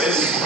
Francis.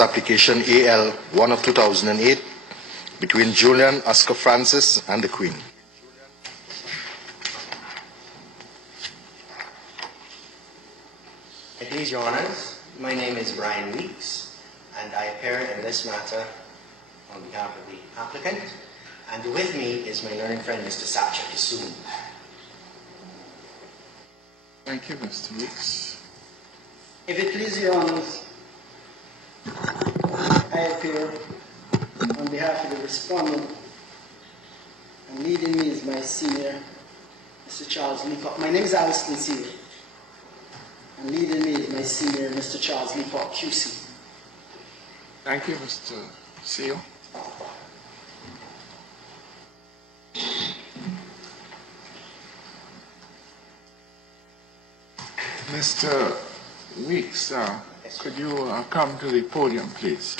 Application AL 1 of 2008 between Julian Oscar Francis and the Queen. Please, Your Honours, my name is Brian Weeks, and I appear in this matter on behalf of the applicant, and with me is my learned friend, Mr. Sacha Kissoon. Thank you, Mr. Weeks. If it pleases Your Honours, I appear on behalf of the respondent, and leading me is my senior, Mr. Charles Leacock. My name is Alston Seal, and leading me is my senior, Mr. Charles Leacock, QC. Thank you, Mr. Seal. Mr. Weeks, could you come to the podium, please?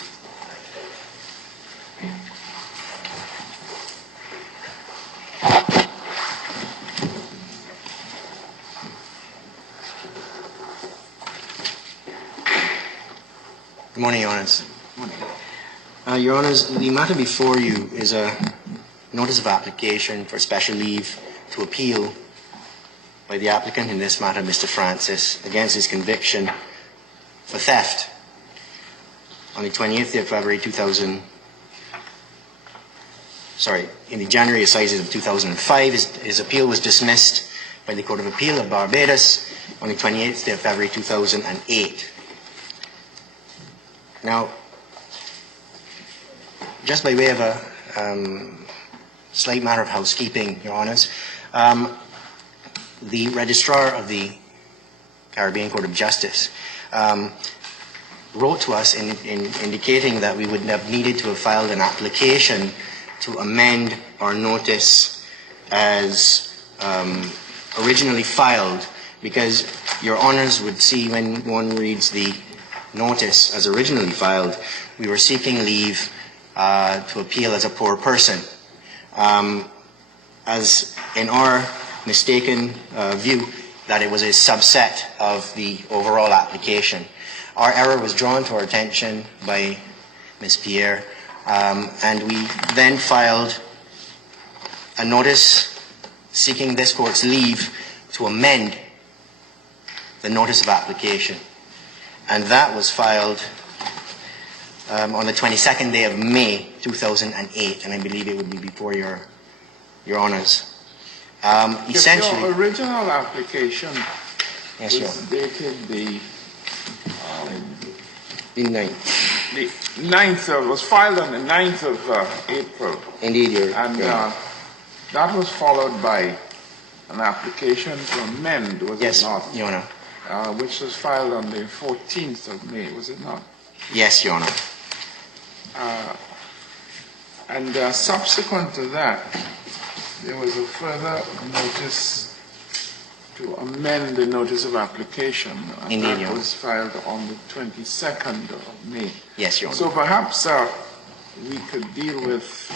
Good morning, Your Honours. Your Honours, the matter before you is a notice of application for special leave to appeal by the applicant, in this matter, Mr. Francis, against his conviction for theft on the 28th day of February 2000. In the January Assizes of 2005, his appeal was dismissed by the Court of Appeal of Barbados on the 28th day of February 2008. Now, just by way of a slight matter of housekeeping, Your Honours, the Registrar of the Caribbean Court of Justice wrote to us in indicating that we would have needed to have filed an application to amend our notice as originally filed, because Your Honours would see when one reads the notice as originally filed, we were seeking leave to appeal as a poor person. As in our mistaken view, that it was a subset of the overall application. Our error was drawn to our attention by Ms. Pierre, and we then filed a notice seeking this court's leave to amend the notice of application. And that was filed on the 22nd day of May 2008, and I believe it would be before Your Honours. Essentially, your original application yes, was dated the 9th. The 9th was filed on the 9th of April. Indeed, Your And that was followed by an application to amend, was yes, it not? Your Honour. Which was filed on the 14th of May, was it not? Yes, Your Honour. And subsequent to that, there was a further notice to amend the notice of application. And Indeed, that was filed on the 22nd of May. Yes, Your Honour. So perhaps we could deal with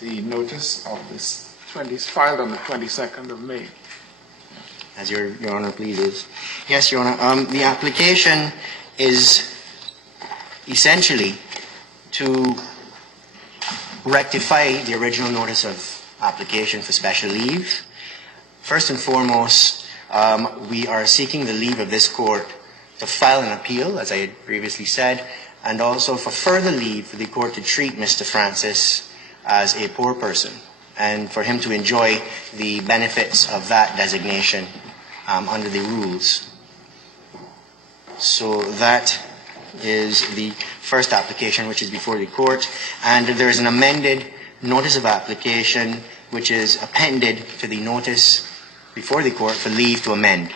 the notice of this filed on the 22nd of May. As Your Honor pleases. Yes, Your Honor. The application is essentially to rectify the original notice of application for special leave. First and foremost, we are seeking the leave of this court to file an appeal, as I had previously said, and also for further leave for the court to treat Mr. Francis as a poor person and for him to enjoy the benefits of that designation under the rules. So that is the first application which is before the court, and there is an amended notice of application which is appended to the notice before the court for leave to amend.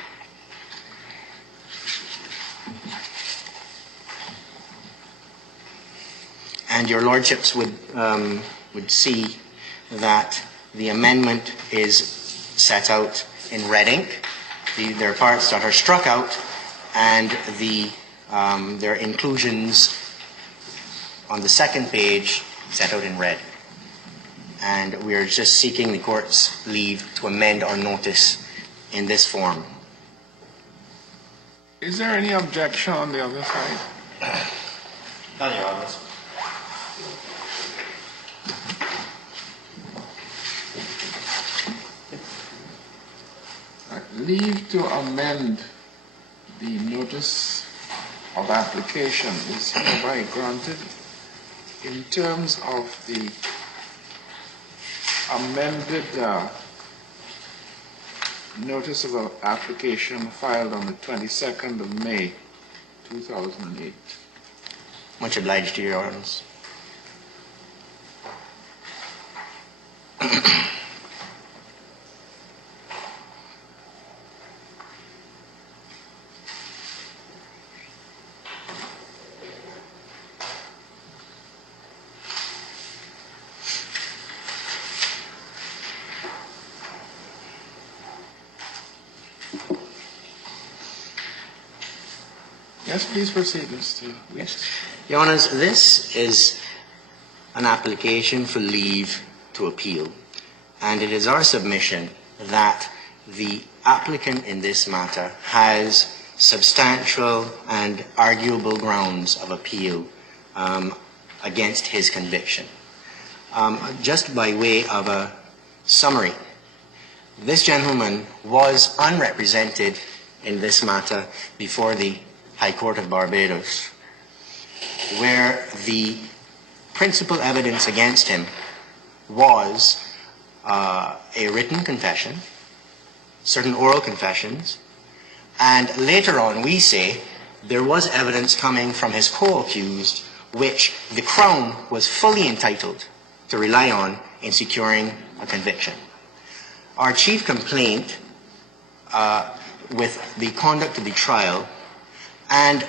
And your lordships would see that the amendment is set out in red ink. There are parts that are struck out, and there are inclusions on the second page set out in red. And we are just seeking the court's leave to amend our notice in this form. Is there any objection on the other side? None, Your Honor. Leave to amend the notice of application is hereby granted in terms of the amended notice of application filed on the 22nd of May, 2008. Much obliged to Your Honors. Yes, please proceed, Mr. Yes. Your Honors, this is an application for leave to appeal, and it is our submission that the applicant in this matter has substantial and arguable grounds of appeal against his conviction. Just by way of a summary, this gentleman was unrepresented in this matter before the High Court of Barbados, where the principal evidence against him was a written confession, certain oral confessions, and later on we say there was evidence coming from his co-accused which the Crown was fully entitled to rely on in securing a conviction. Our chief complaint with the conduct of the trial and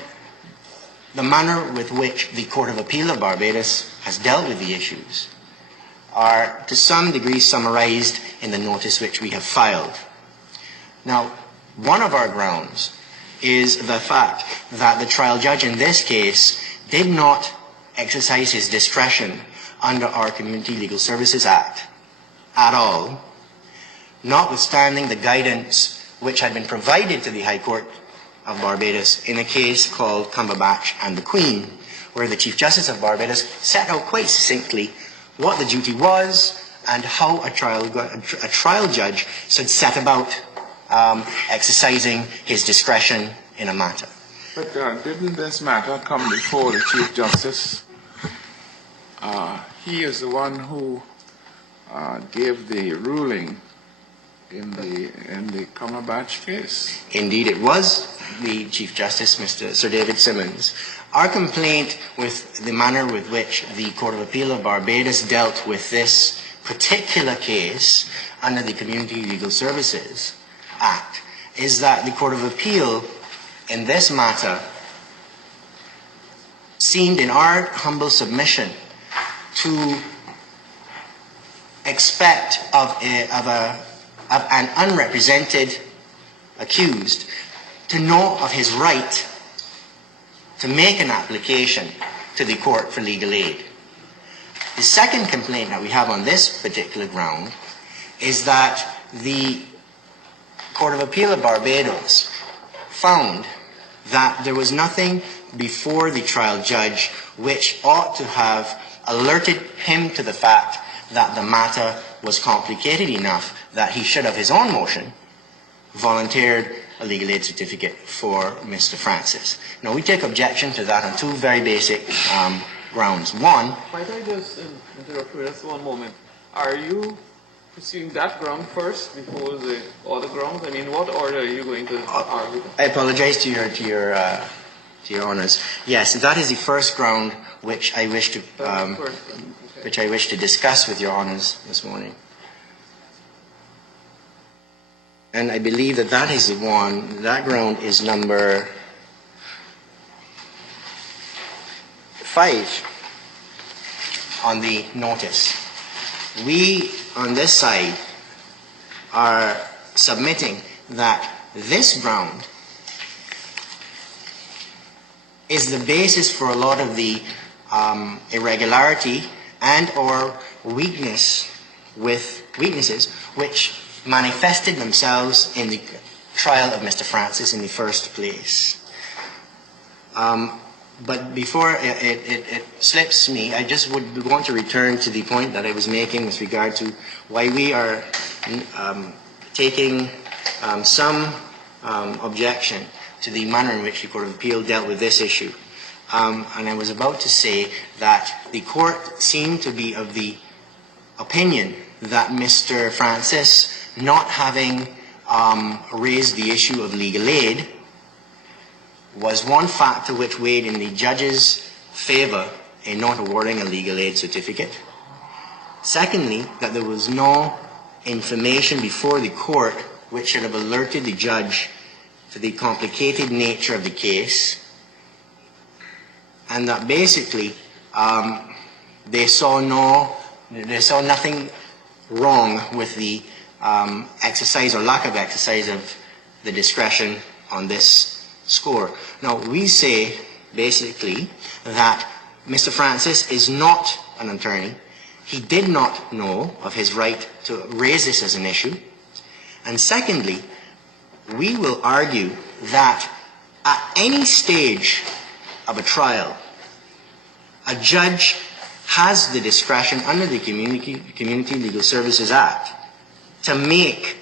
the manner with which the Court of Appeal of Barbados has dealt with the issues are to some degree summarized in the notice which we have filed. Now, one of our grounds is the fact that the trial judge in this case did not exercise his discretion under our Community Legal Services Act at all, notwithstanding the guidance which had been provided to the High Court of Barbados in a case called Cumberbatch and the Queen, where the Chief Justice of Barbados set out quite succinctly what the duty was and how a trial judge should set about exercising his discretion in a matter. But didn't this matter come before the Chief Justice? He is the one who gave the ruling in the Cumberbatch case. Indeed, it was the Chief Justice, Sir David Simmons. Our complaint with the manner with which the Court of Appeal of Barbados dealt with this particular case under the Community Legal Services Act is that the Court of Appeal in this matter seemed, in our humble submission, to expect of an unrepresented accused to know of his right to make an application to the court for legal aid. The second complaint that we have on this particular ground is that the Court of Appeal of Barbados found that there was nothing before the trial judge which ought to have alerted him to the fact that the matter was complicated enough that he should, of his own motion, volunteered a legal aid certificate for Mr. Francis. Now, we take objection to that on two very basic grounds. One, Might I just interrupt for just one moment? Are you pursuing that ground first before the other grounds? I mean, what order are you going to argue? I apologize to your honours. Yes, that is the first ground which I wish to which I wish to discuss with your honours this morning. And I believe that that is the one. That ground is number 5 on the notice. We, on this side, are submitting that this ground is the basis for a lot of the irregularity and or weaknesses which manifested themselves in the trial of Mr. Francis in the first place. But before it slips me, I just would want to return to the point that I was making with regard to why we are taking some objection to the manner in which the Court of Appeal dealt with this issue. And I was about to say that the court seemed to be of the opinion that Mr. Francis, not having raised the issue of legal aid, was one factor which weighed in the judge's favour in not awarding a legal aid certificate. Secondly, that there was no information before the court which should have alerted the judge to the complicated nature of the case, and that basically they saw nothing wrong with the exercise or lack of exercise of the discretion on this score. Now, we say basically that Mr. Francis is not an attorney. He did not know of his right to raise this as an issue. And secondly, we will argue that at any stage of a trial, a judge has the discretion under the Community Legal Services Act to make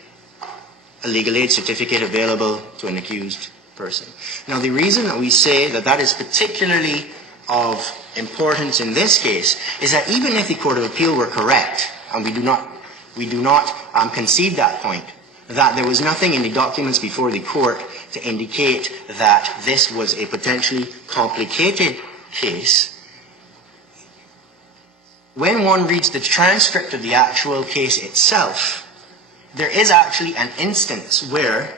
a legal aid certificate available to an accused person. Now, the reason that we say that that is particularly of importance in this case is that even if the Court of Appeal were correct, and we do not concede that point, that there was nothing in the documents before the court to indicate that this was a potentially complicated case. When one reads the transcript of the actual case itself, there is actually an instance where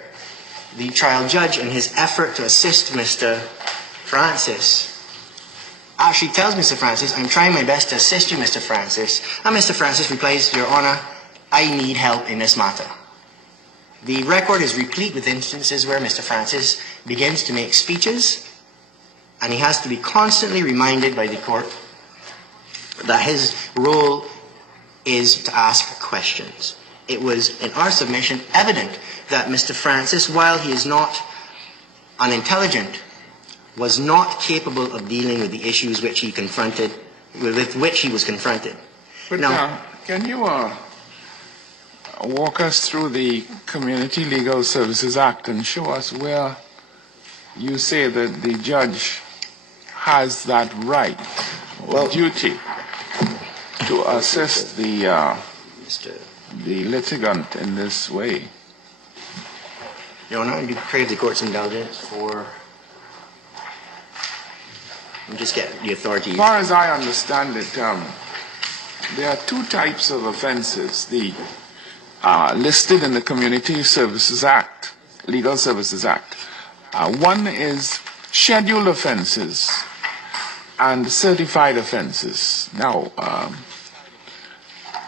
the trial judge, in his effort to assist Mr. Francis, actually tells Mr. Francis, "I'm trying my best to assist you, Mr. Francis." And Mr. Francis replies, "Your Honor, I need help in this matter." The record is replete with instances where Mr. Francis begins to make speeches, and he has to be constantly reminded by the court that his role is to ask questions. It was, in our submission, evident that Mr. Francis, while he is not unintelligent, was not capable of dealing with the issues with which he was confronted. But now, can you walk us through the Community Legal Services Act and show us where you say that the judge has that right or duty to assist the litigant in this way? Your Honor, you crave the court's indulgence for... just get the authority. As far as I understand it, there are two types of offenses listed in the Community Services Act, Legal Services Act. One is scheduled offenses and certified offenses. Now,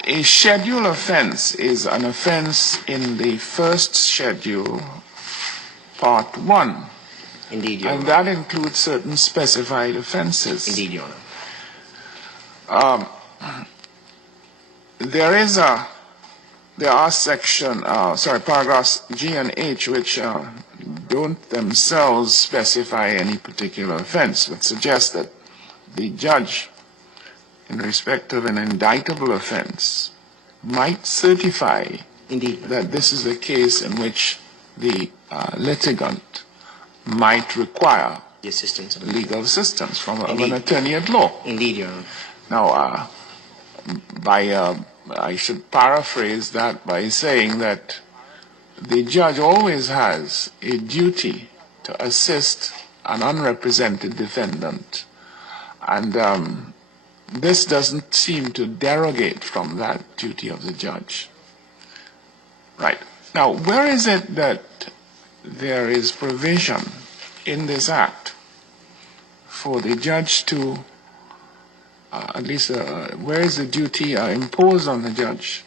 a scheduled offense is an offense in the first schedule, Part 1. Indeed, Your Honor. And that includes certain specified offenses. Indeed, Your Honor. There is a there are paragraphs G and H which don't themselves specify any particular offense, but suggest that the judge, in respect of an indictable offense, might certify Indeed. that this is a case in which the litigant might require The assistance of legal assistance from an Indeed. attorney at law. Indeed, Your Honor. Now, I should paraphrase that by saying that the judge always has a duty to assist an unrepresented defendant, and this doesn't seem to derogate from that duty of the judge. Right. Now, where is it that there is provision in this act for the judge to, where is the duty imposed on the judge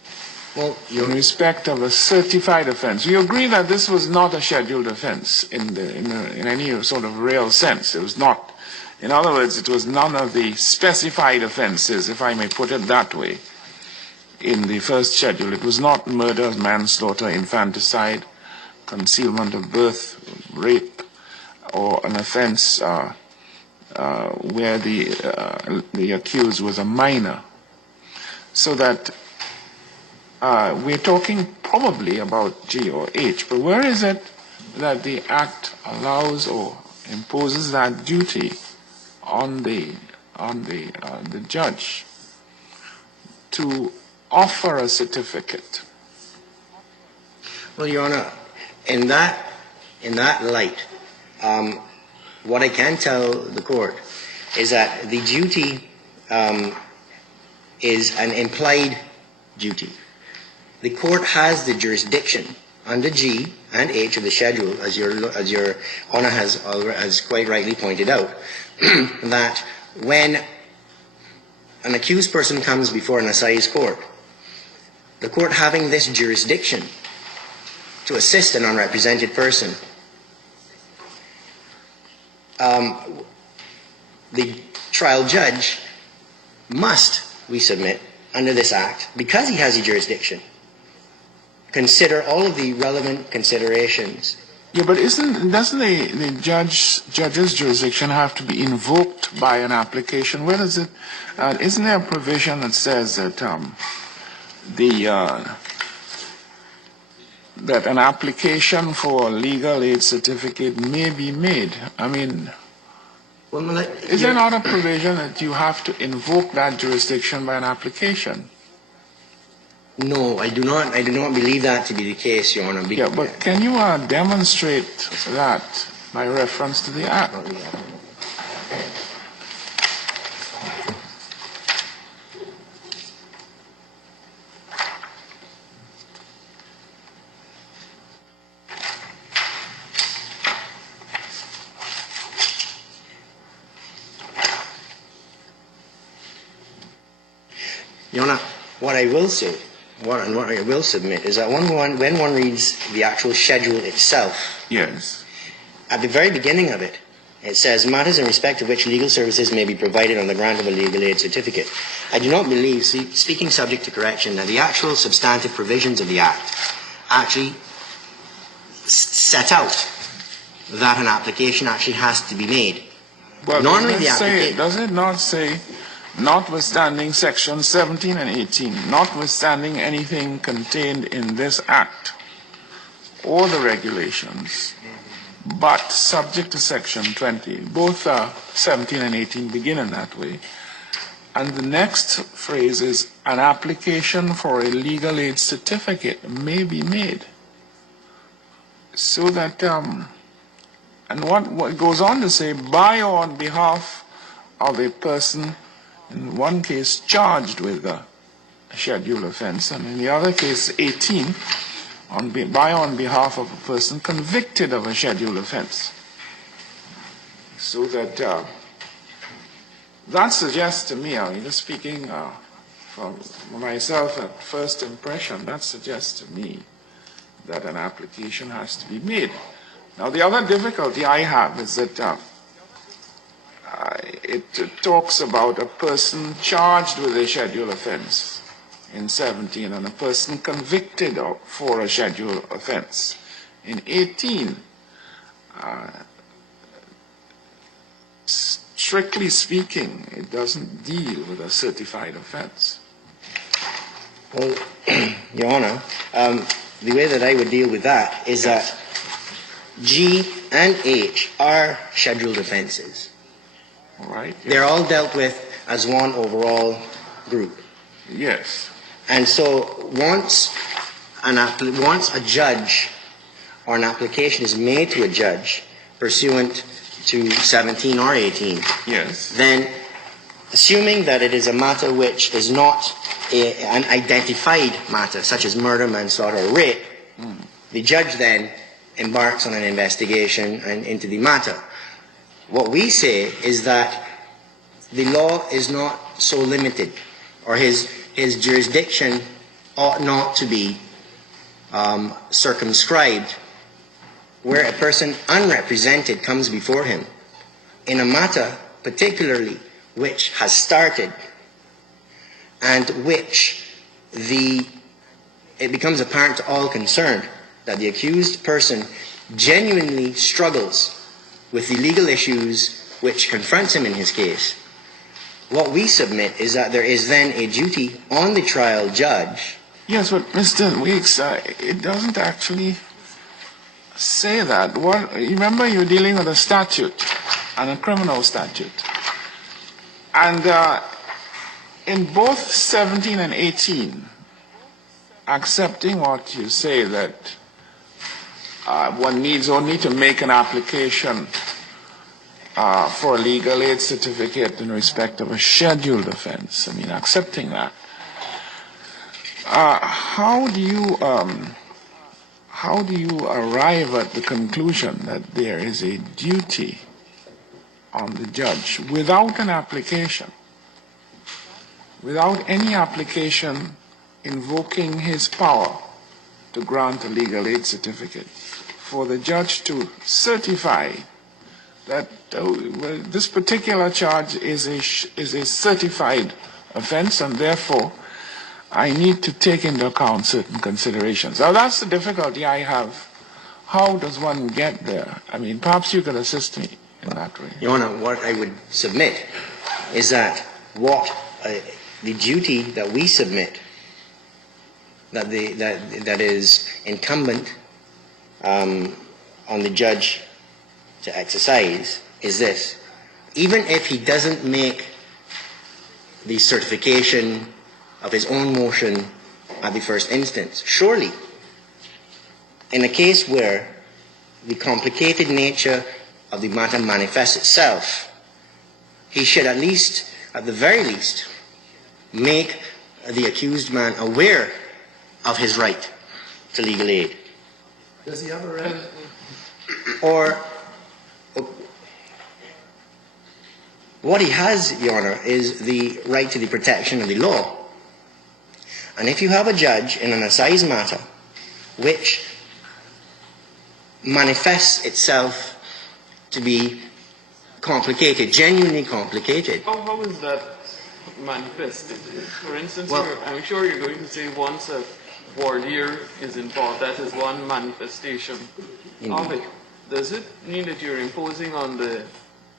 Well, in respect of a certified offense? We agree that this was not a scheduled offense in any sort of real sense. It was not. In other words, it was none of the specified offenses, if I may put it that way, in the first schedule. It was not murder, manslaughter, infanticide, concealment of birth, rape, or an offense where the accused was a minor. So that we're talking probably about G or H, but where is it that the Act allows or imposes that duty on the judge to offer a certificate? Well, Your Honor, in that light, what I can tell the court is that the duty is an implied duty. The court has the jurisdiction under G and H of the schedule, as Your Honor has quite rightly pointed out, that when an accused person comes before an assize court, the court having this jurisdiction to assist an unrepresented person, the trial judge must, we submit, under this Act, because he has the jurisdiction, consider all of the relevant considerations. Yeah, but doesn't the judge's jurisdiction have to be invoked by an application? Where does it? Isn't there a provision that says that that an application for a legal aid certificate may be made? I mean, is there not a provision that you have to invoke that jurisdiction by an application? No, I do not believe that to be the case, Your Honor. Yeah, but can you demonstrate that by reference to the Act? Your Honor, what I will say, what I will submit is that when one reads the actual schedule itself, Yes. at the very beginning of it, it says matters in respect of which legal services may be provided on the grant of a legal aid certificate. I do not believe, speaking subject to correction, that the actual substantive provisions of the Act actually set out that an application actually has to be made. Well, Normally does it not say, notwithstanding sections 17 and 18, notwithstanding anything contained in this Act or the regulations, but subject to section 20, both 17 and 18 begin in that way. And the next phrase is, an application for a legal aid certificate may be made. So that, and what goes on to say, by or on behalf of a person, in one case charged with a scheduled offense, and in the other case 18, by or on behalf of a person convicted of a scheduled offense. So that that suggests to me, just speaking for myself at first impression, that suggests to me that an application has to be made. Now, the other difficulty I have is that it talks about a person charged with a scheduled offense. in 17 and a person convicted for a scheduled offense in 18, strictly speaking, it doesn't deal with a certified offense. Well, Your Honor, the way that I would deal with that is that G and H are scheduled offences. All right? They're all dealt with as one overall group. Yes. And so once a judge or an application is made to a judge pursuant to 17 or 18, Yes. then assuming that it is a matter which is not an identified matter, such as murder, manslaughter, or rape, the judge then embarks on an investigation into the matter. What we say is that the law is not so limited, or his jurisdiction ought not to be circumscribed where a person unrepresented comes before him in a matter particularly which has started and which it becomes apparent to all concerned that the accused person genuinely struggles with the legal issues which confronts him in his case. What we submit is that there is then a duty on the trial judge. Yes, but Mr. Weeks, it doesn't actually say that. Remember, you're dealing with a statute and a criminal statute. And in both 17 and 18, accepting what you say that one needs only to make an application for a legal aid certificate in respect of a scheduled offense, I mean, accepting that, how do you arrive at the conclusion that there is a duty on the judge without an application, without any application invoking his power to grant a legal aid certificate, for the judge to certify that this particular charge is a certified offense, and therefore I need to take into account certain considerations. Now that's the difficulty I have. How does one get there? I mean, perhaps you could assist me in that way. Your Honor, what I would submit is that the duty that we submit, that is incumbent on the judge to exercise, is this: even if he doesn't make the certification of his own motion at the first instance, surely in a case where the complicated nature of the matter manifests itself, he should at the very least, make the accused man aware of his right to legal aid. Does he have a right? Or what he has, Your Honor, is the right to the protection of the law. And if you have a judge in an assize matter which manifests itself to be complicated, genuinely complicated. How is that manifested? For instance, I'm sure you're going to say once a voir dire is involved, that is one manifestation of it. Does it mean that you're imposing on the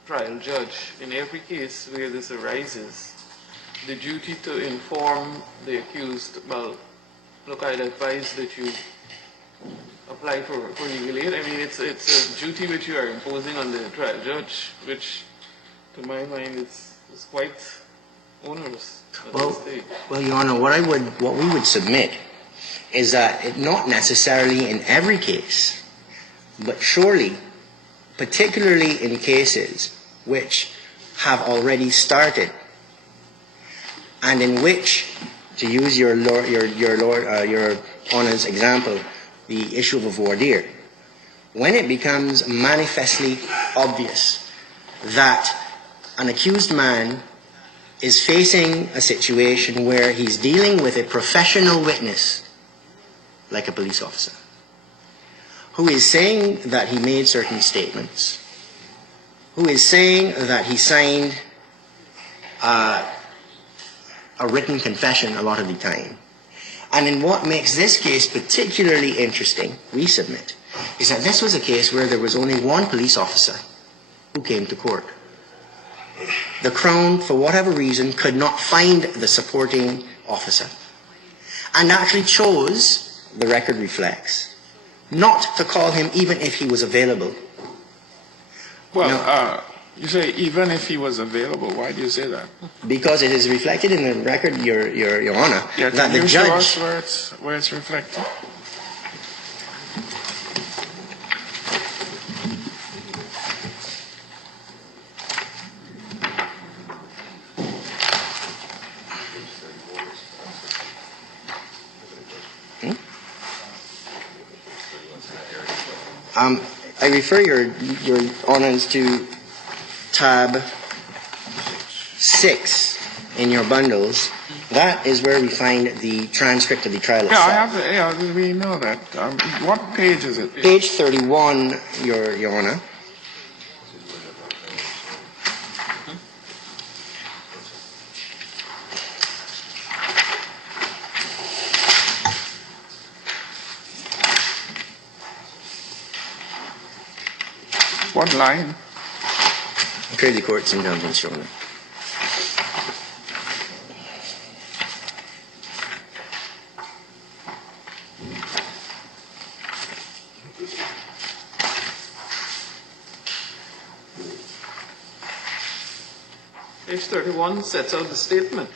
trial judge, in every case where this arises, the duty to inform the accused, well, look, I'd advise that you apply for legal aid? I mean, it's a duty which you are imposing on the trial judge, which, to my mind, is quite onerous at this stage. Well, Your Honor, what we would submit is that it not necessarily in every case, but surely, particularly in cases which have already started, and in which, to use your Honor's example, the issue of a voir dire, when it becomes manifestly obvious that an accused man is facing a situation where he's dealing with a professional witness, like a police officer, who is saying that he made certain statements, who is saying that he signed a written confession a lot of the time. And in what makes this case particularly interesting, we submit, is that this was a case where there was only one police officer who came to court. The Crown, for whatever reason, could not find the supporting officer, and actually chose, the record reflects, not to call him even if he was available. Well, you say even if he was available. Why do you say that? Because it is reflected in the record, Your Honor, Yeah, that can the you show judge... us where it's reflected? I refer your Honours to tab 6 in your bundles. That is where we find the transcript of the trial itself. Yeah, we know that. What page is it? Page 31, Your Honour. What line? I crave the court's indulgence, Your Honour. Page 31 sets out the statement.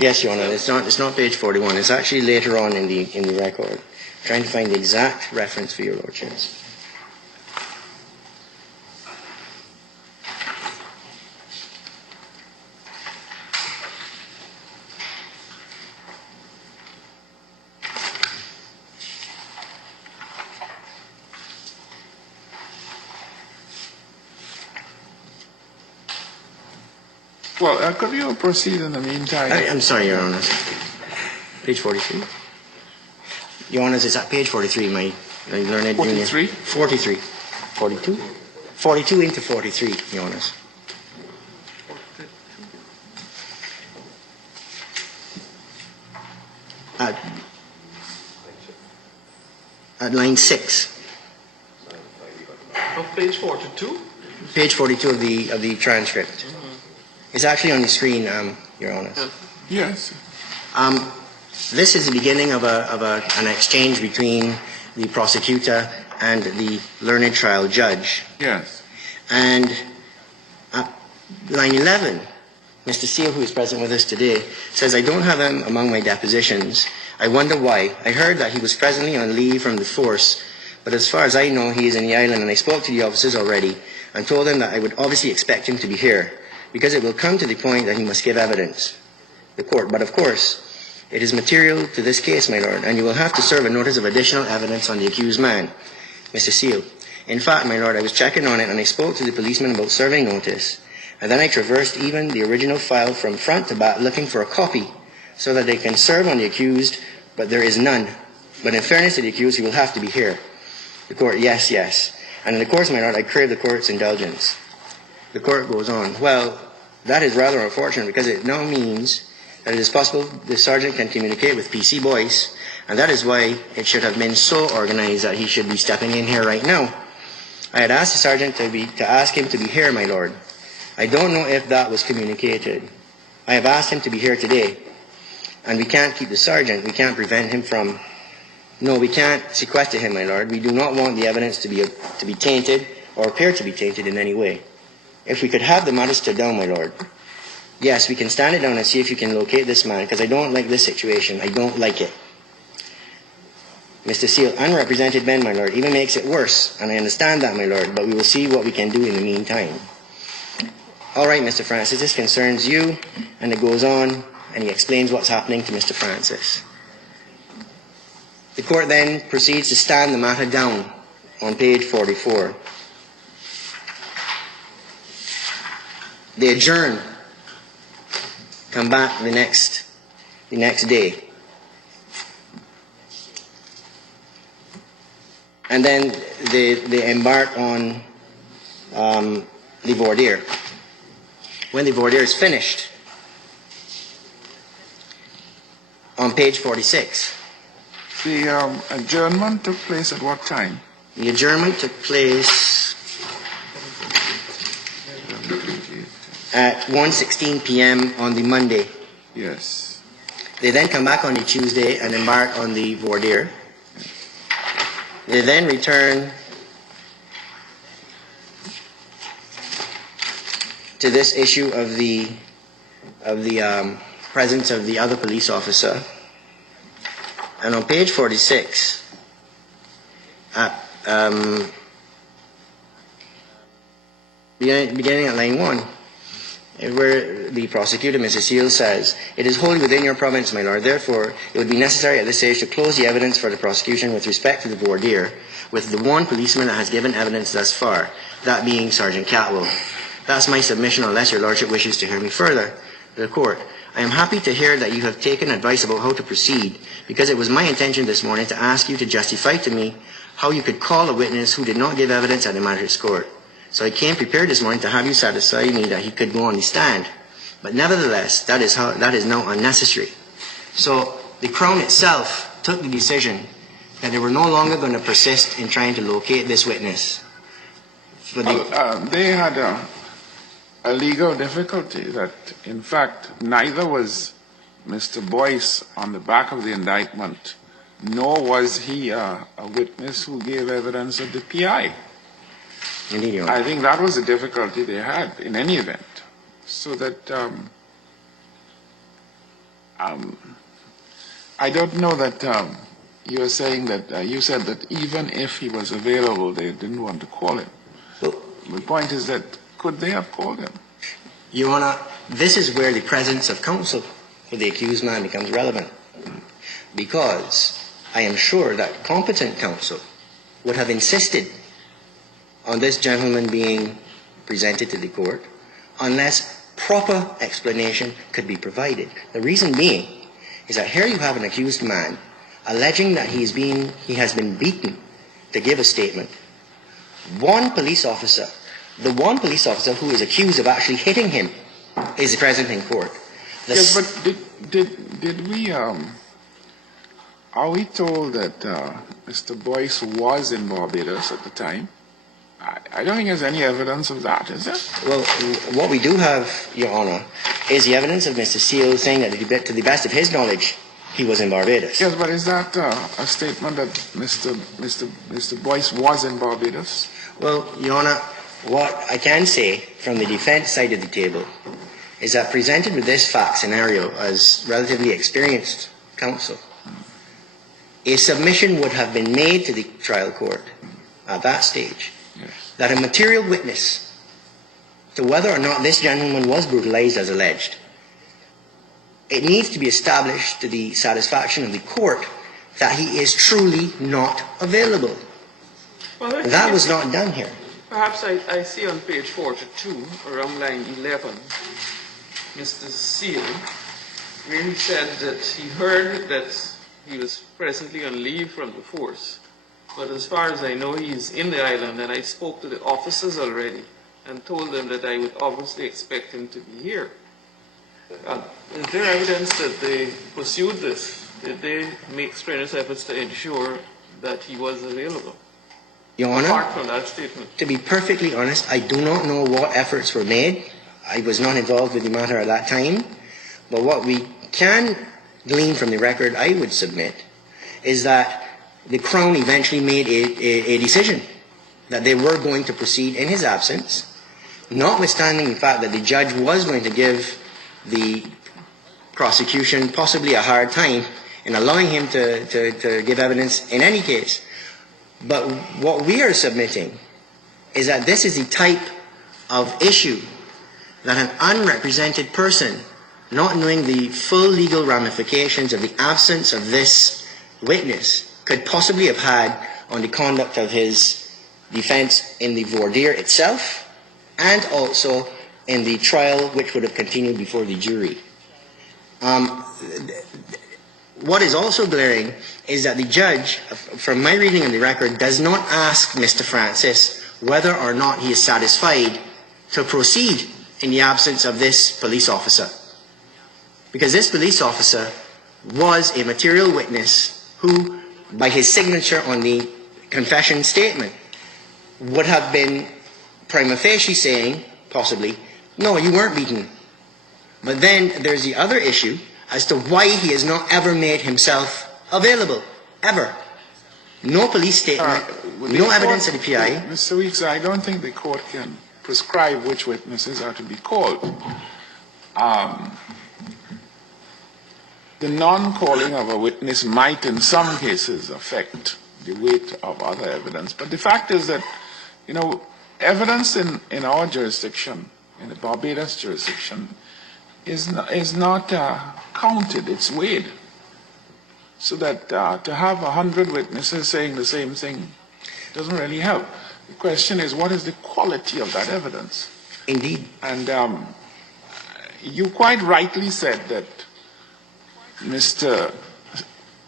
Yes, Your Honour. It's not page 41. It's actually later on in the record. I'm trying to find the exact reference for your lordships. Well, could you proceed in the meantime? I'm sorry, Your Honours. Page 43. Your Honours, it's at page 43, my learned 43? junior. 43. 42? 42 into 43, Your Honours. At line 6. Of page 42? Page 42 of the transcript. It's actually on the screen, Your Honours. Yes. This is the beginning of an exchange between the prosecutor and the learned trial judge. Yes. And at line 11, Mr. Seal, who is present with us today, says, I don't have him among my depositions. I wonder why. I heard that he was presently on leave from the force, but as far as I know, he is in the island, and I spoke to the officers already and told them that I would obviously expect him to be here, because it will come to the point that he must give evidence. The court, but of course, it is material to this case, my lord, and you will have to serve a notice of additional evidence on the accused man, Mr. Seal. In fact, my lord, I was checking on it, and I spoke to the policeman about serving notice, and then I traversed even the original file from front to back looking for a copy, so that they can serve on the accused, but there is none. But in fairness to the accused, he will have to be here. The court, yes, yes. And in the course, my lord, I crave the court's indulgence. The court goes on, well, that is rather unfortunate, because it now means that it is possible the sergeant can communicate with PC Boyce, and that is why it should have been so organized that he should be stepping in here right now. I had asked the sergeant to ask him to be here, my lord. I don't know if that was communicated. I have asked him to be here today, and we can't keep the sergeant. We can't prevent him from... No, we can't sequester him, my lord. We do not want the evidence to be tainted or appear to be tainted in any way. If we could have the matter stood down, my lord. Yes, we can stand it down and see if you can locate this man, because I don't like this situation. I don't like it. Mr. Seal, unrepresented men, my lord, even makes it worse, and I understand that, my lord, but we will see what we can do in the meantime. All right, Mr. Francis, this concerns you, and it goes on, and he explains what's happening to Mr. Francis. The court then proceeds to stand the matter down on page 44. They adjourn, come back the next day. And then they embark on the voir dire. When the voir dire is finished, on page 46. The adjournment took place at what time? The adjournment took place at 1:16 p.m. on the Monday. Yes. They then come back on the Tuesday and embark on the voir dire. They then return to this issue of the presence of the other police officer. And on page 46, beginning at line 1, where the prosecutor, Mrs. Seal, says, "It is wholly within your province, my lord. Therefore, it would be necessary at this stage to close the evidence for the prosecution with respect to the voir dire with the one policeman that has given evidence thus far, that being Sergeant Catwell. That's my submission unless your lordship wishes to hear me further." The court, "I am happy to hear that you have taken advice about how to proceed, because it was my intention this morning to ask you to justify to me how you could call a witness who did not give evidence at the magistrate's court. So I came prepared this morning to have you satisfy me that he could go on the stand. But nevertheless, that is now unnecessary." So the Crown itself took the decision that they were no longer going to persist in trying to locate this witness. They had a legal difficulty that, in fact, neither was Mr. Boyce on the back of the indictment, nor was he a witness who gave evidence at the PI. Indeed, Your Honor. I think that was the difficulty they had in any event. So that I don't know that you are saying that you said that even if he was available, they didn't want to call him. Well, The point is that could they have called him? Your Honor, this is where the presence of counsel for the accused man becomes relevant. Because I am sure that competent counsel would have insisted on this gentleman being presented to the court unless proper explanation could be provided. The reason being is that here you have an accused man alleging that he has been beaten to give a statement. One police officer, the one police officer who is accused of actually hitting him, is present in court. Yes, but did we, are we told that Mr. Boyce was in Barbados at the time? I don't think there's any evidence of that, is there? Well, what we do have, Your Honor, is the evidence of Mr. Seal saying that to the best of his knowledge, he was in Barbados. Yes, but is that a statement that Mr. Boyce was in Barbados? Well, Your Honor, what I can say from the defense side of the table is that presented with this fact scenario as relatively experienced counsel, a submission would have been made to the trial court at that stage that a material witness to whether or not this gentleman was brutalized as alleged, it needs to be established to the satisfaction of the court that he is truly not available. Well, That was not done here. Perhaps I see on page 42, around line 11, Mr. Seal really said that he heard that he was presently on leave from the force. But as far as I know, he's in the island, and I spoke to the officers already and told them that I would obviously expect him to be here. Is there evidence that they pursued this? Did they make strenuous efforts to ensure that he was available? Your Honor, Apart from that statement. to be perfectly honest, I do not know what efforts were made. I was not involved with the matter at that time. But what we can glean from the record I would submit is that the Crown eventually made a decision that they were going to proceed in his absence, notwithstanding the fact that the judge was going to give the prosecution possibly a hard time in allowing him to give evidence in any case. But what we are submitting is that this is the type of issue that an unrepresented person, not knowing the full legal ramifications of the absence of this witness, could possibly have had on the conduct of his defense in the voir dire itself and also in the trial which would have continued before the jury. What is also glaring is that the judge, from my reading of the record, does not ask Mr. Francis whether or not he is satisfied to proceed in the absence of this police officer. Because this police officer was a material witness who, by his signature on the confession statement, would have been prima facie saying, possibly, no, you weren't beaten. But then there's the other issue as to why he has not ever made himself available, ever. No police statement, no evidence of the PI. Mr. Weeks, I don't think the court can prescribe which witnesses are to be called. The non-calling of a witness might in some cases affect the weight of other evidence. But the fact is that, you know, evidence in our jurisdiction, in the Barbados jurisdiction, is not counted, it's weighed. So that to have 100 witnesses saying the same thing doesn't really help. The question is, what is the quality of that evidence? Indeed. And you quite rightly said that Mr.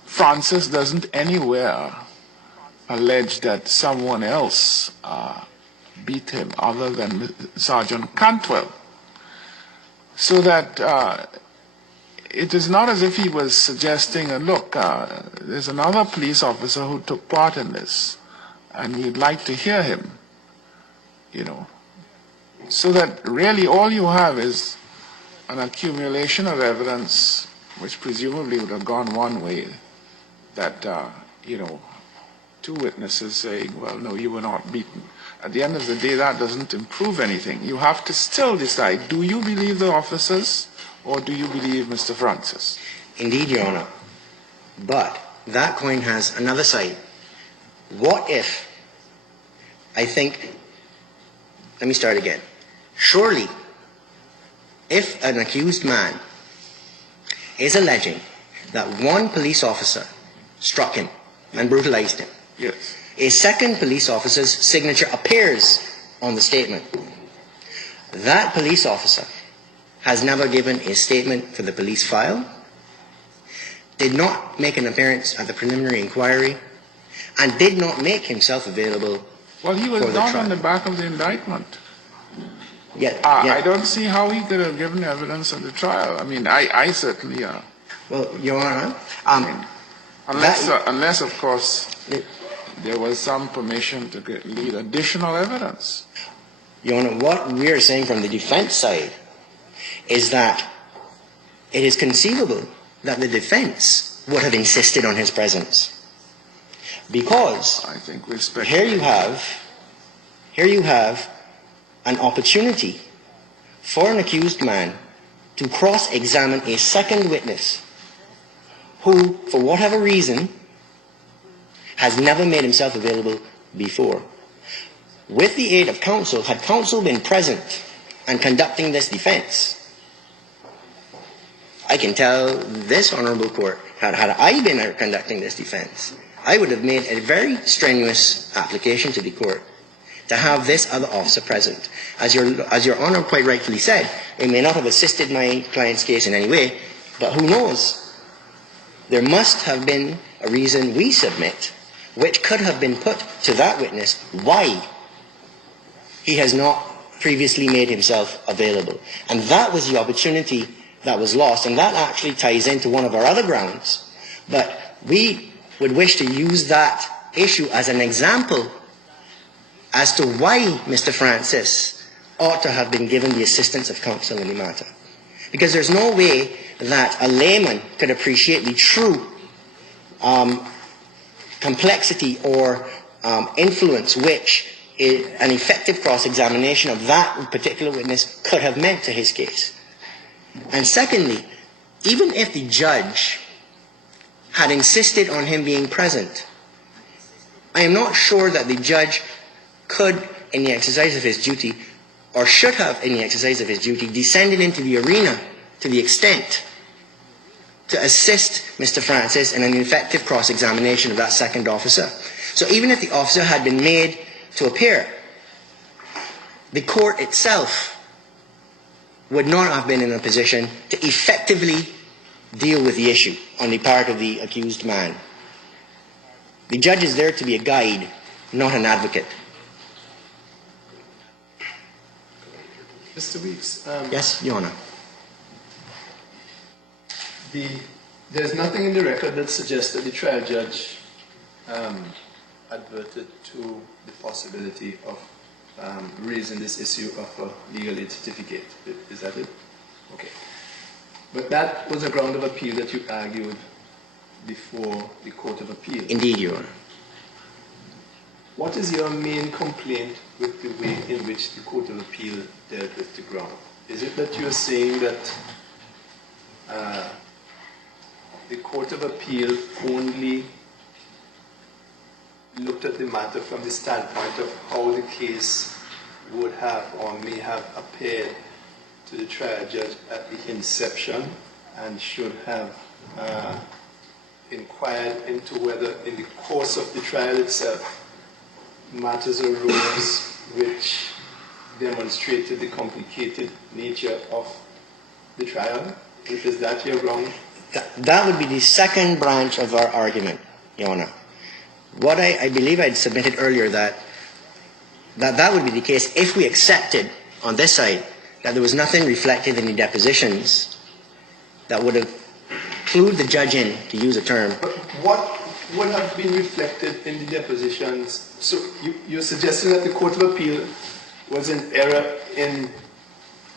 Francis doesn't anywhere allege that someone else beat him other than Sergeant Cantwell. So that it is not as if he was suggesting, look, there's another police officer who took part in this, and we'd like to hear him, you know. So that really all you have is an accumulation of evidence which presumably would have gone one way, that, you know, two witnesses saying, well, no, you were not beaten. At the end of the day, that doesn't improve anything. You have to still decide, do you believe the officers or do you believe Mr. Francis? Indeed, Your Honor. But that coin has another side. What if, let me start again. Surely, if an accused man is alleging that one police officer struck him and brutalized him, Yes. a second police officer's signature appears on the statement. That police officer has never given a statement for the police file, did not make an appearance at the preliminary inquiry, and did not make himself available. Well, he was for the not trial. on the back of the indictment. I I don't see how he could have given evidence at the trial. I mean, I certainly... Well, Your Honor, unless, of course, there was some permission to lead additional evidence. Your Honor, what we are saying from the defense side is that it is conceivable that the defense would have insisted on his presence. Because I think we're here you have an opportunity for an accused man to cross-examine a second witness who, for whatever reason, has never made himself available before. With the aid of counsel, had counsel been present and conducting this defense, I can tell this honorable court, had I been conducting this defense, I would have made a very strenuous application to the court to have this other officer present. As your Honor quite rightfully said, it may not have assisted my client's case in any way, but who knows? There must have been a reason we submit which could have been put to that witness why he has not previously made himself available. And that was the opportunity that was lost, and that actually ties into one of our other grounds. But we would wish to use that issue as an example as to why Mr. Francis ought to have been given the assistance of counsel in the matter. Because there's no way that a layman could appreciate the true complexity or influence which an effective cross-examination of that particular witness could have meant to his case. And secondly, even if the judge had insisted on him being present, I am not sure that the judge could, in the exercise of his duty, or should have, in the exercise of his duty, descended into the arena to the extent to assist Mr. Francis in an effective cross-examination of that second officer. So even if the officer had been made to appear, the court itself would not have been in a position to effectively deal with the issue on the part of the accused man. The judge is there to be a guide, not an advocate. Mr. Weeks, Yes, Your Honor. the There's nothing in the record that suggests that the trial judge adverted to the possibility of raising this issue of a legal aid certificate. Is that it? Okay. But that was a ground of appeal that you argued before the Court of Appeal. Indeed, Your Honor. What is your main complaint with the way in which the Court of Appeal dealt with the ground? Is it that you're saying that the Court of Appeal only looked at the matter from the standpoint of how the case would have or may have appeared to the trial judge at the inception, and should have inquired into whether in the course of the trial itself matters arose which demonstrated the complicated nature of the trial? Is that your ground? That would be the second branch of our argument, Your Honor. What I believe I'd submitted earlier that would be the case if we accepted on this side that there was nothing reflected in the depositions that would have clued the judge in, to use a term. But what would have been reflected in the depositions? So you're suggesting that the Court of Appeal was in error in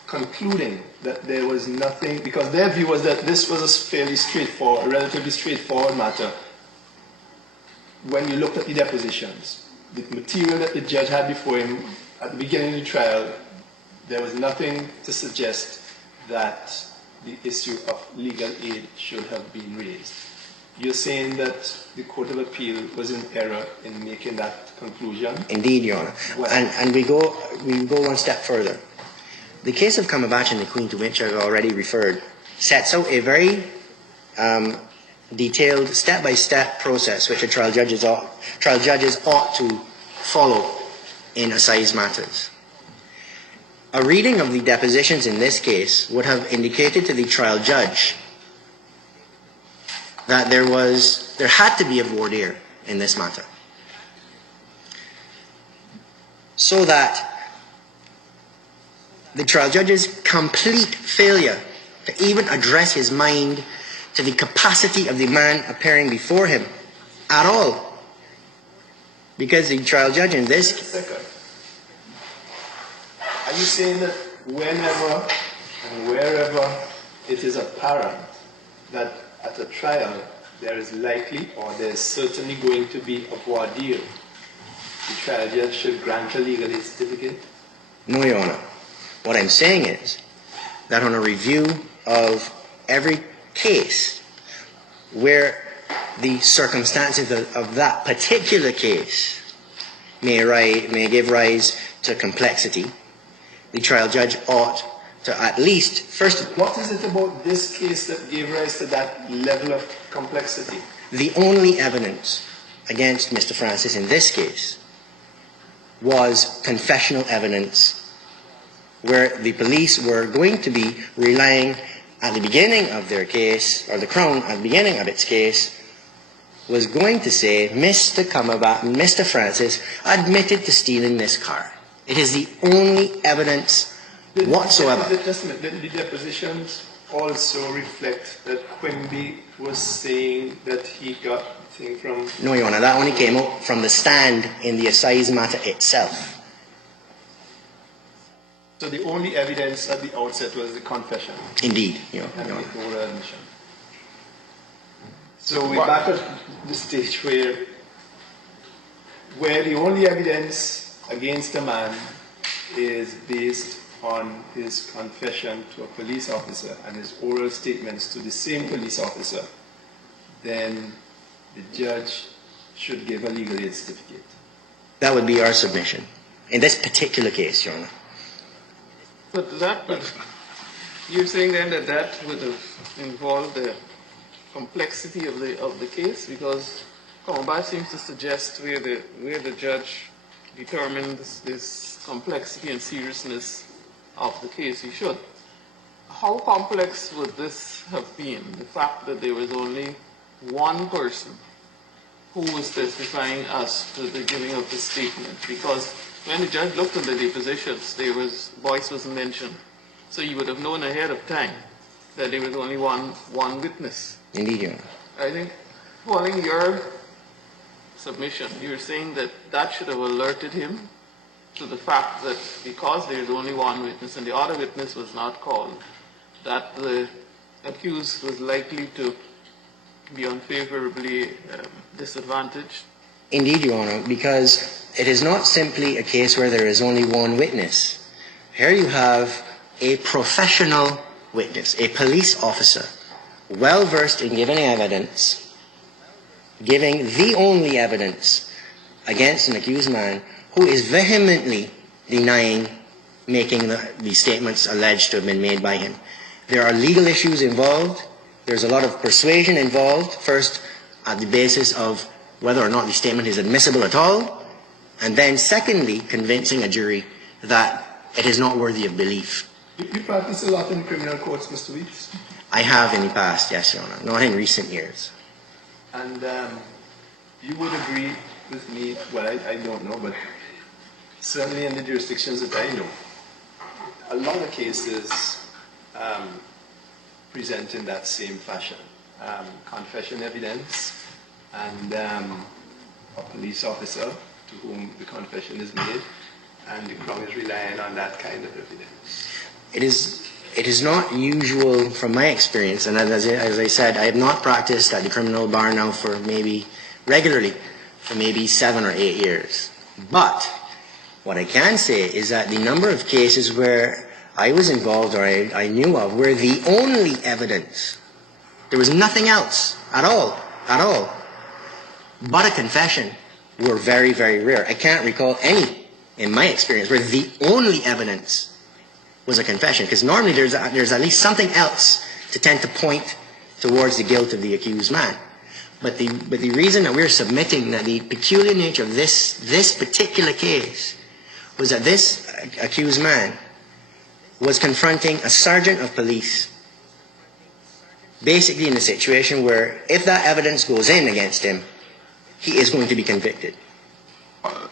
concluding that there was nothing, because their view was that this was a fairly straightforward, a relatively straightforward matter. When you looked at the depositions, the material that the judge had before him at the beginning of the trial, there was nothing to suggest that the issue of legal aid should have been raised. You're saying that the Court of Appeal was in error in making that conclusion? Indeed, Your Honor. Well, And we go one step further. The case of Cumberbatch and the Queen, to which I've already referred, sets out a very detailed step-by-step process which trial judges ought to follow in assize matters. A reading of the depositions in this case would have indicated to the trial judge that there had to be a voir dire in this matter, so that the trial judge's complete failure to even address his mind to the capacity of the man appearing before him at all, because the trial judge in this second. Are you saying that whenever and wherever it is apparent that at a trial there is likely or there is certainly going to be a voir dire, the trial judge should grant a legal aid certificate? No, Your Honor. What I'm saying is that on a review of every case where the circumstances of that particular case may give rise to complexity, the trial judge ought to at least first... What is it about this case that gave rise to that level of complexity? The only evidence against Mr. Francis in this case was confessional evidence, where the police were going to be relying at the beginning of their case, or the Crown at the beginning of its case, was going to say, Mr. Cumberbatch, Mr. Francis admitted to stealing this car. It is the only evidence whatsoever. Did the depositions also reflect that Quimby was saying that he got the thing from... No, Your Honor, that only came out from the stand in the assize matter itself. So the only evidence at the outset was the confession? Indeed, Your And Honor. the oral admission. So we're back at the stage where the only evidence against a man is based on his confession to a police officer and his oral statements to the same police officer, then the judge should give a legal aid certificate. That would be our submission in this particular case, Your Honor. But that would, you're saying then that would have involved the complexity of the case, because Cumberbatch seems to suggest where the judge determines this complexity and seriousness of the case. He should. How complex would this have been? The fact that there was only one person who was testifying as to the giving of the statement, because when the judge looked at the depositions, Boyce was mentioned, so you would have known ahead of time that there was only one witness. Indeed, Your Honor. I think, following your submission, you're saying that that should have alerted him to the fact that because there's only one witness and the other witness was not called, that the accused was likely to be unfavorably disadvantaged? Indeed, Your Honor, because it is not simply a case where there is only one witness. Here you have a professional witness, a police officer, well versed in giving evidence, giving the only evidence against an accused man who is vehemently denying making the statements alleged to have been made by him. There are legal issues involved. There's a lot of persuasion involved, first at the basis of whether or not the statement is admissible at all, and then secondly, convincing a jury that it is not worthy of belief. You practice a lot in criminal courts, Mr. Weeks? I have in the past, yes, Your Honor, not in recent years. And you would agree with me, well, I don't know, but certainly in the jurisdictions that I know, a lot of cases present in that same fashion. Confession evidence and a police officer to whom the confession is made, and the Crown is relying on that kind of evidence. It is not usual from my experience, and as I said, I have not practiced at the criminal bar now for maybe regularly for maybe 7 or 8 years. But what I can say is that the number of cases where I was involved or I knew of where the only evidence, there was nothing else at all, but a confession, were very, very rare. I can't recall any in my experience where the only evidence was a confession, because normally there's at least something else to tend to point towards the guilt of the accused man. But the reason that we're submitting that the peculiar nature of this particular case was that this accused man was confronting a sergeant of police, basically in a situation where if that evidence goes in against him, he is going to be convicted.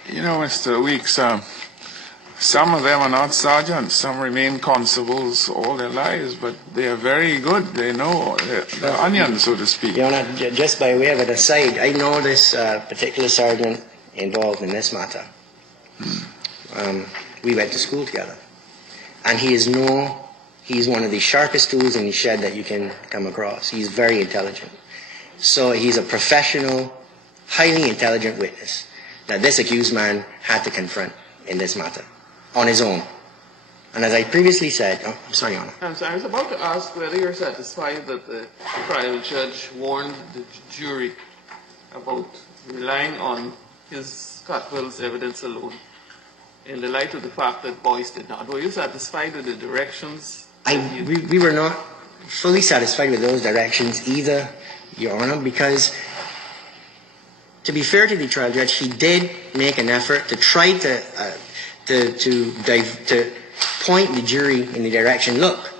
You know, Mr. Weeks, some of them are not sergeants. Some remain constables all their lives, but they are very good. They know the onion, so to speak. Your Honor, just by way of an aside, I know this particular sergeant involved in this matter. We went to school together. And he's one of the sharpest tools in the shed that you can come across. He's very intelligent. So he's a professional, highly intelligent witness that this accused man had to confront in this matter on his own. And as I previously said, I'm sorry, Your Honor. I'm sorry, I was about to ask whether you're satisfied that the trial judge warned the jury about relying on his Cutwell's evidence alone in the light of the fact that Boyce did not. Were you satisfied with the directions? We were not fully satisfied with those directions either, Your Honor, because to be fair to the trial judge, he did make an effort to try to point the jury in the direction, look,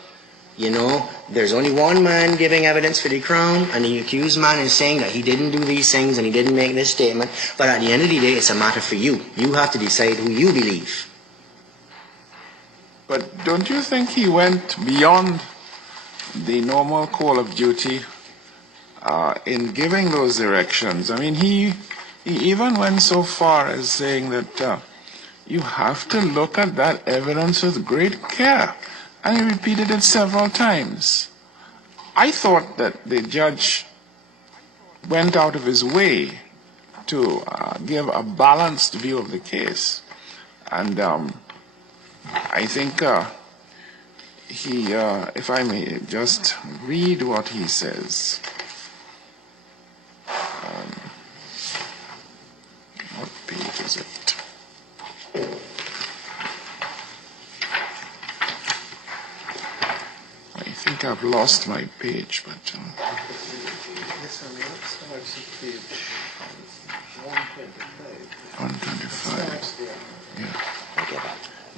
you know, there's only one man giving evidence for the Crown, and the accused man is saying that he didn't do these things and he didn't make this statement, but at the end of the day, it's a matter for you. You have to decide who you believe. But don't you think he went beyond the normal call of duty in giving those directions? I mean, he even went so far as saying that you have to look at that evidence with great care. And he repeated it several times. I thought that the judge went out of his way to give a balanced view of the case. And I think he, if I may just read what he says. What page is it? I think I've lost my page, but... Yes, sir. It starts at page 125. 125.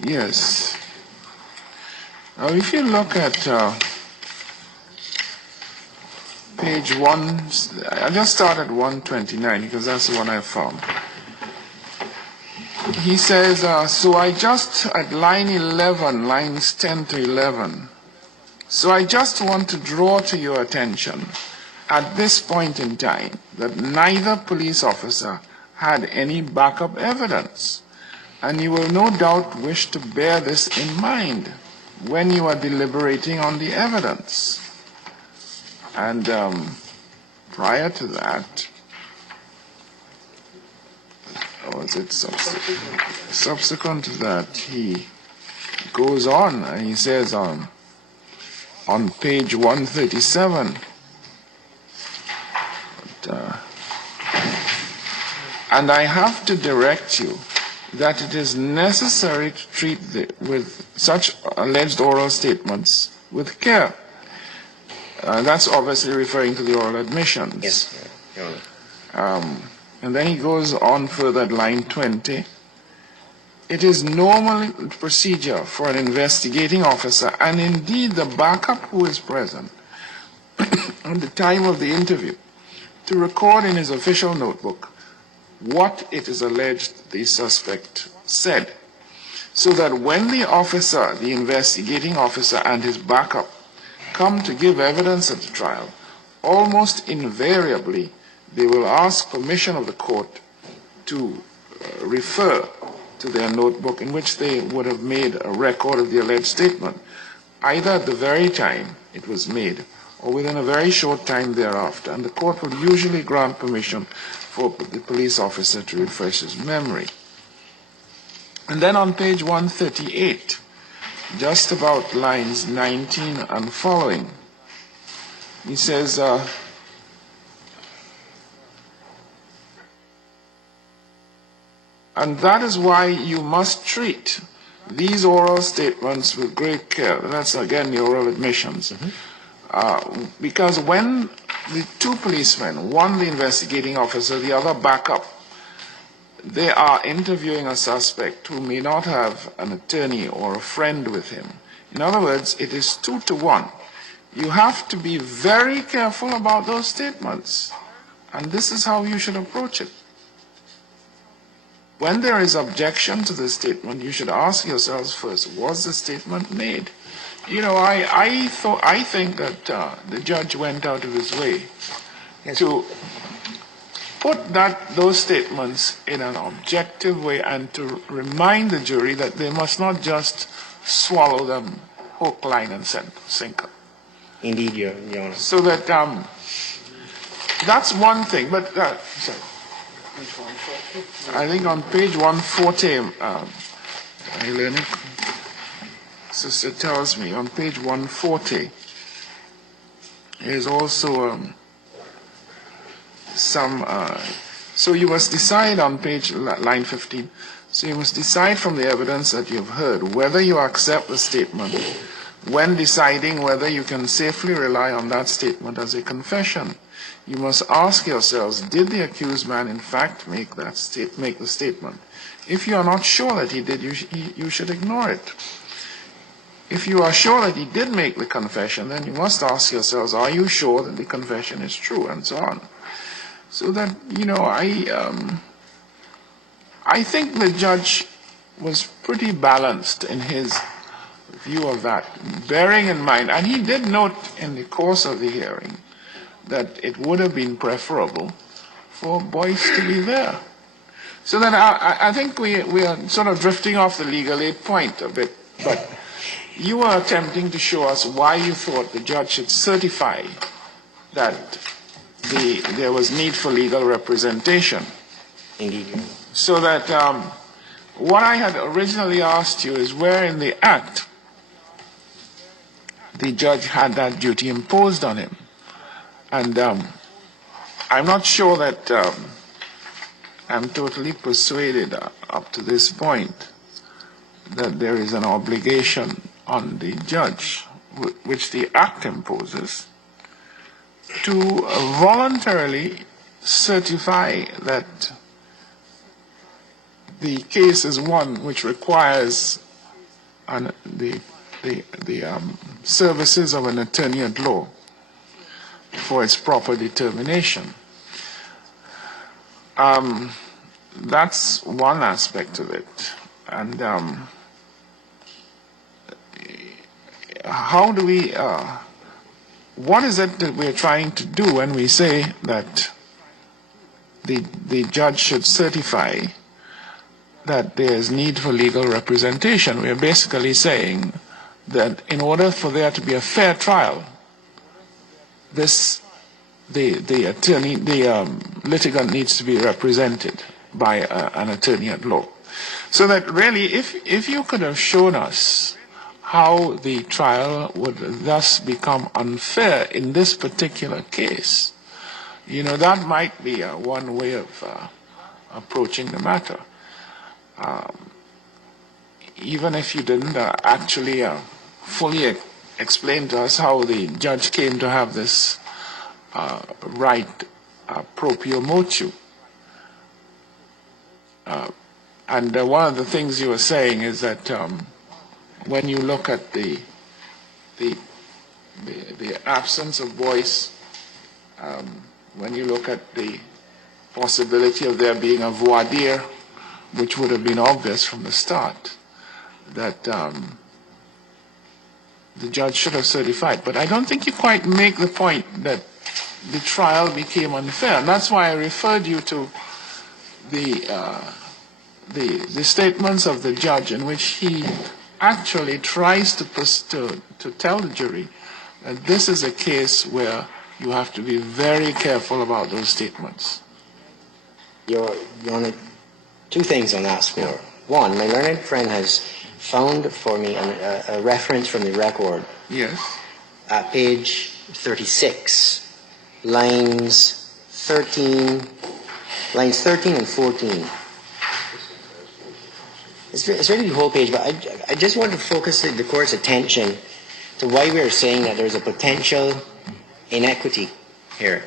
Yeah. Yes. Now, if you look at page 1, I just start at 129 because that's the one I found. He says, so I just, at line 11, lines 10 to 11, So I just want to draw to your attention at this point in time that neither police officer had any backup evidence. And you will no doubt wish to bear this in mind when you are deliberating on the evidence. And prior to that, or is it subsequent to that, he goes on and he says on page 137, and I have to direct you that it is necessary to treat with such alleged oral statements with care. That's obviously referring to the oral admissions. Yes, Your Honor. And then he goes on further at line 20. It is normal procedure for an investigating officer, and indeed the backup who is present at the time of the interview, to record in his official notebook what it is alleged the suspect said, so that when the officer, the investigating officer, and his backup come to give evidence at the trial, almost invariably they will ask permission of the court to refer to their notebook in which they would have made a record of the alleged statement, either at the very time it was made or within a very short time thereafter, and the court will usually grant permission for the police officer to refresh his memory. And then on page 138, just about lines 19 and following, he says, and that is why you must treat these oral statements with great care. That's again the oral admissions. Because when the two policemen, one the investigating officer, the other backup, they are interviewing a suspect who may not have an attorney or a friend with him. In other words, it is 2 to 1. You have to be very careful about those statements. And this is how you should approach it. When there is objection to the statement, you should ask yourselves first, was the statement made? You know, I think that the judge went out of his way to put those statements in an objective way and to remind the jury that they must not just swallow them hook, line, and sinker. Indeed, Your Honor. So that that's one thing. But sorry. I think on page 140, Hellenic sister tells me on page 140 is also so you must decide on line 15. So you must decide from the evidence that you've heard whether you accept the statement when deciding whether you can safely rely on that statement as a confession. You must ask yourselves, did the accused man in fact make the statement? If you are not sure that he did, you should ignore it. If you are sure that he did make the confession, then you must ask yourselves, are you sure that the confession is true, and so on. So that, you know, I think the judge was pretty balanced in his view of that, bearing in mind, and he did note in the course of the hearing that it would have been preferable for Boyce to be there. So then I think we are sort of drifting off the legal aid point a bit, but you are attempting to show us why you thought the judge should certify that there was need for legal representation. Indeed. So that what I had originally asked you is where in the act the judge had that duty imposed on him. And I'm not sure that I'm totally persuaded up to this point that there is an obligation on the judge, which the act imposes, to voluntarily certify that the case is one which requires the services of an attorney at law for its proper determination. That's one aspect of it. And how do we, what is it that we're trying to do when we say that the judge should certify that there is need for legal representation? We're basically saying that in order for there to be a fair trial, the litigant needs to be represented by an attorney at law. So that really, if you could have shown us how the trial would thus become unfair in this particular case, that might be one way of approaching the matter. Even if you didn't actually fully explain to us how the judge came to have this right proprio motu. And one of the things you were saying is that when you look at the absence of voice, when you look at the possibility of there being a voir dire, which would have been obvious from the start, that the judge should have certified. But I don't think you quite make the point that the trial became unfair. And that's why I referred you to the statements of the judge in which he actually tries to tell the jury that this is a case where you have to be very careful about those statements. Your Honor, two things on that score. Yeah. One, my learned friend has found for me a reference from the record. Yes. At page 36, lines 13 and 14. It's really the whole page, but I just want to focus the court's attention to why we are saying that there's a potential inequity here.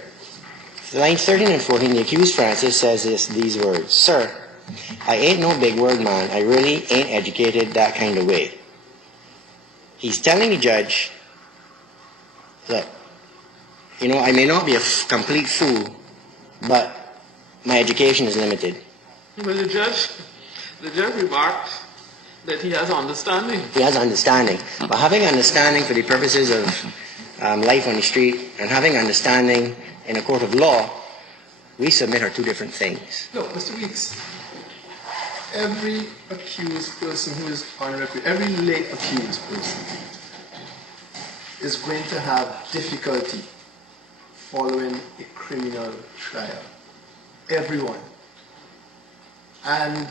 Lines 13 and 14, the accused Francis says these words: "Sir, I ain't no big word man. I really ain't educated that kind of way." He's telling the judge that, I may not be a complete fool, but my education is limited. But the judge remarked that he has understanding. He has understanding. But having understanding for the purposes of life on the street and having understanding in a court of law, we submit are two different things. No, Mr. Weeks, every accused person who is on record, every late accused person is going to have difficulty following a criminal trial. Everyone. And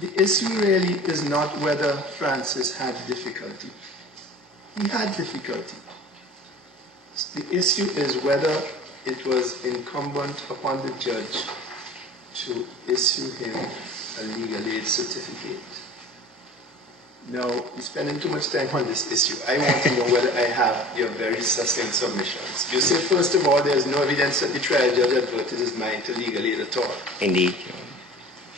the issue really is not whether Francis had difficulty. He had difficulty. The issue is whether it was incumbent upon the judge to issue him a legal aid certificate. Now, you're spending too much time on this issue. I want to know whether I have your very succinct submissions. You say, first of all, there's no evidence that the trial judge adverted his mind to legal aid at all. Indeed.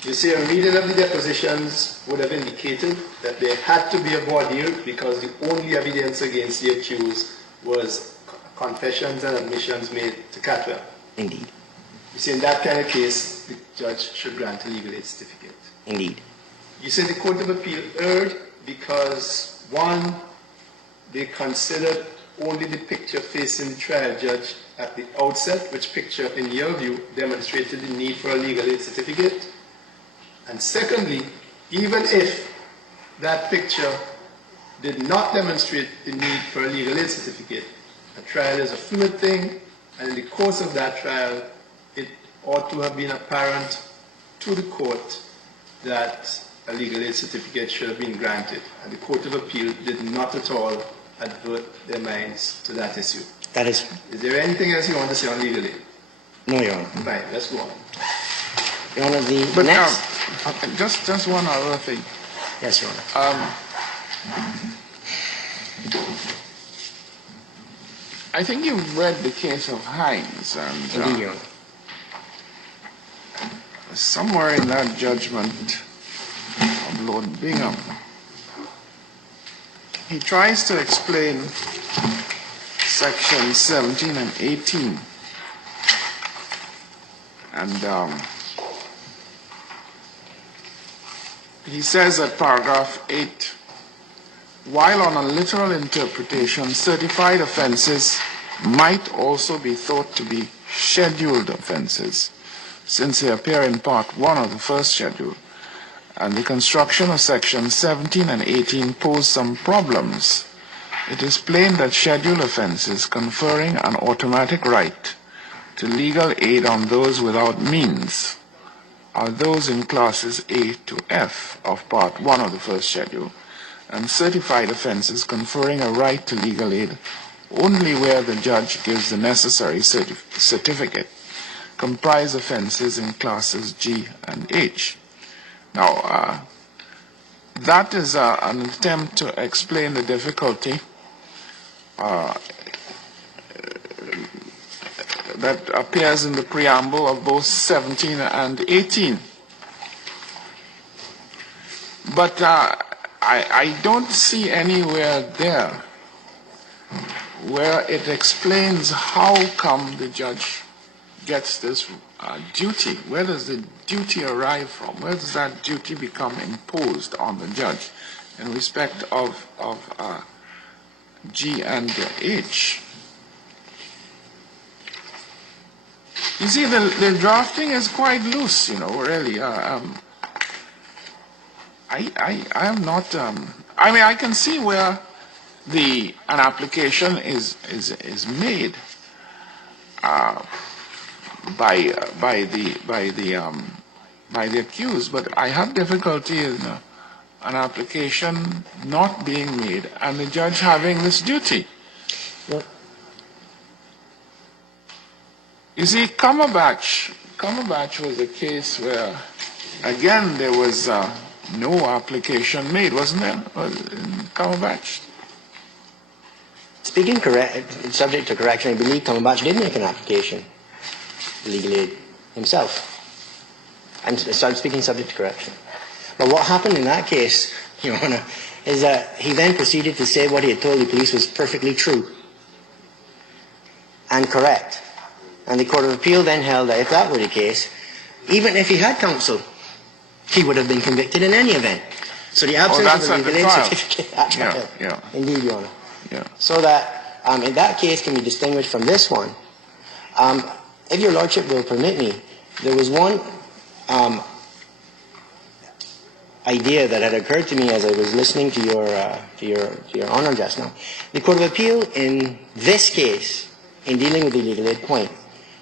You say a reading of the depositions would have indicated that there had to be a voir dire because the only evidence against the accused was confessions and admissions made to Catwell. Indeed. You say in that kind of case, the judge should grant a legal aid certificate. Indeed. You say the Court of Appeal erred because, one, they considered only the picture facing the trial judge at the outset, which picture, in your view, demonstrated the need for a legal aid certificate. And secondly, even if that picture did not demonstrate the need for a legal aid certificate, a trial is a fluid thing, and in the course of that trial, it ought to have been apparent to the court that a legal aid certificate should have been granted. And the Court of Appeal did not at all advert their minds to that issue. That is... Is there anything else you want to say on legal aid? No, Your Honor. Fine, let's go on. Your Honor, the But next... just one other thing. Yes, Your Honor. I think you've read the case of Hines, and Indeed, Your Honor. somewhere in that judgment of Lord Bingham, he tries to explain sections 17 and 18. And he says at paragraph 8 while on a literal interpretation, certified offenses might also be thought to be scheduled offenses, since they appear in Part 1 of the first schedule, and the construction of Sections 17 and 18 pose some problems. It is plain that scheduled offenses conferring an automatic right to legal aid on those without means are those in classes A to F of Part 1 of the first schedule, and certified offenses conferring a right to legal aid only where the judge gives the necessary certificate comprise offenses in classes G and H. Now, that is an attempt to explain the difficulty that appears in the preamble of both 17 and 18. But I don't see anywhere there where it explains how come the judge gets this duty. Where does the duty arrive from? Where does that duty become imposed on the judge in respect of G and H? You see, the drafting is quite loose, really. I am not. I mean, I can see where an application is made by the accused, but I have difficulty in an application not being made and the judge having this duty. Well, you see, Cumberbatch was a case where, again, there was no application made, wasn't there, in Cumberbatch? speaking correct, subject to correction, I believe Cumberbatch did make an application for legal aid himself. So I'm speaking subject to correction. But what happened in that case, Your Honour, is that he then proceeded to say what he had told the police was perfectly true and correct. And the Court of Appeal then held that if that were the case, even if he had counsel, he would have been convicted in any event. So the absence of a legal aid certificate at trial. Yeah. Indeed, Your Honour. Yeah. So that in that case can be distinguished from this one. If Your Lordship will permit me, there was one idea that had occurred to me as I was listening to your Honour just now. The Court of Appeal in this case, in dealing with the legal aid point,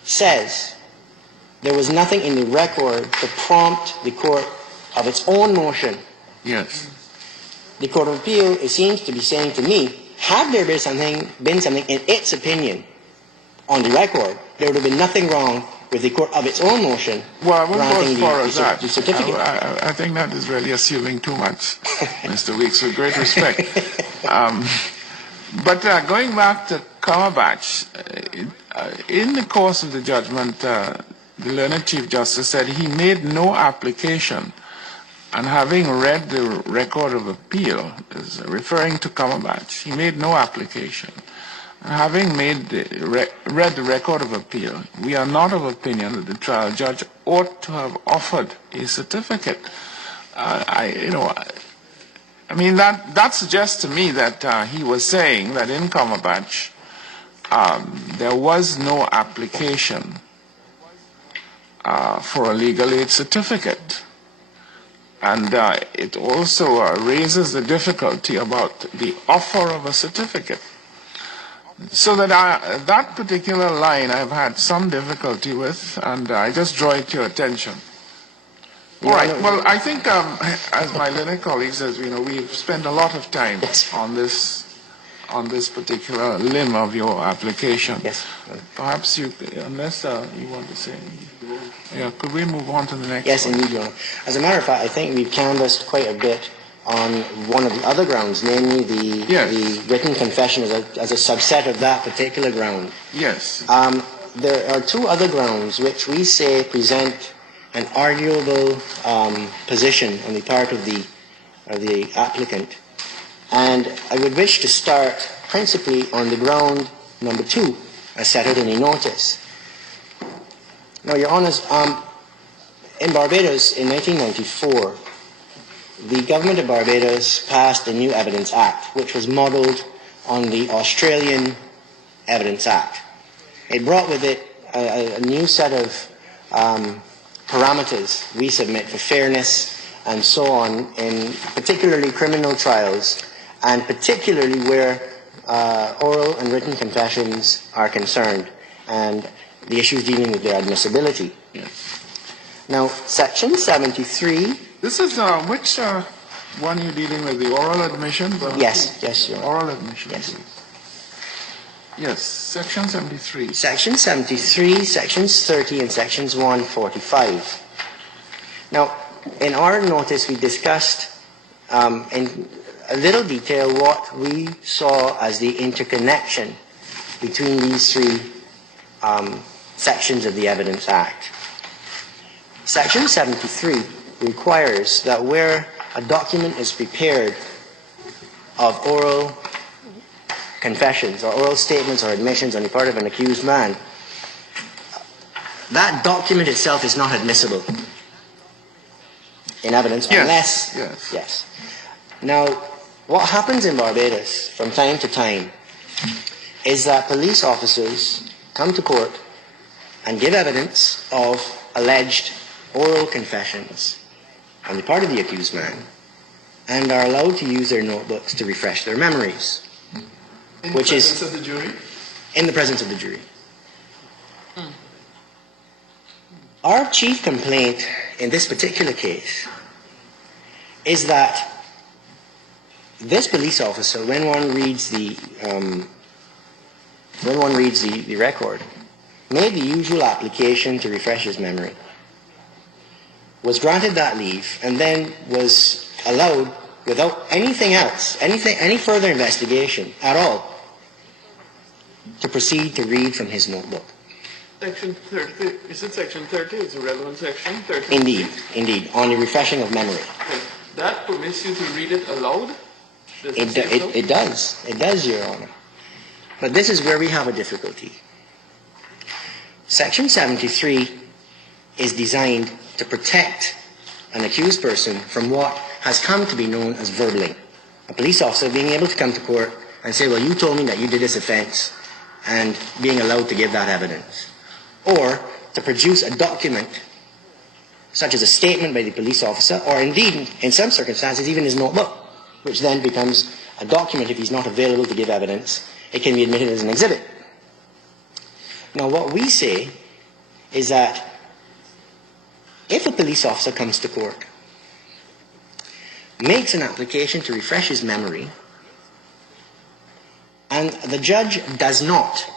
says there was nothing in the record to prompt the court of its own motion. Yes. The Court of Appeal, it seems to be saying to me, had there been something in its opinion on the record, there would have been nothing wrong with the court of its own motion granting the certificate. I think that is really assuming too much, Mr. Weeks, with great respect. But going back to Cumberbatch, in the course of the judgment, the learned Chief Justice said he made no application, and having read the record of appeal, is referring to Cumberbatch, he made no application. Having read the record of appeal, we are not of opinion that the trial judge ought to have offered a certificate. That suggests to me that he was saying that in Cumberbatch there was no application for a legal aid certificate. And it also raises the difficulty about the offer of a certificate. So that that particular line I've had some difficulty with, and I just draw it to your attention. All right. Well, I think, as my learned colleague says, we've spent a lot of time on this particular limb of your application. Yes. Perhaps unless you want to say anything. Yeah. Could we move on to the next? Yes, one? indeed, Your Honour. As a matter of fact, I think we've canvassed quite a bit on one of the other grounds, namely the written confession as a subset of that particular ground. Yes. There are two other grounds which we say present an arguable position on the part of the applicant. And I would wish to start principally on the ground number 2, as set out in the notice. Now, Your Honours, in Barbados in 1994, the government of Barbados passed the New Evidence Act, which was modelled on the Australian Evidence Act. It brought with it a new set of parameters we submit for fairness and so on, in particularly criminal trials, and particularly where oral and written confessions are concerned, and the issues dealing with their admissibility. Yes. Now, Section 73... This is which one you're dealing with, the oral admission? Yes, yes, Your Honor. Oral admission. Yes. Yes, Section 73. Section 73, Sections 30 and Sections 145. Now, in our notice, we discussed in a little detail what we saw as the interconnection between these three sections of the Evidence Act. Section 73 requires that where a document is prepared of oral confessions or oral statements or admissions on the part of an accused man, that document itself is not admissible in evidence unless... Yes. Now, what happens in Barbados from time to time is that police officers come to court and give evidence of alleged oral confessions on the part of the accused man and are allowed to use their notebooks to refresh their memories. In the presence of the jury? In the presence of the jury. Our chief complaint in this particular case is that this police officer, when one reads the record, made the usual application to refresh his memory, was granted that leave, and then was allowed, without anything else, any further investigation at all, to proceed to read from his notebook. Section 30, is it Section 30? It's a relevant section, 30? Indeed, on the refreshing of memory. Okay. That permits you to read it aloud? It does, Your Honor. But this is where we have a difficulty. Section 73 is designed to protect an accused person from what has come to be known as verbaling. A police officer being able to come to court and say, well, you told me that you did this offence, and being allowed to give that evidence. Or to produce a document, such as a statement by the police officer, or indeed, in some circumstances, even his notebook, which then becomes a document if he's not available to give evidence. It can be admitted as an exhibit. Now, what we say is that if a police officer comes to court, makes an application to refresh his memory, and the judge does not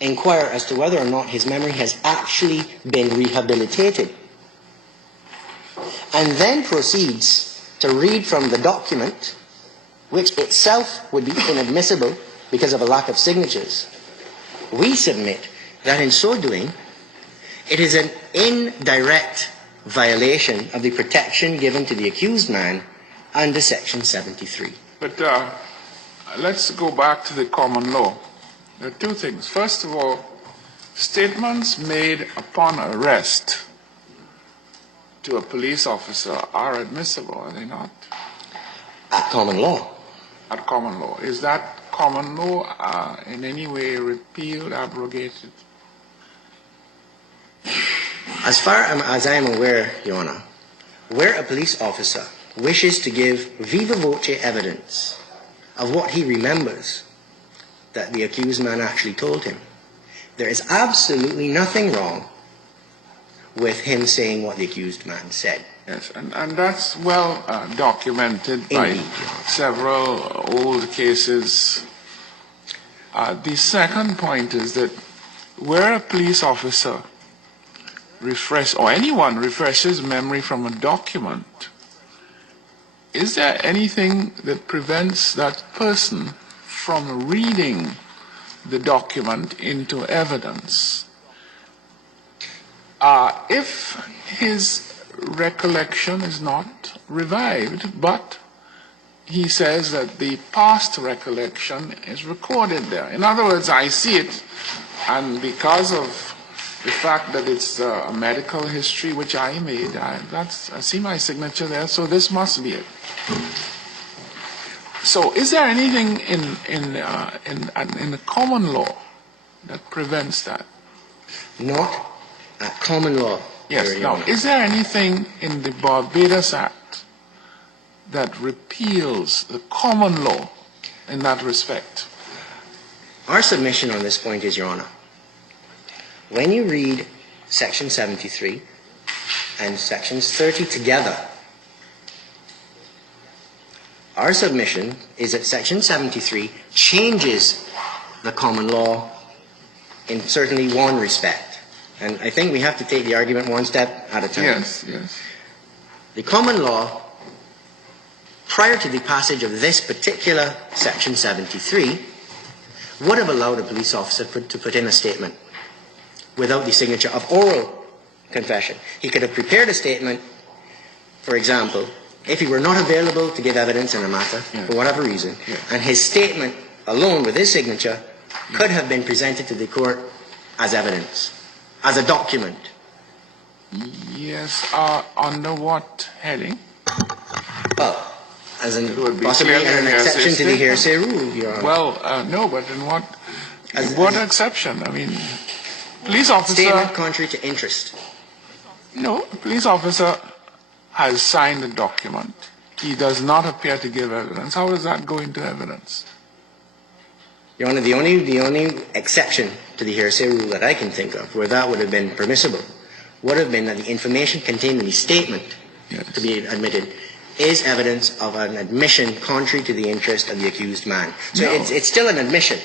inquire as to whether or not his memory has actually been rehabilitated, and then proceeds to read from the document, which itself would be inadmissible because of a lack of signatures, we submit that in so doing, it is an indirect violation of the protection given to the accused man under Section 73. But let's go back to the common law. There are two things. First of all, statements made upon arrest to a police officer are admissible, are they not? At common law. At common law. Is that common law in any way repealed, abrogated? As far as I am aware, Your Honor, where a police officer wishes to give viva voce evidence of what he remembers that the accused man actually told him, there is absolutely nothing wrong with him saying what the accused man said. Yes, and that's well documented by several old cases. The second point is that where a police officer or anyone refreshes memory from a document, is there anything that prevents that person from reading the document into evidence? If his recollection is not revived, but he says that the past recollection is recorded there. In other words, I see it, and because of the fact that it's a medical history which I made, I see my signature there, so this must be it. So is there anything in the common law that prevents that? Not at common law. Yes. Now, is there anything in the Barbados Act that repeals the common law in that respect? Our submission on this point is, Your Honor, when you read Section 73 and Sections 30 together, our submission is that Section 73 changes the common law in certainly one respect. And I think we have to take the argument one step at a time. Yes, yes. The common law, prior to the passage of this particular Section 73, would have allowed a police officer to put in a statement without the signature of oral confession. He could have prepared a statement, for example, if he were not available to give evidence in a matter, for whatever reason, and his statement alone with his signature could have been presented to the court as evidence, as a document. Yes, under what heading? Well, as in would be possibly clearly an a exception to the hearsay hearsay rule, Your Honor. Well, no, but in what exception? I mean, police officer... Statement contrary to interest. No, the police officer has signed a document. He does not appear to give evidence. How does that go into evidence? Your Honor, the only exception to the hearsay rule that I can think of where that would have been permissible would have been that the information contained in the statement to be admitted is evidence of an admission contrary to the interest of the accused man. So No. it's still an admission,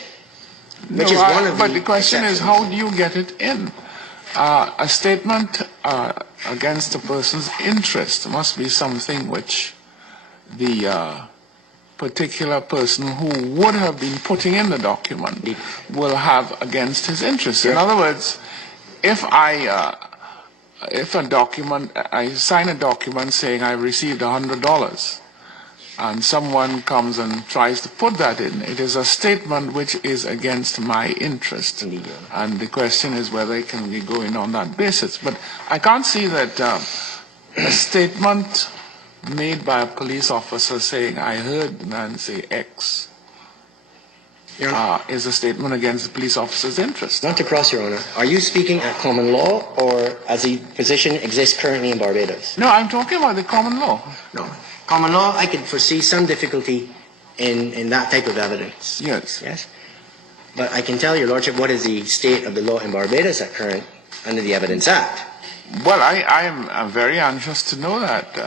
which No, is one of but the the question is, exceptions. how do you get it in? A statement against a person's interest must be something which the particular person who would have been putting in the document will have against his interest. In other words, if I sign a document saying I received $100, and someone comes and tries to put that in, it is a statement which is against my interest. Indeed. And the question is whether it can be going on that basis. But I can't see that a statement made by a police officer saying, I heard the man say X, is a statement against the police officer's interest. Not to cross, Your Honor, are you speaking at common law or as the position exists currently in Barbados? No, I'm talking about the common law. No. Common law, I could foresee some difficulty in that type of evidence. Yes. Yes? But I can tell Your Lordship what is the state of the law in Barbados at current under the Evidence Act. Well, I'm very anxious to know that.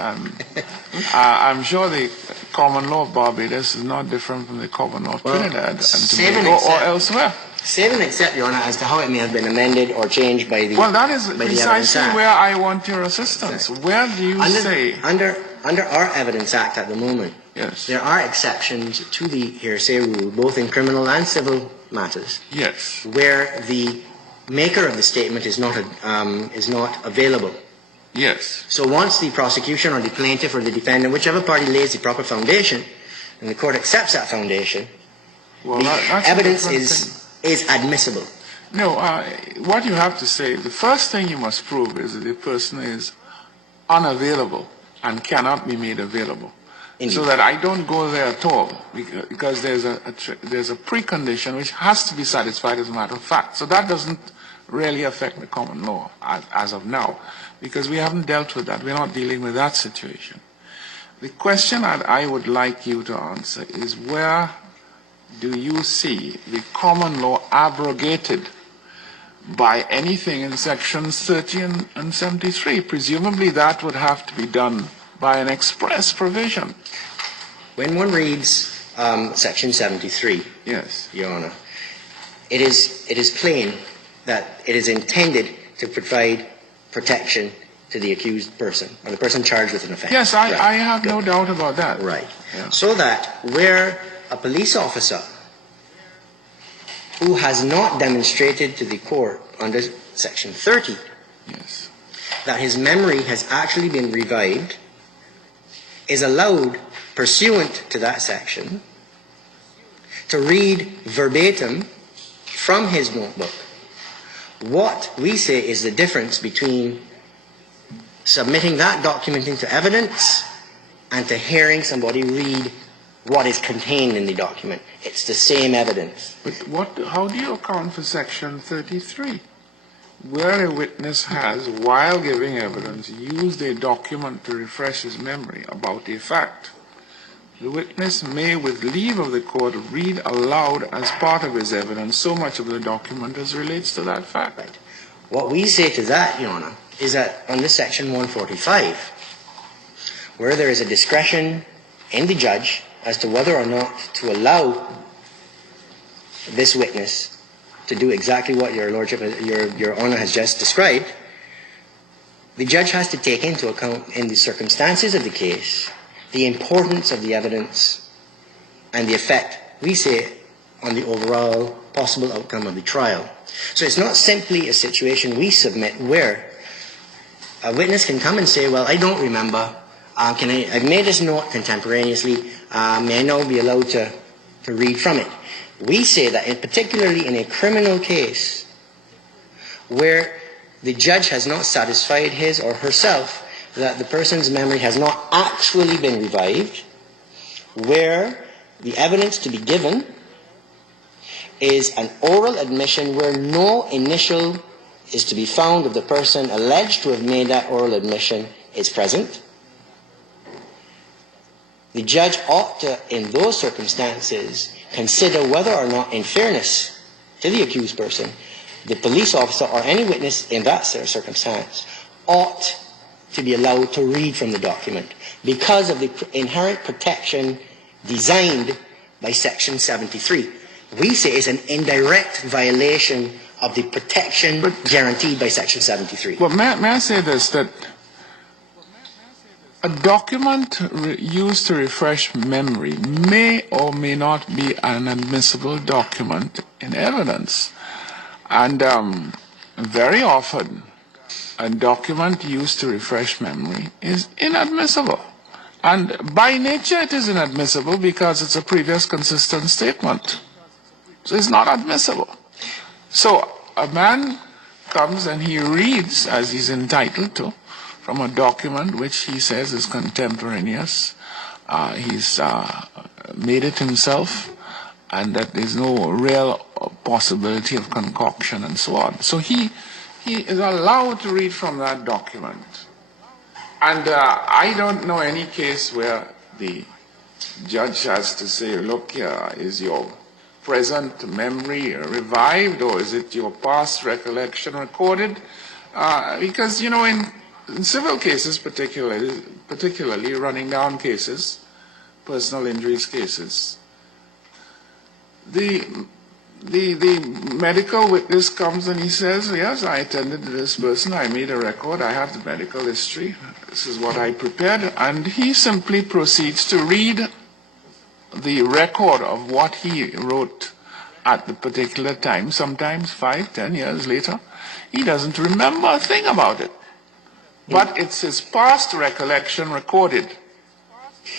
I'm sure the common law of Barbados is not different from the common law of Trinidad and Tobago or elsewhere. Save and accept, Your Honor, as to how it may have been amended or changed by the Well, that is by the Evidence precisely Act. where I want your assistance. Where do you say... Under our Evidence Act at the moment, Yes. there are exceptions to the hearsay rule, both in criminal and civil matters, Yes. where the maker of the statement is not available. Yes. So once the prosecution or the plaintiff or the defendant, whichever party lays the proper foundation, and the court accepts that foundation, Well, the that's a evidence different is admissible. No, what you have to say, the first thing you must prove is that the person is unavailable and cannot be made available. Indeed. So that I don't go there at all, because there's a precondition which has to be satisfied as a matter of fact. So that doesn't really affect the common law as of now, because we haven't dealt with that. We're not dealing with that situation. The question that I would like you to answer is, where do you see the common law abrogated by anything in sections 30 and 73? Presumably that would have to be done by an express provision. When one reads Section 73, Yes. Your Honor, it is plain that it is intended to provide protection to the accused person, or the person charged with an offense. Yes, Right. I have no doubt about that. Right. Yeah. So that where a police officer who has not demonstrated to the court under Section 30 Yes. that his memory has actually been revived is allowed, pursuant to that section, to read verbatim from his notebook What we say is the difference between submitting that document into evidence and to hearing somebody read what is contained in the document. It's the same evidence. But how do you account for Section 33? Where a witness has, while giving evidence, used a document to refresh his memory about a fact. The witness may, with leave of the court, read aloud as part of his evidence so much of the document as relates to that fact. Right. What we say to that, Your Honour, is that under Section 145, where there is a discretion in the judge as to whether or not to allow this witness to do exactly what Your Lordship, Your Honour has just described, the judge has to take into account in the circumstances of the case the importance of the evidence and the effect, we say, on the overall possible outcome of the trial. So it's not simply a situation we submit where a witness can come and say, well, I don't remember, I've made this note contemporaneously, may I now be allowed to read from it? We say that particularly in a criminal case where the judge has not satisfied his or herself that the person's memory has not actually been revived, where the evidence to be given is an oral admission where no initial is to be found of the person alleged to have made that oral admission is present, the judge ought to, in those circumstances, consider whether or not, in fairness to the accused person, the police officer or any witness in that circumstance ought to be allowed to read from the document because of the inherent protection designed by Section 73. We say it's an indirect violation of the protection guaranteed by Section 73. Well, may I say this, that a document used to refresh memory may or may not be an admissible document in evidence. And very often, a document used to refresh memory is inadmissible. And by nature it is inadmissible because it's a previous consistent statement. So it's not admissible. So a man comes and he reads, as he's entitled to, from a document which he says is contemporaneous. He's made it himself, and that there's no real possibility of concoction and so on. So he is allowed to read from that document. And I don't know any case where the judge has to say, look, here is your present memory revived, or is it your past recollection recorded? Because, you know, in civil cases particularly running down cases, personal injuries cases, the medical witness comes and he says, yes, I attended to this person, I made a record, I have the medical history, this is what I prepared, and he simply proceeds to read the record of what he wrote at the particular time, sometimes 5-10 years later. He doesn't remember a thing about it. But it's his past recollection recorded.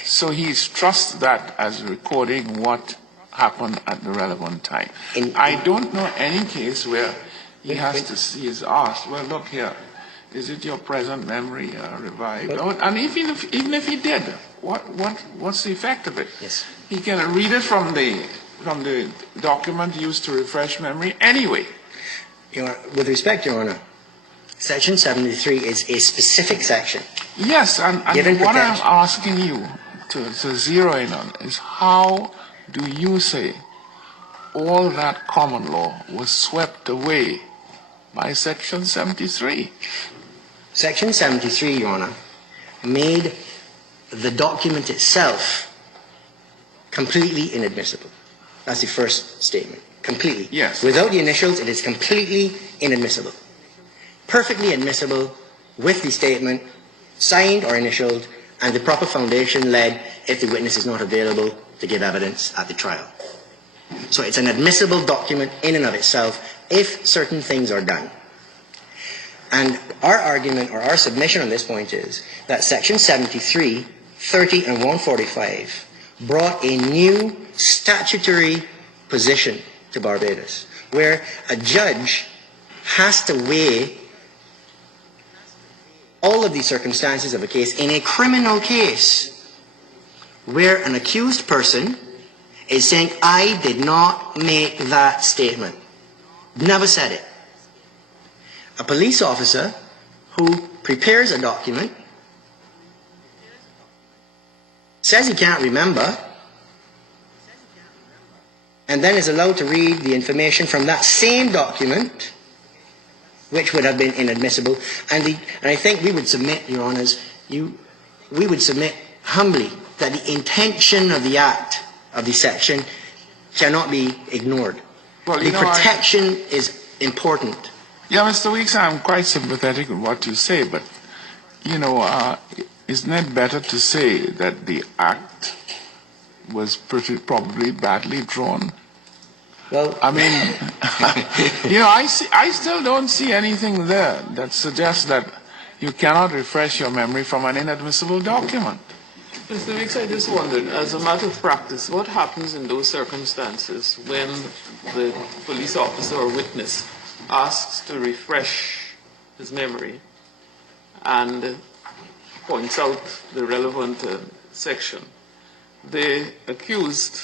So he trusts that as recording what happened at the relevant time. I don't know any case where he is asked, well, look here, is it your present memory revived? And even if he did, what's the effect of it? Yes. He can read it from the document used to refresh memory anyway. With respect, Your Honour, Section 73 is a specific section. Yes, and what I'm asking you to zero in on is how do you say all that common law was swept away by Section 73? Section 73, Your Honour, made the document itself completely inadmissible. That's the first statement. Completely. Yes. Without the initials, it is completely inadmissible. Perfectly admissible with the statement signed or initialed and the proper foundation laid if the witness is not available to give evidence at the trial. So it's an admissible document in and of itself if certain things are done. And our argument or our submission on this point is that Section 73, 30 and 145 brought a new statutory position to Barbados where a judge has to weigh all of the circumstances of a case. In a criminal case, where an accused person is saying, I did not make that statement, never said it. A police officer who prepares a document, says he can't remember, and then is allowed to read the information from that same document, which would have been inadmissible. And I think we would submit, Your Honours, we would submit humbly that the intention of the Act, of the section, cannot be ignored. Well, the protection is important. Yeah, Mr. Weeks, I'm quite sympathetic with what you say, but, isn't it better to say that the Act was probably badly drawn? Well, I mean, I still don't see anything there that suggests that you cannot refresh your memory from an inadmissible document. Mr. Weeks, I just wondered, as a matter of practice, what happens in those circumstances when the police officer or witness asks to refresh his memory and points out the relevant section? The accused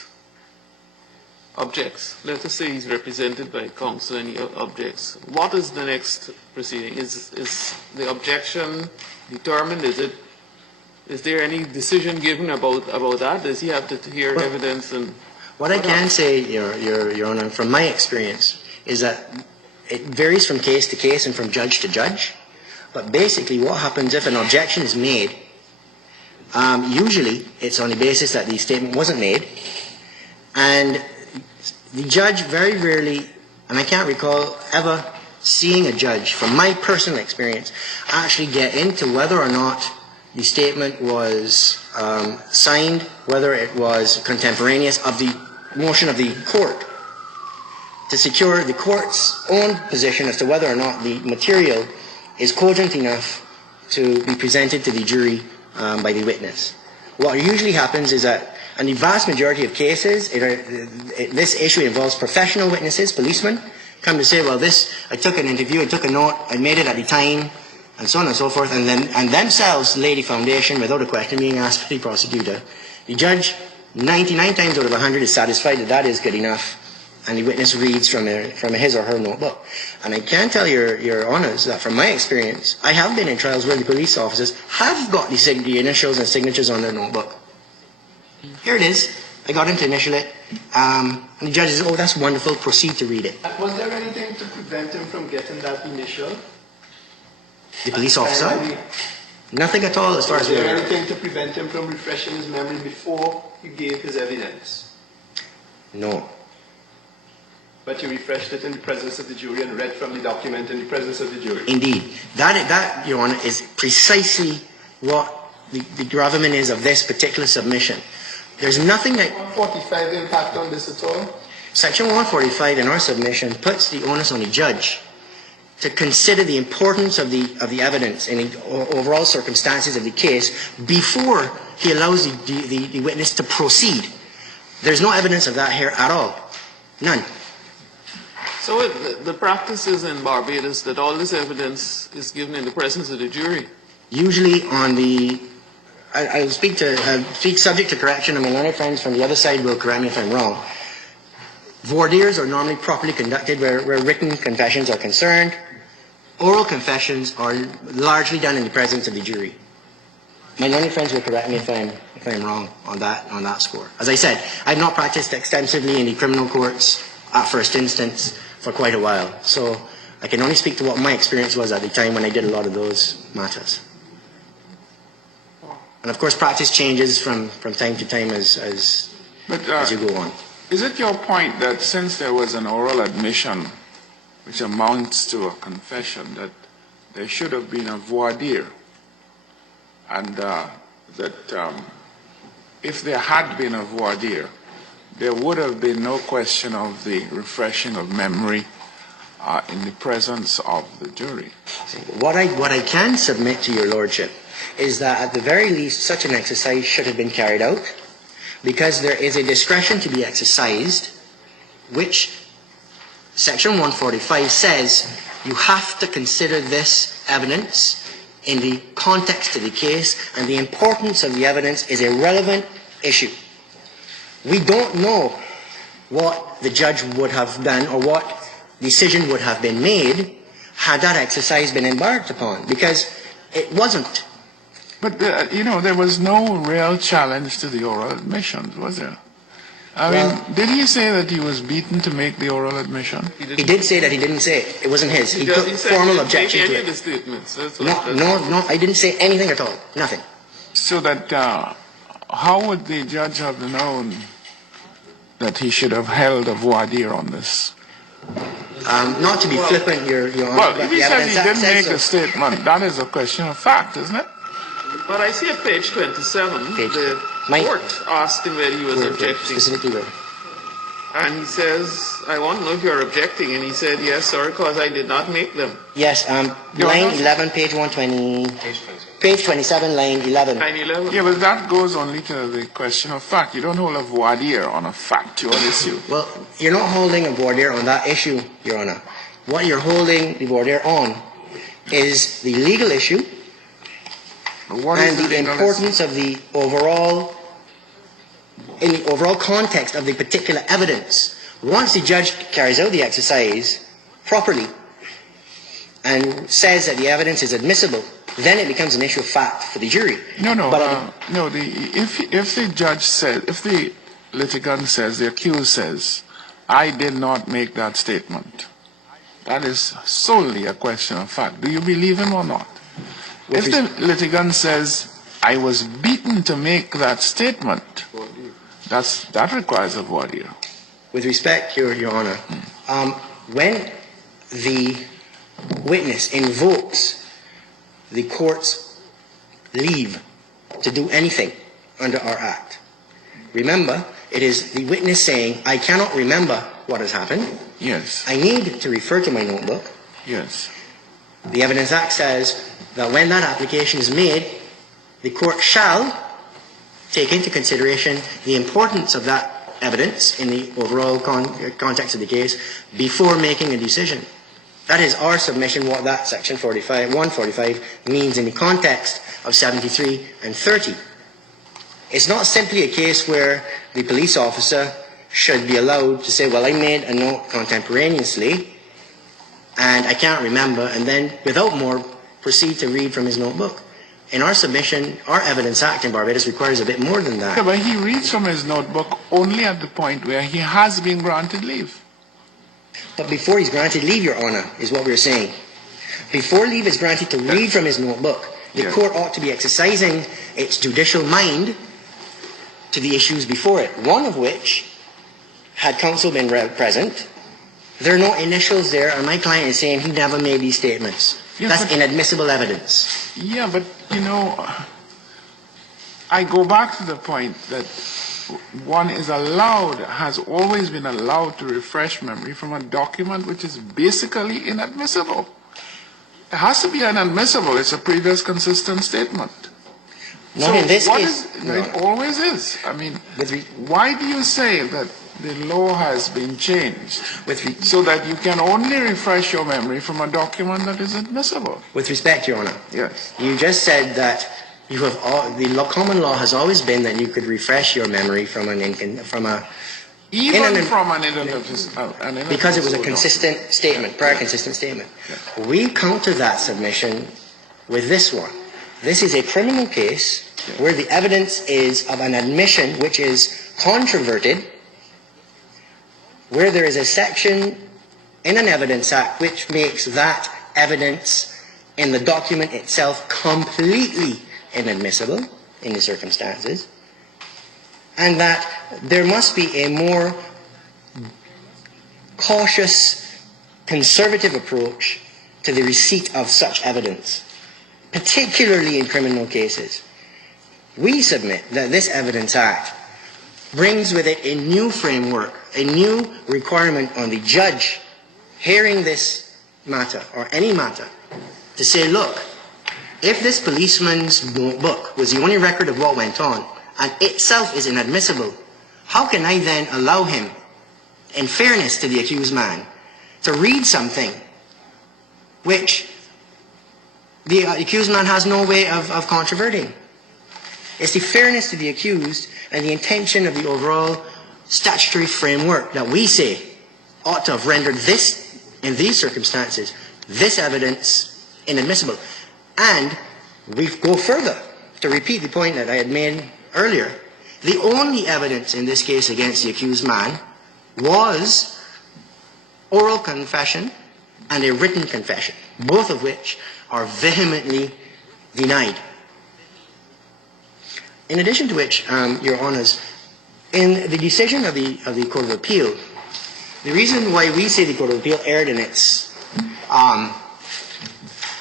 objects. Let us say he's represented by counsel and he objects. What is the next proceeding? Is the objection determined? Is there any decision given about that? Does he have to hear evidence? And what I can say, Your Honour, from my experience, is that it varies from case to case and from judge to judge. But basically what happens if an objection is made, usually it's on the basis that the statement wasn't made, and the judge very rarely, and I can't recall ever seeing a judge, from my personal experience, actually get into whether or not the statement was signed, whether it was contemporaneous of the motion of the court, to secure the court's own position as to whether or not the material is cogent enough to be presented to the jury by the witness. What usually happens is that in the vast majority of cases, this issue involves professional witnesses, policemen, come to say, well, I took an interview, I took a note, I made it at the time, and so on and so forth, and themselves lay the foundation without a question being asked by the prosecutor. The judge, 99 times out of 100, is satisfied that that is good enough, and the witness reads from his or her notebook. And I can tell your honours that from my experience, I have been in trials where the police officers have got the initials and signatures on their notebook. Here it is. I got him to initial it. And the judge says, oh, that's wonderful, proceed to read it. Was there anything to prevent him from getting that initial? The police officer? Nothing at all as far as we Was know. there anything to prevent him from refreshing his memory before he gave his evidence? No. But you refreshed it in the presence of the jury and read from the document in the presence of the jury? Indeed. That, Your Honour, is precisely what the gravamen is of this particular submission. There's nothing that... 145 impact on this at all? Section 145 in our submission puts the onus on the judge to consider the importance of the evidence and the overall circumstances of the case before he allows the witness to proceed. There's no evidence of that here at all. None. so the practice is in Barbados that all this evidence is given in the presence of the jury. Usually on the... I'll speak subject to correction, and my learned friends from the other side will correct me if I'm wrong. Voir dires are normally properly conducted where written confessions are concerned. Oral confessions are largely done in the presence of the jury. My learned friends will correct me if I'm wrong on that score. As I said, I've not practiced extensively in the criminal courts at first instance for quite a while, so I can only speak to what my experience was at the time when I did a lot of those matters. And of course, practice changes from time to time as you go on. Is it your point that since there was an oral admission which amounts to a confession, that there should have been a voir dire, and that if there had been a voir dire, there would have been no question of the refreshing of memory in the presence of the jury? What I can submit to your lordship is that at the very least such an exercise should have been carried out, because there is a discretion to be exercised which Section 145 says you have to consider this evidence in the context of the case, and the importance of the evidence is a relevant issue. We don't know what the judge would have done or what decision would have been made had that exercise been embarked upon, because it wasn't. But, there was no real challenge to the oral admissions, was there? I mean, did he say that he was beaten to make the oral admission? He did say that. He didn't say it. It wasn't his. He took formal objection to it. No, I didn't say anything at all. Nothing. So that, how would the judge have known that he should have held a voir dire on this? Not to be flippant, Your Honor. Well, if he says he didn't make a statement, that is a question of fact, isn't it? But I see at page 27, the court asked him whether he was objecting. Specifically where? And he says, I want to know if you're objecting. And he said, yes, sir, because I did not make them. Yes, line 11, page 120. Page 27, line 11. Line 11. Yeah, but that goes only to the question of fact. You don't hold a voir dire on a factual issue. Well, you're not holding a voir dire on that issue, Your Honor. What you're holding the voir dire on is the legal issue and the importance of the overall, in the overall context of the particular evidence. Once the judge carries out the exercise properly and says that the evidence is admissible, then it becomes an issue of fact for the jury. If the judge says, if the litigant says, the accused says, I did not make that statement, that is solely a question of fact. Do you believe him or not? If the litigant says, I was beaten to make that statement, that requires a voir dire. With respect, Your Honor, when the witness invokes the court's leave to do anything under our Act, remember, it is the witness saying, I cannot remember what has happened. Yes. I need to refer to my notebook. Yes. The Evidence Act says that when that application is made, the court shall take into consideration the importance of that evidence in the overall context of the case before making a decision. That is our submission, what that section 145 means in the context of 73 and 30. It's not simply a case where the police officer should be allowed to say, well, I made a note contemporaneously and I can't remember, and then without more proceed to read from his notebook. In our submission, our Evidence Act in Barbados requires a bit more than that. Yeah, but he reads from his notebook only at the point where he has been granted leave. But before he's granted leave, Your Honor, is what we're saying. Before leave is granted to read from his notebook, the court ought to be exercising its judicial mind to the issues before it, one of which, had counsel been present, there are no initials there, and my client is saying he never made these statements. Yes, that's inadmissible evidence. Yeah, but, I go back to the point that one is allowed, has always been allowed to refresh memory from a document which is basically inadmissible. It has to be inadmissible. It's a previous consistent statement. Not in this case. It always is. I mean, why do you say that the law has been changed so that you can only refresh your memory from a document that is admissible? With respect, Your Honor. Yes. You just said that the common law has always been that you could refresh your memory from an because it was a consistent statement, prior consistent statement. Yeah. We counter that submission with this one. This is a criminal case where the evidence is of an admission which is controverted, where there is a section in an Evidence Act which makes that evidence in the document itself completely inadmissible in the circumstances, and that there must be a more cautious, conservative approach to the receipt of such evidence, particularly in criminal cases. We submit that this Evidence Act brings with it a new framework, a new requirement on the judge hearing this matter, or any matter, to say, look, if this policeman's notebook was the only record of what went on, and itself is inadmissible, how can I then allow him, in fairness to the accused man, to read something which the accused man has no way of controverting. It's the fairness to the accused and the intention of the overall statutory framework that we say ought to have rendered this, in these circumstances, this evidence inadmissible. And we go further, to repeat the point that I had made earlier. The only evidence in this case against the accused man was oral confession and a written confession, both of which are vehemently denied. In addition to which, Your Honours, in the decision of the Court of Appeal, the reason why we say the Court of Appeal erred in its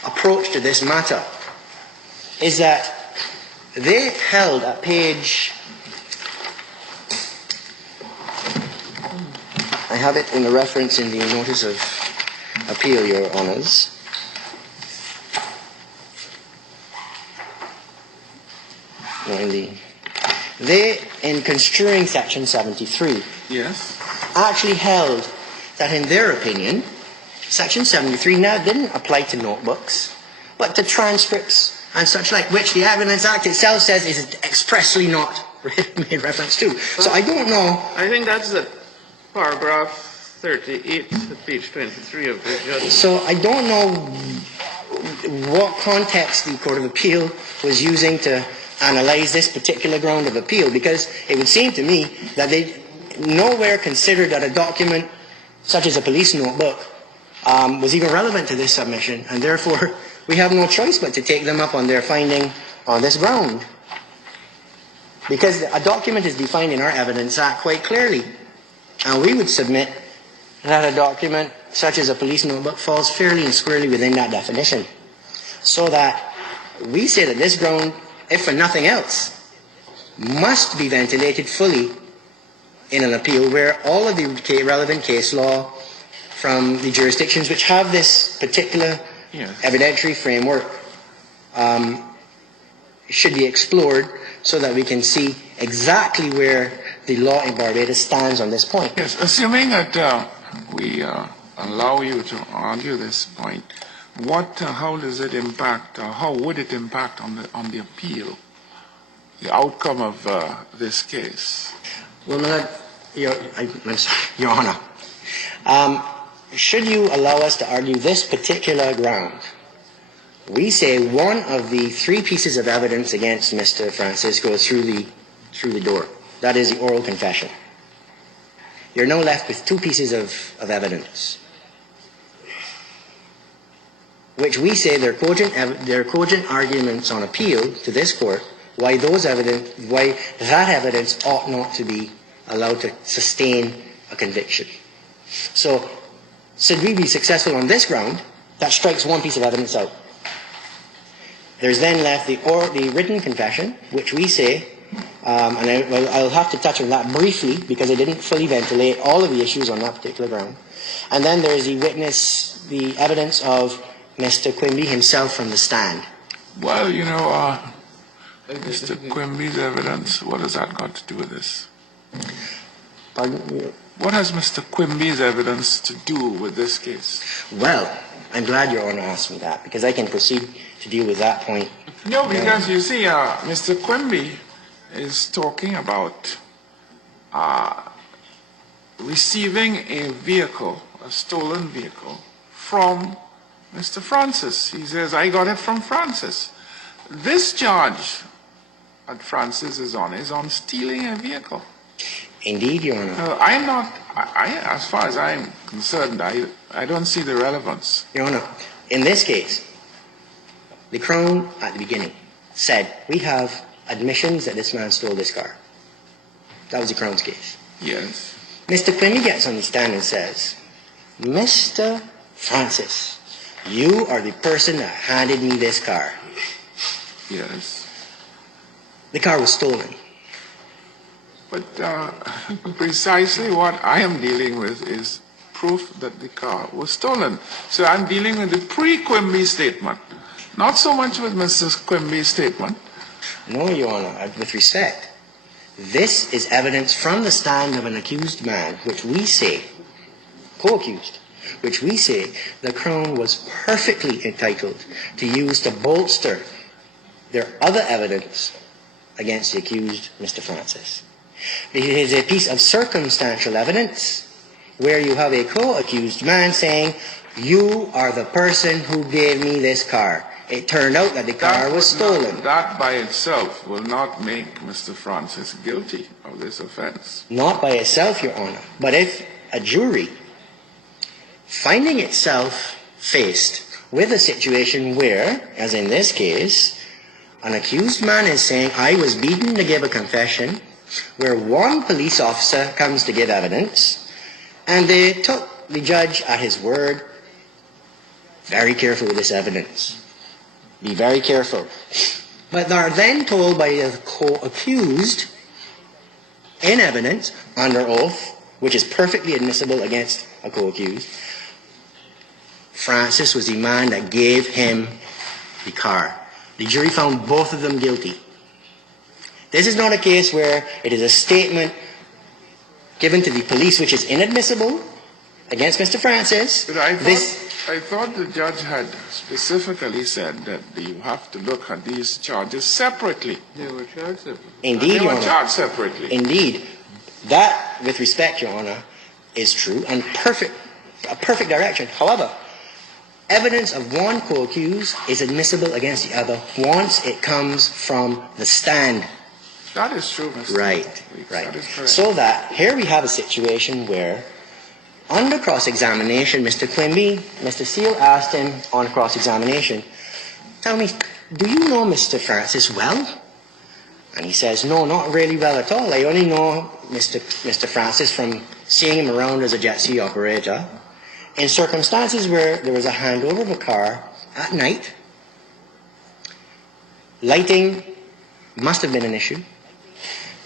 approach to this matter is that they held at page, I have it in the reference in the Notice of Appeal, Your Honours. No, they, in construing Section 73, Yes. actually held that, in their opinion, Section 73 now didn't apply to notebooks, but to transcripts and such like, which the Evidence Act itself says is expressly not made reference to. So I don't know. I think that's at paragraph 38, at page 23 of the judgment. So I don't know what context the Court of Appeal was using to analyze this particular ground of appeal, because it would seem to me that they nowhere considered that a document such as a police notebook was even relevant to this submission, and therefore we have no choice but to take them up on their finding on this ground. Because a document is defined in our Evidence Act quite clearly, and we would submit that a document such as a police notebook falls fairly and squarely within that definition. So that we say that this ground, if for nothing else, must be ventilated fully in an appeal where all of the relevant case law from the jurisdictions which have this particular evidentiary framework should be explored, so that we can see exactly where the law in Barbados stands on this point. Yes, assuming that we allow you to argue this point, how does it impact, how would it impact on the appeal, the outcome of this case? Well, my Lord, I'm sorry, Your Honour, should you allow us to argue this particular ground, we say one of the three pieces of evidence against Mr. Francis goes through the door. That is the oral confession. You're now left with two pieces of evidence, which we say they're cogent arguments on appeal to this court why that evidence ought not to be allowed to sustain a conviction. So, should we be successful on this ground, that strikes one piece of evidence out. There's then left the written confession, which we say, and I'll have to touch on that briefly because I didn't fully ventilate all of the issues on that particular ground. And then there's the evidence of Mr. Quimby himself from the stand. Well, Mr. Quimby's evidence, what has that got to do with this? Pardon? What has Mr. Quimby's evidence to do with this case? Well, I'm glad Your Honour asked me that, because I can proceed to deal with that point. No, because you see, Mr. Quimby is talking about receiving a vehicle, a stolen vehicle, from Mr. Francis. He says, I got it from Francis. This charge that Francis is on stealing a vehicle. Indeed, Your Honour. As far as I'm concerned, I don't see the relevance. Your Honour, in this case, the Crown at the beginning said, we have admissions that this man stole this car. That was the Crown's case. Yes. Mr. Quimby gets on the stand and says, Mr. Francis, you are the person that handed me this car. Yes. The car was stolen. But precisely what I am dealing with is proof that the car was stolen. So I'm dealing with the pre-Quimby statement, not so much with Mr. Quimby's statement. No, Your Honour, with respect. This is evidence from the stand of an accused man, which we say, co-accused, which we say the Crown was perfectly entitled to use to bolster their other evidence against the accused, Mr. Francis. It is a piece of circumstantial evidence where you have a co-accused man saying, "You are the person who gave me this car. It turned out that the car was stolen." That by itself will not make Mr. Francis guilty of this offense. Not by itself, Your Honor. But if a jury, finding itself faced with a situation where, as in this case, an accused man is saying, "I was beaten," to give a confession, where one police officer comes to give evidence, and they took the judge at his word, very careful with this evidence. Be very careful. But they are then told by the co-accused in evidence, under oath, which is perfectly admissible against a co-accused, Francis was the man that gave him the car. The jury found both of them guilty. This is not a case where it is a statement given to the police which is inadmissible against Mr. Francis. But I thought the judge had specifically said that you have to look at these charges separately. They were charged separately. Indeed, They Your were Honor. charged separately. Indeed. That, with respect, Your Honor, is true and a perfect direction. However, evidence of one co-accused is admissible against the other once it comes from the stand. That is true, Mr. Right. That is correct. So that here we have a situation where, under cross-examination, Mr. Quimby, Mr. Seal asked him on cross-examination, "Tell me, do you know Mr. Francis well?" And he says, "No, not really well at all. I only know Mr. Francis from seeing him around as a jet ski operator in circumstances where there was a handover of a car at night. Lighting must have been an issue.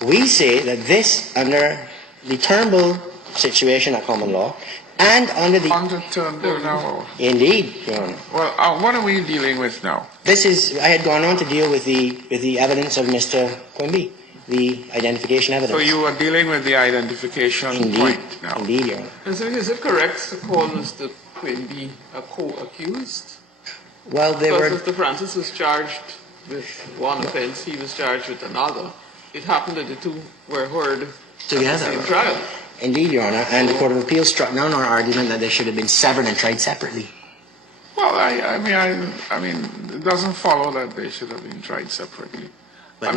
We say that this, under the Turnbull situation at common law, and under the..." Under Turnbull now. Indeed, Your Honor. Well, what are we dealing with now? This is, I had gone on to deal with the evidence of Mr. Quimby, the identification evidence. So you are dealing with the identification Indeed, point now. indeed, Your Honor. Is it correct to call Mr. Quimby a co-accused? Well, they Because were... Mr. Francis was charged with one offense, he was charged with another. It happened that the two were heard at the Together. same trial. Indeed, Your Honor, and the Court of Appeal struck down our argument that they should have been severed and tried separately. Well, I mean, it doesn't follow that they should have been tried separately. But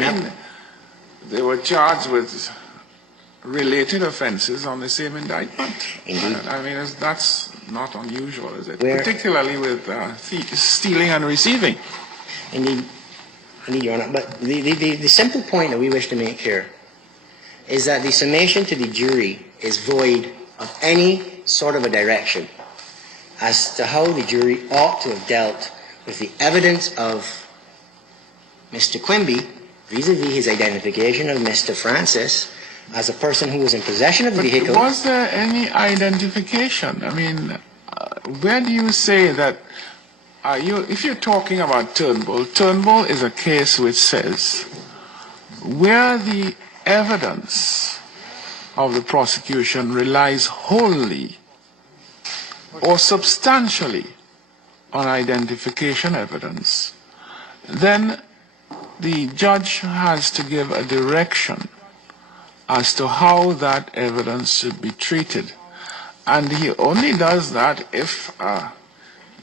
They were charged with related offenses on the same indictment. Indeed. That's not unusual, is it? Where- Particularly with stealing and receiving. Indeed, Your Honor. But the simple point that we wish to make here is that the summation to the jury is void of any sort of a direction as to how the jury ought to have dealt with the evidence of Mr. Quimby vis-a-vis his identification of Mr. Francis as a person who was in possession of the vehicle. Was there any identification? I mean, where do you say that, if you're talking about Turnbull, Turnbull is a case which says where the evidence of the prosecution relies wholly or substantially on identification evidence, then the judge has to give a direction as to how that evidence should be treated. And he only does that if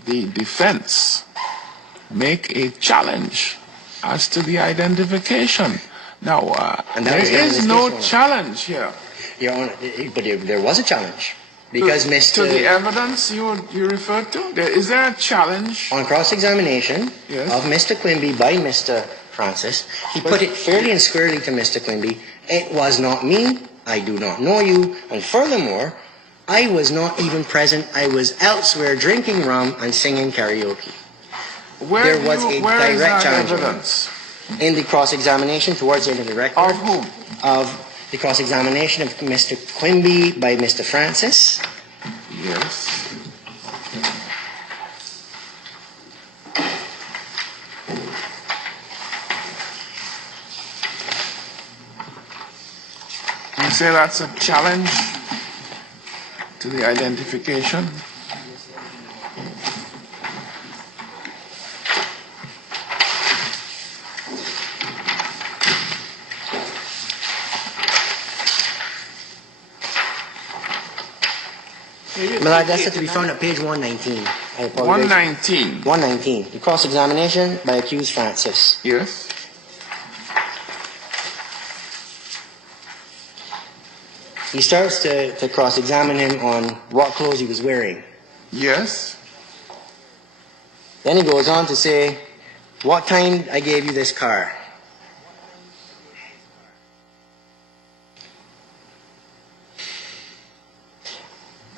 the defense make a challenge as to the identification. Now, there is no challenge here. Your Honor, but there was a challenge. Because To the evidence you referred to? Is there a challenge? On cross-examination Yes. of Mr. Quimby by Mr. Francis, he put it fairly and squarely to Mr. Quimby, "It was not me, I do not know you, and furthermore, I was not even present, I was elsewhere drinking rum and singing karaoke." There was a where is direct that challenge evidence? in the cross-examination towards the end of the record. Of whom? Of the cross-examination of Mr. Quimby by Mr. Francis. Yes. You say that's a challenge to the identification? My lord, that's to be found at page 119. I apologize. 119. 119. The cross-examination by accused Francis. Yes. He starts to cross-examine him on what clothes he was wearing. Yes. Then he goes on to say, what time I gave you this car?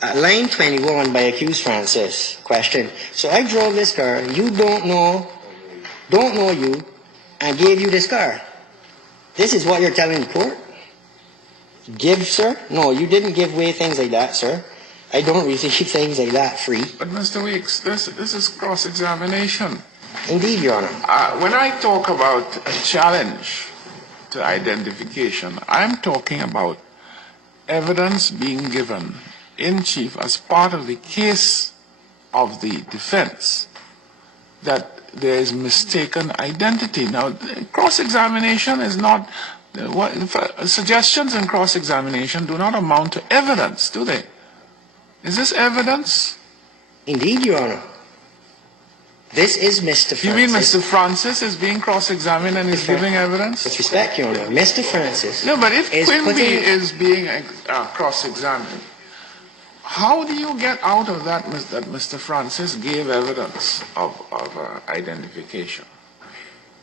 At line 21 by accused Francis, question. So I drove this car, you don't know you, and gave you this car. This is what you're telling the court? Give, sir? No, you didn't give away things like that, sir. I don't receive things like that free. But Mr. Weeks, this is cross-examination. Indeed, Your Honor. When I talk about a challenge to identification, I'm talking about evidence being given in chief as part of the case of the defense that there is mistaken identity. Now, cross-examination is not, suggestions in cross-examination do not amount to evidence, do they? Is this evidence? Indeed, Your Honor. This is Mr. Francis. You mean Mr. Francis is being cross-examined and is giving evidence? With respect, Your Honor, Mr. Francis. No, but if Quimby is being cross-examined, how do you get out of that that Mr. Francis gave evidence of identification?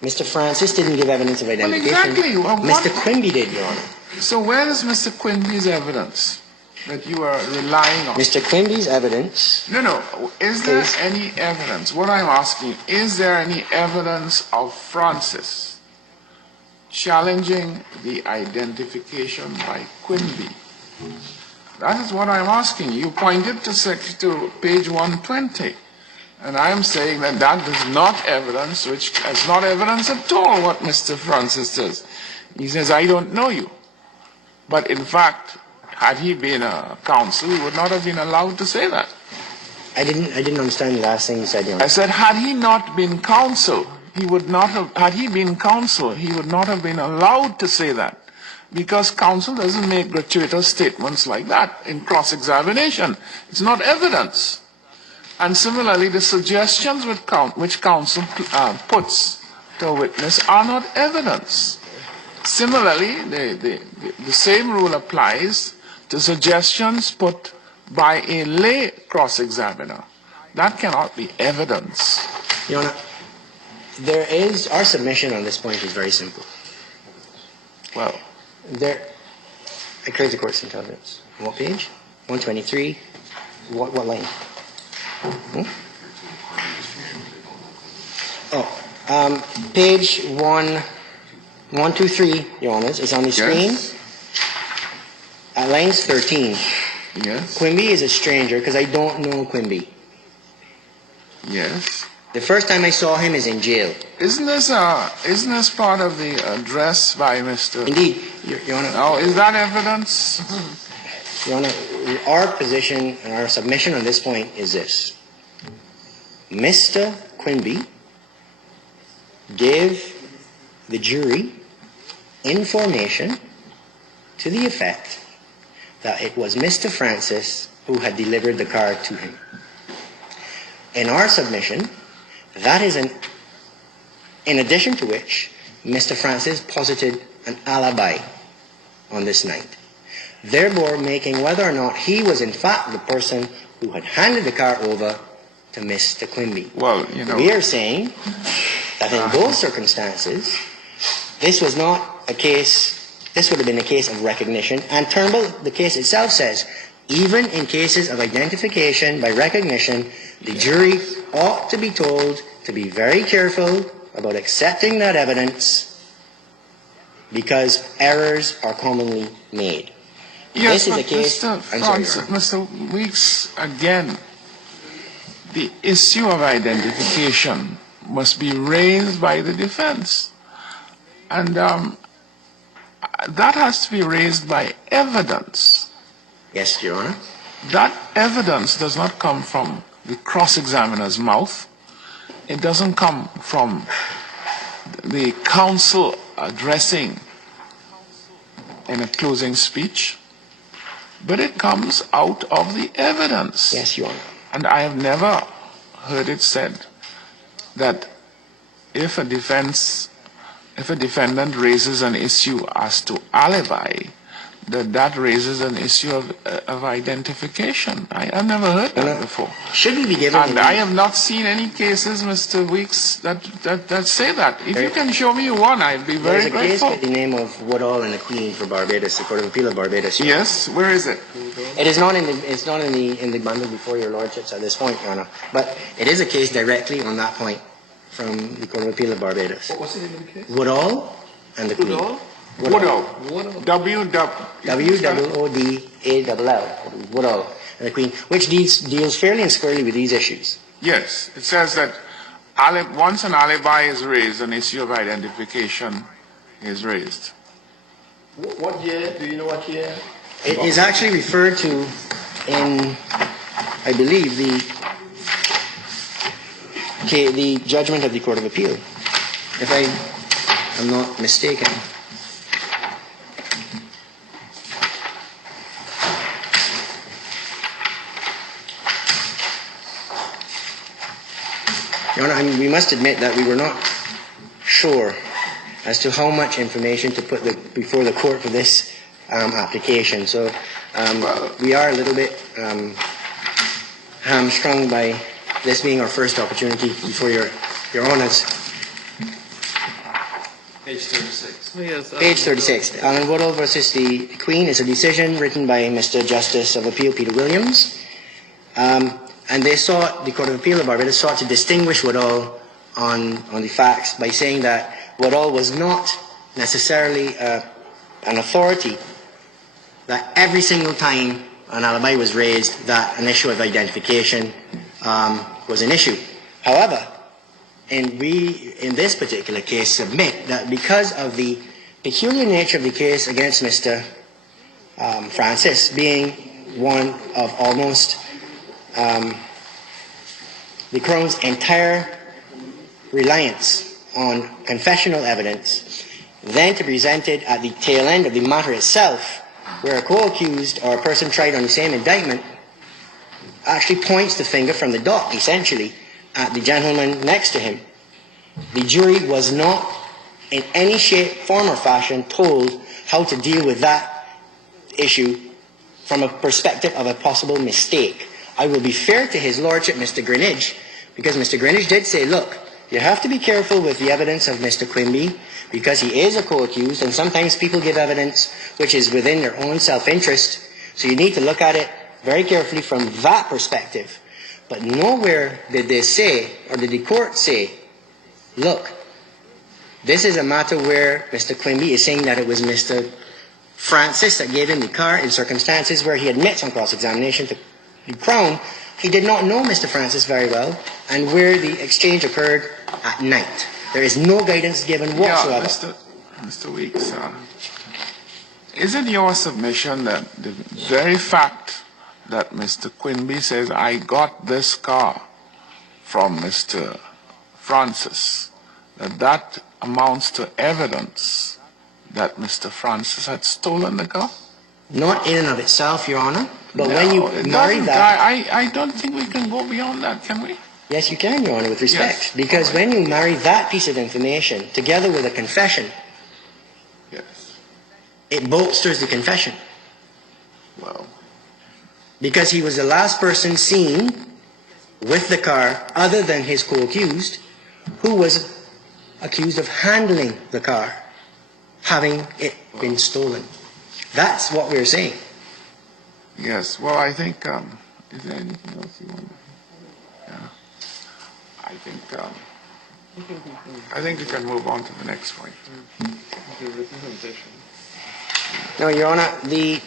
Mr. Francis didn't give evidence of identification. Well, exactly. Well, Mr. Quimby did, Your Honor. So where is Mr. Quimby's evidence that you are relying on? Mr. Quimby's evidence... No. Is there any evidence? What I'm asking, is there any evidence of Francis challenging the identification by Quimby? That is what I'm asking. You pointed to page 120. And I am saying that that is not evidence, which is not evidence at all what Mr. Francis says. He says, I don't know you. But in fact, had he been a counsel, he would not have been allowed to say that. I didn't understand the last thing you said, Your Honor. I said, had he not been counsel, he would not have been allowed to say that. Because counsel doesn't make gratuitous statements like that in cross-examination. It's not evidence. And similarly, the suggestions which counsel puts to a witness are not evidence. Similarly, the same rule applies to suggestions put by a lay cross-examiner. That cannot be evidence. Your Honor, our submission on this point is very simple. Well, I crave the court's intelligence. What page? 123. What line? Page 123, Your Honor, is on the screen. Yes. At lines 13. Yes. Quimby is a stranger because I don't know Quimby. Yes. The first time I saw him is in jail. Isn't this part of the address by Mr. Indeed, Your Honor. Oh, is that evidence? Your Honor, our position and our submission on this point is this. Mr. Quimby gave the jury information to the effect that it was Mr. Francis who had delivered the car to him. In our submission, that is in addition to which, Mr. Francis posited an alibi on this night, thereby making whether or not he was in fact the person who had handed the car over to Mr. Quimby. Well, you know, we are saying that in those circumstances, this was not a case, this would have been a case of recognition, and Turnbull, the case itself says, even in cases of identification by recognition, the jury ought to be told to be very careful about accepting that evidence because errors are commonly made. yes, This is a case... Mr. Weeks, again, the issue of identification must be raised by the defense. And that has to be raised by evidence. Yes, Your Honor. That evidence does not come from the cross-examiner's mouth. It doesn't come from the counsel addressing in a closing speech. but it comes out of the evidence. Yes, Your Honor. And I have never heard it said that if a defendant raises an issue as to alibi, that raises an issue of identification. I've never heard that before. Should we be given... And I have not seen any cases, Mr. Weeks, that say that. If you can show me one, I'd be very grateful. There's a case with the name of Woodall and the Queen for Barbados, the Court of Appeal of Barbados. Yes, where is it? It is not in the bundle before your lordships at this point, Your Honor. But it is a case directly on that point from the Court of Appeal of Barbados. What's the name of the case? Woodall and the Queen. Woodall? Woodall. W-O-D-A-L-L. Woodall and the Queen, which deals fairly and squarely with these issues. Yes, it says that once an alibi is raised, an issue of identification is raised. What year? Do you know what year? It is actually referred to in, I believe, the judgment of the Court of Appeal, if I am not mistaken. Your Honor, we must admit that we were not sure as to how much information to put before the court for this application. So we are a little bit hamstrung by this being our first opportunity before your Honours. Page 36. Oh, yes, Page 36. Alan Woodall versus the Queen is a decision written by Mr. Justice of Appeal Peter Williams. And the Court of Appeal of Barbados sought to distinguish Woodall on the facts by saying that Woodall was not necessarily an authority, that every single time an alibi was raised that an issue of identification was an issue. However, we in this particular case submit that because of the peculiar nature of the case against Mr. Francis being one of almost the Crown's entire reliance on confessional evidence, then to present it at the tail end of the matter itself, where a co-accused or a person tried on the same indictment actually points the finger from the dock, essentially, at the gentleman next to him. The jury was not in any shape, form or fashion told how to deal with that issue from a perspective of a possible mistake. I will be fair to his lordship, Mr. Greenidge, because Mr. Greenidge did say, look, you have to be careful with the evidence of Mr. Quimby because he is a co-accused, and sometimes people give evidence which is within their own self-interest, so you need to look at it very carefully from that perspective. But nowhere did they say, or did the court say, look, this is a matter where Mr. Quimby is saying that it was Mr. Francis that gave him the car in circumstances where he admits on cross-examination to the Crown he did not know Mr. Francis very well, and where the exchange occurred at night. There is no guidance given whatsoever. Yeah, Mr. Weeks, is it your submission that the very fact that Mr. Quimby says, I got this car from Mr. Francis, that amounts to evidence that Mr. Francis had stolen the car? Not in and of itself, Your Honor. But No, when you it marry doesn't. that... I don't think we can go beyond that, can we? Yes, you can, Your Honor, with respect. Yes. Because when you marry that piece of information together with a confession, Yes. it bolsters the confession. Well, Because he was the last person seen with the car other than his co-accused, who was accused of handling the car, having it been stolen. That's what we're saying. yes. Well, I think, is there anything else you want to... Yeah. I think we can move on to the next point. No, Your Honor, the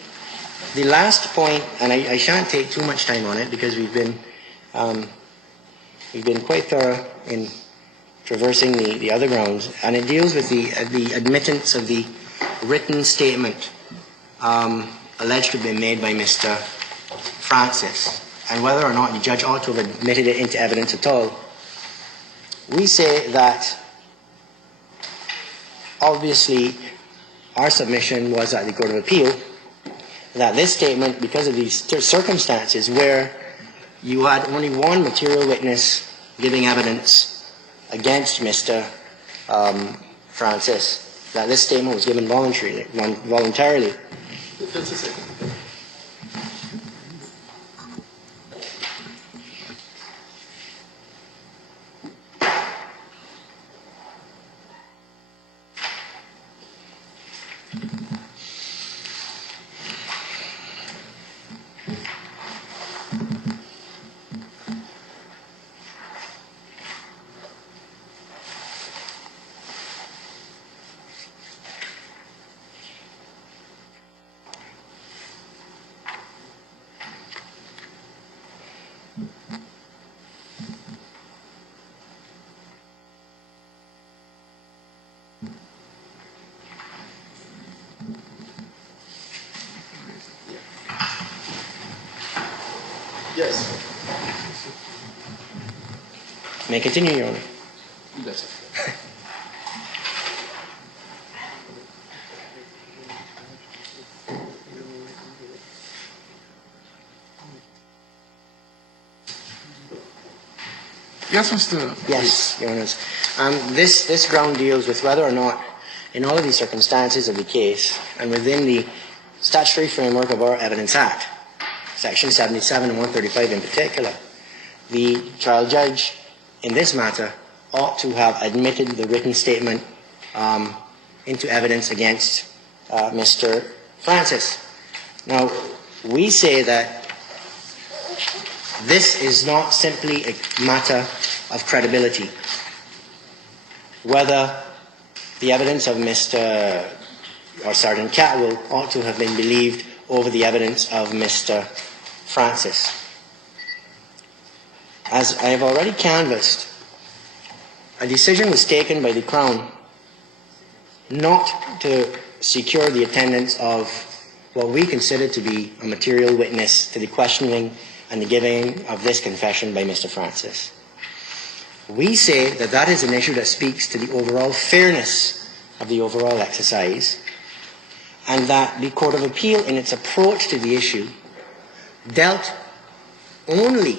last point, and I shan't take too much time on it because we've been quite thorough in traversing the other grounds, and it deals with the admittance of the written statement alleged to have been made by Mr. Francis, and whether or not the judge ought to have admitted it into evidence at all. We say that obviously our submission was at the Court of Appeal that this statement, because of these circumstances where you had only one material witness giving evidence against Mr. Francis, that this statement was given voluntarily. Just a second. Yes. May I continue, Your Honor? Yes. Yes, Mr. Yes, Your Honors. This ground deals with whether or not, in all of these circumstances of the case, and within the statutory framework of our Evidence Act, Section 77 and 135 in particular, the trial judge in this matter ought to have admitted the written statement into evidence against Mr. Francis. Now, we say that this is not simply a matter of credibility. Whether the evidence of Mr. or Sergeant Catwell ought to have been believed over the evidence of Mr. Francis. As I have already canvassed, a decision was taken by the Crown not to secure the attendance of what we consider to be a material witness to the questioning and the giving of this confession by Mr. Francis. We say that that is an issue that speaks to the overall fairness of the overall exercise, and that the Court of Appeal, in its approach to the issue, dealt only,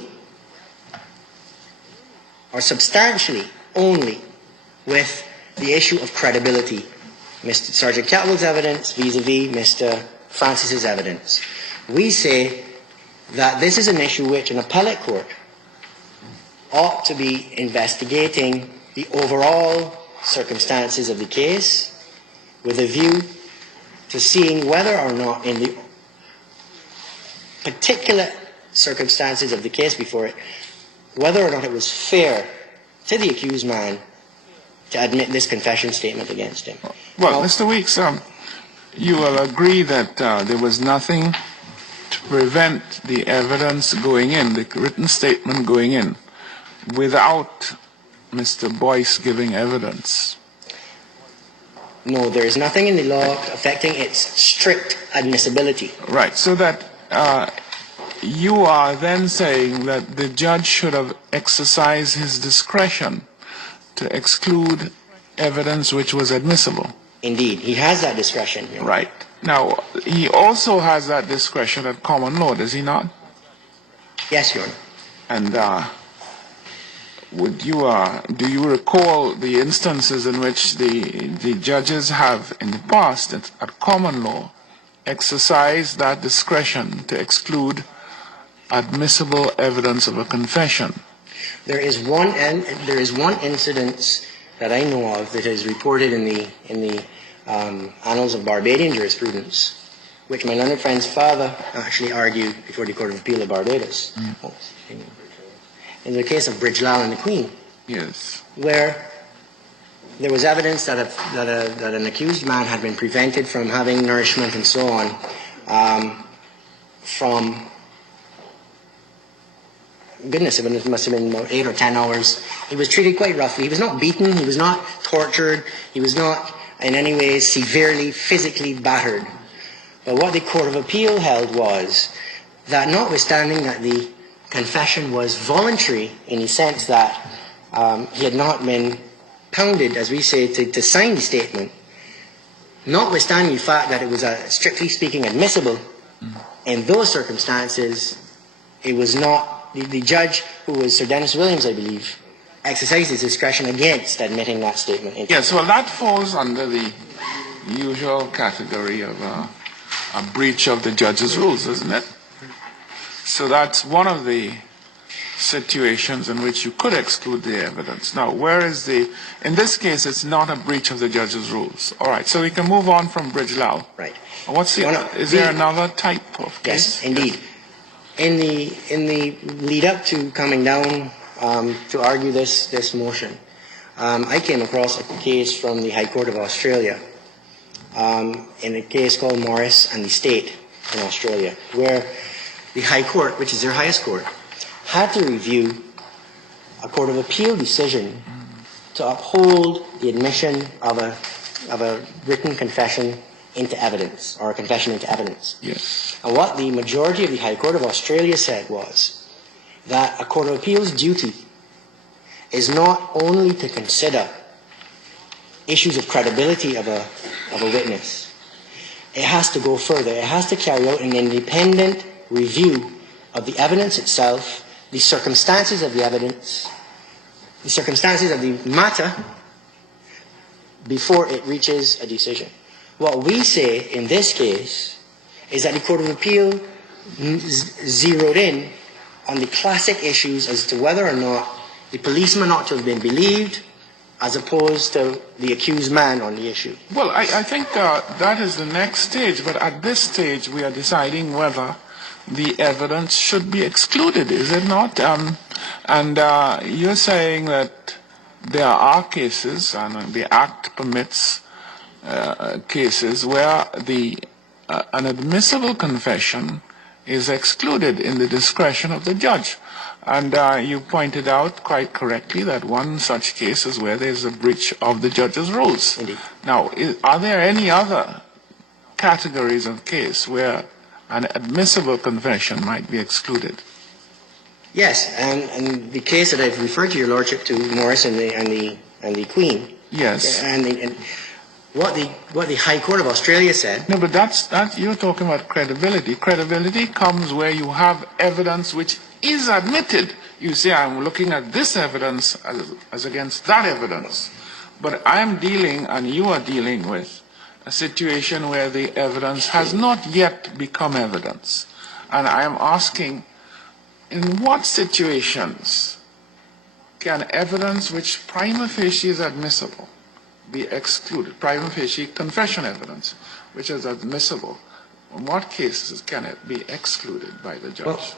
or substantially only, with the issue of credibility. Mr. Sergeant Catwell's evidence vis-a-vis Mr. Francis's evidence. We say that this is an issue which an appellate court ought to be investigating the overall circumstances of the case with a view to seeing whether or not in the particular circumstances of the case before it, whether or not it was fair to the accused man to admit this confession statement against him. Well, Mr. Weeks, you will agree that there was nothing to prevent the evidence going in, the written statement going in, without Mr. Boyce giving evidence. No, there is nothing in the law affecting its strict admissibility. Right, so that you are then saying that the judge should have exercised his discretion to exclude evidence which was admissible. Indeed, he has that discretion. Right. Now, he also has that discretion at common law, does he not? Yes, Your Honor. And do you recall the instances in which the judges have in the past at common law exercised that discretion to exclude admissible evidence of a confession? There is one incident that I know of that is reported in the annals of Barbadian jurisprudence, which my learned friend's father actually argued before the Court of Appeal of Barbados. In the case of Bridgelal and the Queen. Yes. Where there was evidence that an accused man had been prevented from having nourishment and so on from, goodness, it must have been about 8 or 10 hours. He was treated quite roughly. He was not beaten. He was not tortured. He was not in any way severely physically battered. But what the Court of Appeal held was that notwithstanding that the confession was voluntary in the sense that he had not been pounded, as we say, to sign the statement, notwithstanding the fact that it was strictly speaking admissible, In those circumstances, it was not, the judge, who was Sir Dennis Williams, I believe, exercised his discretion against admitting that statement. Yes, well, that falls under the usual category of a breach of the judge's rules, isn't it? So that's one of the situations in which you could exclude the evidence. Now, in this case, it's not a breach of the judge's rules. All right, so we can move on from Bridgelal. Right. Is there another type of case? Yes, indeed. Yes. In the lead up to coming down to argue this motion, I came across a case from the High Court of Australia, in a case called Morris and the State in Australia, where the High Court, which is their highest court, had to review a Court of Appeal decision to uphold the admission of a written confession into evidence, or a confession into evidence. Yes. And what the majority of the High Court of Australia said was that a Court of Appeal's duty is not only to consider issues of credibility of a witness. It has to go further. It has to carry out an independent review of the evidence itself, the circumstances of the evidence, the circumstances of the matter, before it reaches a decision. What we say in this case is that the Court of Appeal zeroed in on the classic issues as to whether or not the policeman ought to have been believed, as opposed to the accused man on the issue. Well, I think that is the next stage, but at this stage we are deciding whether the evidence should be excluded, is it not? And you're saying that there are cases, and the Act permits cases where an admissible confession is excluded in the discretion of the judge. And you pointed out quite correctly that one such case is where there's a breach of the judge's rules. Indeed. Now, are there any other categories of case where an admissible confession might be excluded? Yes, and the case that I've referred to, Your Lordship, to Morris and the Queen. Yes. And what the High Court of Australia said. No, but that's you're talking about credibility. Credibility comes where you have evidence which is admitted. You say, I'm looking at this evidence as against that evidence. But I'm dealing, and you are dealing with, a situation where the evidence has not yet become evidence. And I am asking, in what situations can evidence which prima facie is admissible be excluded? Prima facie confession evidence, which is admissible. In what cases can it be excluded by the judge? Well,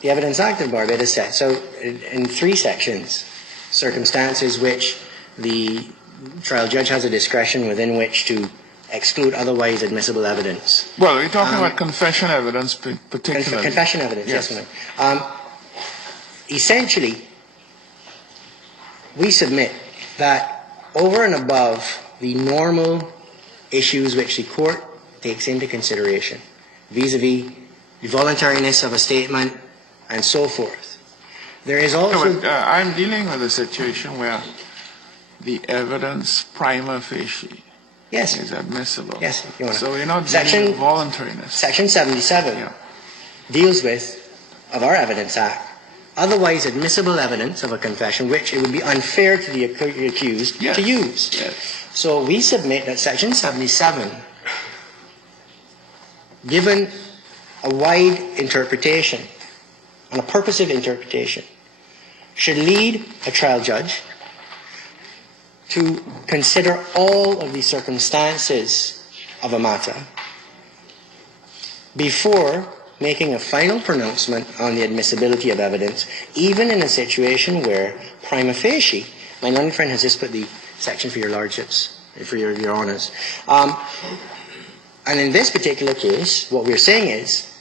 the Evidence Act of Barbados says, so in 3 sections, circumstances which the trial judge has a discretion within which to exclude otherwise admissible evidence. Well, we're talking about confession evidence particularly. Confession evidence, yes. Essentially, we submit that over and above the normal issues which the court takes into consideration, vis-a-vis the voluntariness of a statement and so forth, there is also... No, but, I'm dealing with a situation where the evidence prima facie is admissible. Yes, Your Honor. So we're not dealing with voluntariness. Section 77 deals with, of our Evidence Act, otherwise admissible evidence of a confession which it would be unfair to the accused to use. Yes. So we submit that Section 77, given a wide interpretation and a purposive interpretation, should lead a trial judge to consider all of the circumstances of a matter before making a final pronouncement on the admissibility of evidence, even in a situation where prima facie, my learned friend has just put the section for your lordships, for your honours. And in this particular case, what we're saying is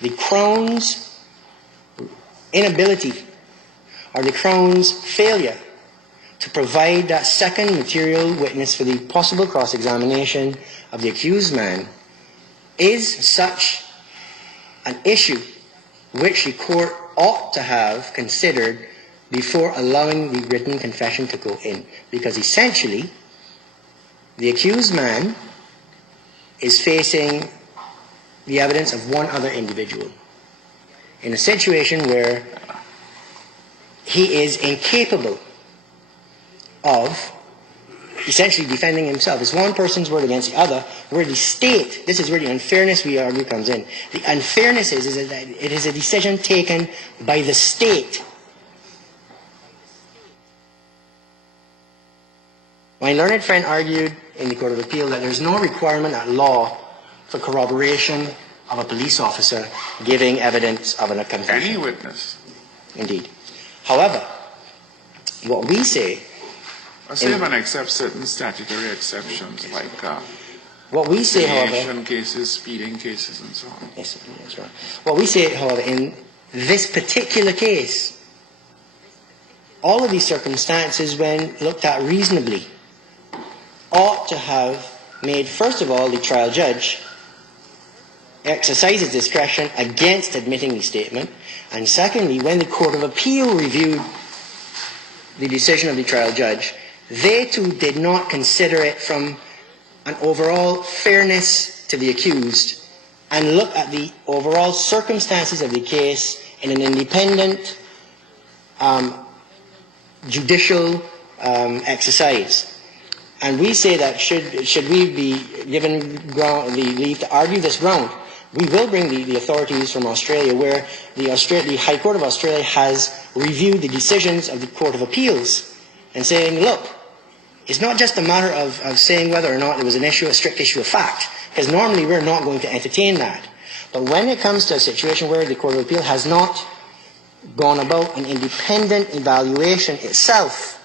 the Crown's inability or the Crown's failure to provide that second material witness for the possible cross-examination of the accused man is such an issue which the court ought to have considered before allowing the written confession to go in. Because essentially, the accused man is facing the evidence of one other individual in a situation where he is incapable of essentially defending himself. It's one person's word against the other, where the state, this is where the unfairness we argue comes in. The unfairness is that it is a decision taken by the state. My learned friend argued in the Court of Appeal that there's no requirement at law for corroboration of a police officer giving evidence of a confession. Any witness. Indeed. However, what we say... Say one accepts certain statutory exceptions, like what we say, deviation however, cases, speeding cases, and so on. Yes, that's right. What we say, however, in this particular case, all of these circumstances, when looked at reasonably, ought to have made, first of all, the trial judge exercise his discretion against admitting the statement, and secondly, when the Court of Appeal reviewed the decision of the trial judge, they too did not consider it from an overall fairness to the accused and look at the overall circumstances of the case in an independent judicial exercise. And we say that should we be given the leave to argue this ground, we will bring the authorities from Australia, where the High Court of Australia has reviewed the decisions of the Court of Appeals and saying, look, it's not just a matter of saying whether or not there was a strict issue of fact, because normally we're not going to entertain that. But when it comes to a situation where the Court of Appeal has not gone about an independent evaluation itself,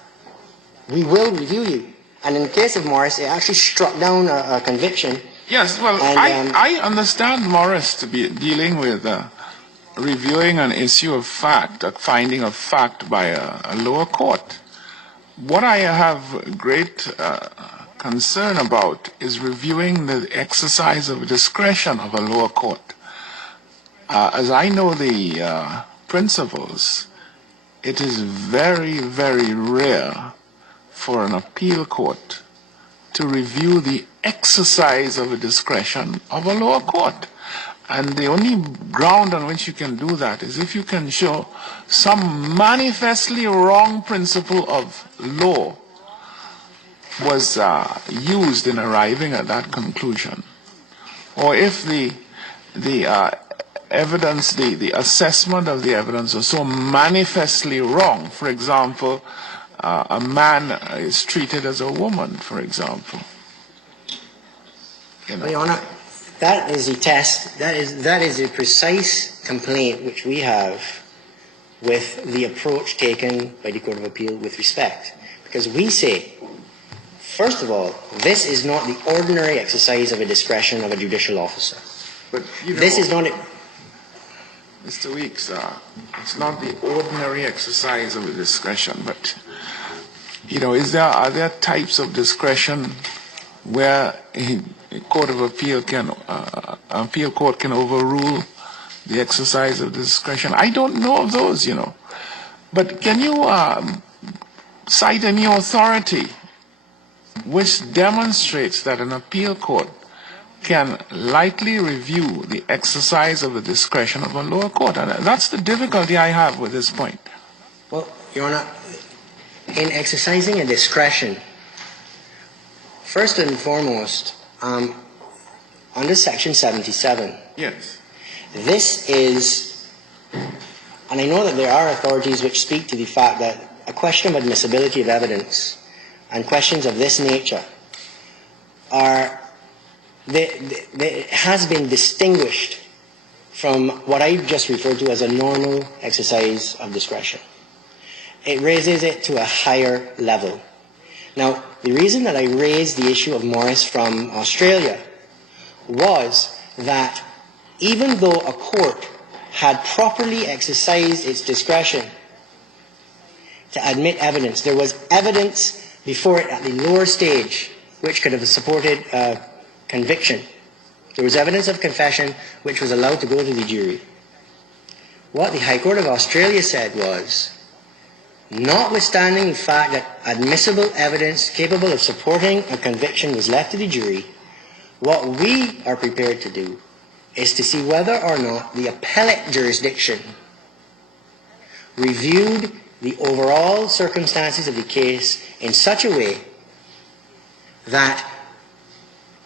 we will review you. And in the case of Morris, it actually struck down a conviction. Yes, well, and, I understand Morris to be dealing with reviewing an issue of fact, a finding of fact by a lower court. What I have great concern about is reviewing the exercise of discretion of a lower court. As I know the principles, it is very, very rare for an appeal court to review the exercise of a discretion of a lower court. And the only ground on which you can do that is if you can show some manifestly wrong principle of law was used in arriving at that conclusion. Or if the evidence, the assessment of the evidence was so manifestly wrong. For example, a man is treated as a woman, for example. You know. Your Honor, that is a test, that is a precise complaint which we have with the approach taken by the Court of Appeal with respect. Because we say, first of all, this is not the ordinary exercise of a discretion of a judicial officer. But, you know, this is not... Mr. Weeks, it's not the ordinary exercise of a discretion, but, you know, are there types of discretion where a court of appeal an appeal court can overrule the exercise of discretion? I don't know of those, you know. But can you cite any authority which demonstrates that an appeal court can lightly review the exercise of the discretion of a lower court? And that's the difficulty I have with this point. Well, Your Honor, in exercising a discretion, first and foremost, under Section 77, yes, this is, and I know that there are authorities which speak to the fact that a question of admissibility of evidence and questions of this nature has been distinguished from what I just referred to as a normal exercise of discretion. It raises it to a higher level. Now, the reason that I raised the issue of Morris from Australia was that even though a court had properly exercised its discretion to admit evidence, there was evidence before it at the lower stage which could have supported conviction. There was evidence of confession which was allowed to go to the jury. What the High Court of Australia said was, notwithstanding the fact that admissible evidence capable of supporting a conviction was left to the jury, what we are prepared to do is to see whether or not the appellate jurisdiction reviewed the overall circumstances of the case in such a way that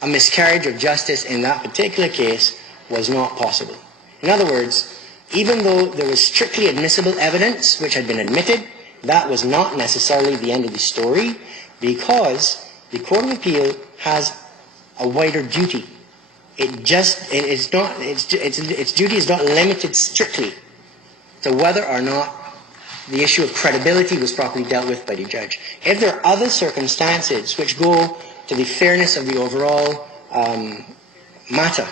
a miscarriage of justice in that particular case was not possible. In other words, even though there was strictly admissible evidence which had been admitted, that was not necessarily the end of the story, because the Court of Appeal has a wider duty. Its duty is not limited strictly to whether or not the issue of credibility was properly dealt with by the judge. If there are other circumstances which go to the fairness of the overall matter,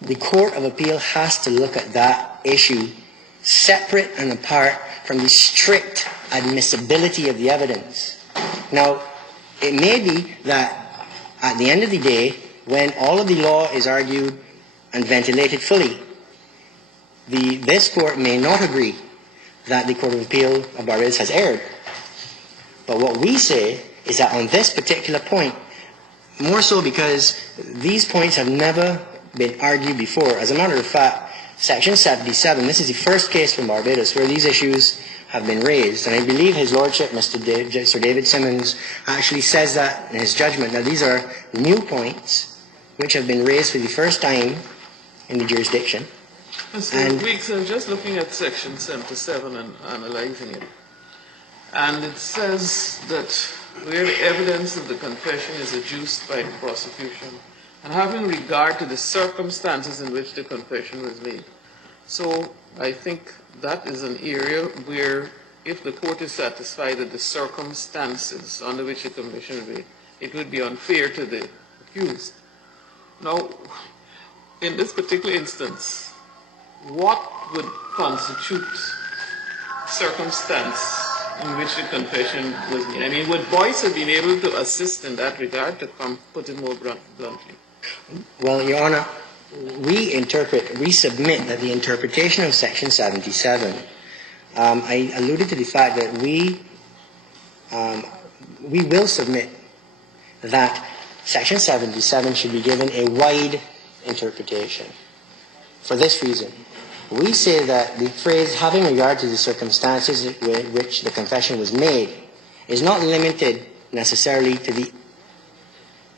the Court of Appeal has to look at that issue separate and apart from the strict admissibility of the evidence. Now, it may be that at the end of the day, when all of the law is argued and ventilated fully, this Court may not agree that the Court of Appeal of Barbados has erred. But what we say is that on this particular point, more so because these points have never been argued before. As a matter of fact, Section 77, this is the first case from Barbados where these issues have been raised. And I believe His Lordship, Sir David Simmons, actually says that in his judgment. Now, these are new points which have been raised for the first time in the jurisdiction. Mr. Weeks, I'm just looking at Section 77 and analyzing it. And it says that where the evidence of the confession is adduced by the prosecution, and having regard to the circumstances in which the confession was made. So I think that is an area where, if the court is satisfied that the circumstances under which the confession was made, it would be unfair to the accused. Now, in this particular instance, what would constitute circumstance in which the confession was made? I mean, would Boyce have been able to assist in that regard, to put it more bluntly? Well, Your Honour, we submit that the interpretation of Section 77, I alluded to the fact that we will submit that Section 77 should be given a wide interpretation. For this reason, we say that the phrase having regard to the circumstances in which the confession was made is not limited necessarily to the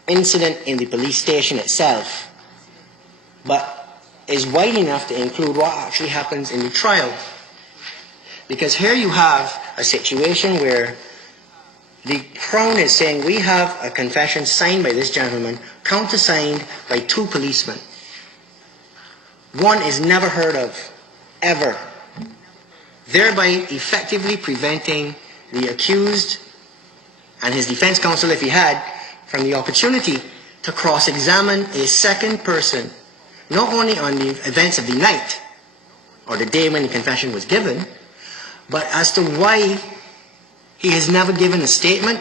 incident in the police station itself, but is wide enough to include what actually happens in the trial. Because here you have a situation where the Crown is saying we have a confession signed by this gentleman, countersigned by two policemen. One is never heard of, ever, thereby effectively preventing the accused and his defense counsel, if he had, from the opportunity to cross-examine a second person, not only on the events of the night or the day when the confession was given, but as to why he has never given a statement,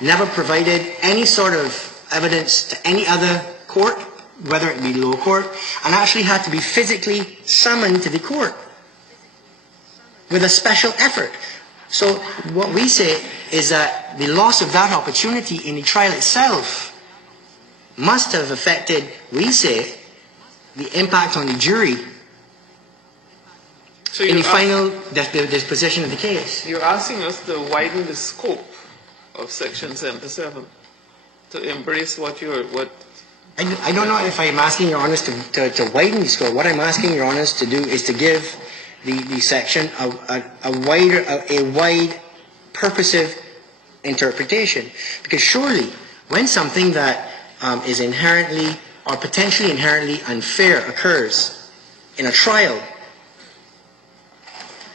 never provided any sort of evidence to any other court, whether it be lower court, and actually had to be physically summoned to the court with a special effort. So what we say is that the loss of that opportunity in the trial itself must have affected, we say, the impact on the jury in the final disposition of the case. You're asking us to widen the scope of Section 77 to embrace what I don't know if I'm asking Your Honours to widen the scope. What I'm asking Your Honours to do is to give the section a wide, purposive interpretation. Because surely, when something that is inherently or potentially inherently unfair occurs in a trial,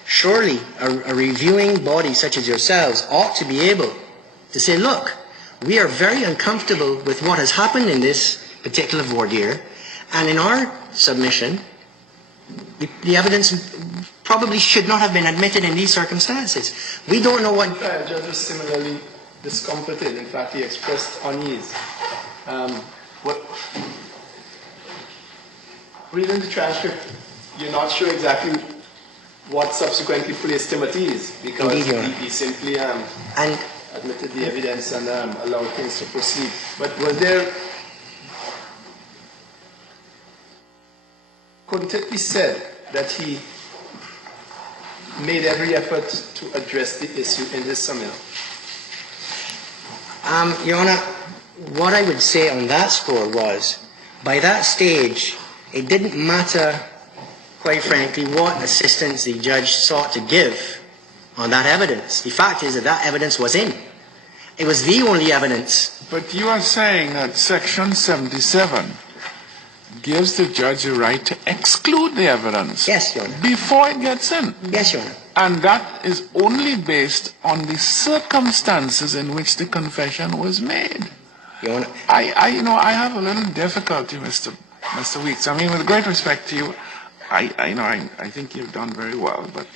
surely a reviewing body such as yourselves ought to be able to say, look, we are very uncomfortable with what has happened in this particular voir dire, and in our submission, the evidence probably should not have been admitted in these circumstances. We don't know what... The judge was similarly discomforted. In fact, he expressed unease. Reading the transcript, you're not sure exactly what subsequently placed him at ease, because he simply admitted the evidence and allowed things to proceed. But was there couldn't it be said that he made every effort to address the issue in his submittal? Your Honour, what I would say on that score was, by that stage, it didn't matter, quite frankly, what assistance the judge sought to give on that evidence. The fact is that that evidence was in. It was the only evidence. But you are saying that Section 77 gives the judge a right to exclude the evidence. Yes, Your Honour. Before it gets in. Yes, Your Honour. And that is only based on the circumstances in which the confession was made. Your Honour. I have a little difficulty, Mr. Weeks. I mean, with great respect to you, I think you've done very well, but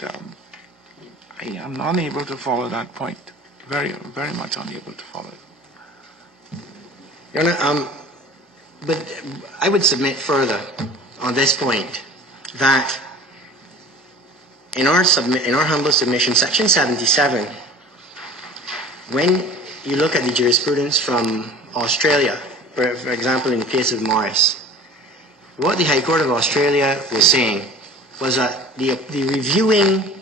I am unable to follow that point. Very, very much unable to follow it. Your Honour, but I would submit further on this point that in our humble submission, Section 77, when you look at the jurisprudence from Australia, for example, in the case of Morris, what the High Court of Australia was saying was that the reviewing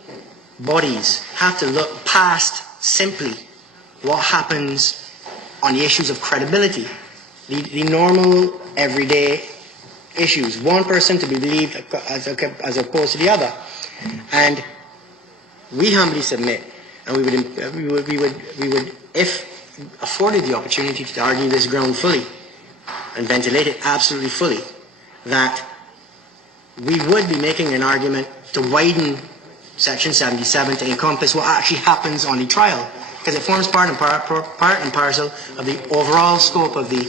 bodies have to look past simply what happens on the issues of credibility, the normal, everyday issues. One person to be believed as opposed to the other. And we humbly submit, and we would, if afforded the opportunity to argue this ground fully and ventilate it absolutely fully, that we would be making an argument to widen Section 77 to encompass what actually happens on the trial, because it forms part and parcel of the overall scope of the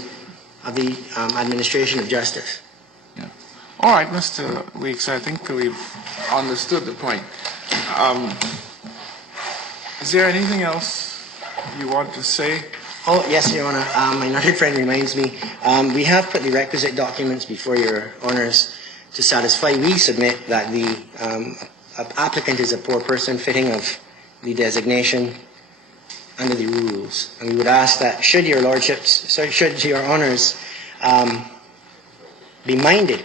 administration of justice. Yeah. All right, Mr. Weeks, I think we've understood the point. Is there anything else you want to say? Oh, yes, Your Honour. My learned friend reminds me, we have put the requisite documents before Your Honours to satisfy. We submit that the applicant is a poor person fitting of the designation under the rules. And we would ask that should Your Honours be minded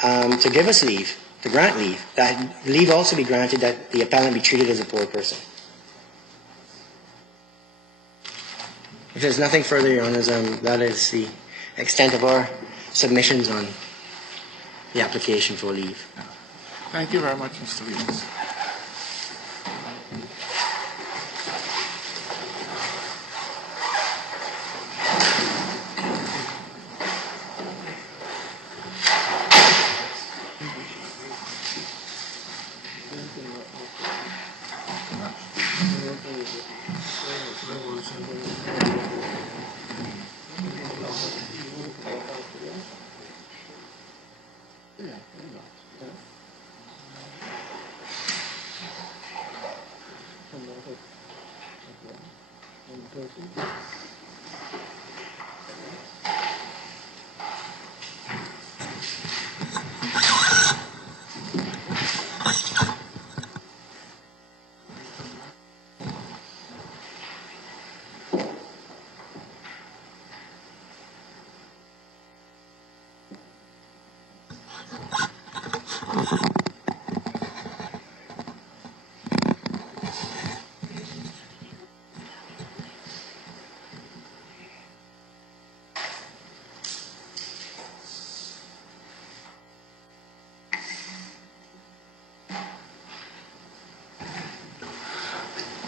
to give us leave, to grant leave, that leave also be granted that the appellant be treated as a poor person. If there's nothing further, Your Honours, that is the extent of our submissions on the application for leave. Thank you very much, Mr. Weeks.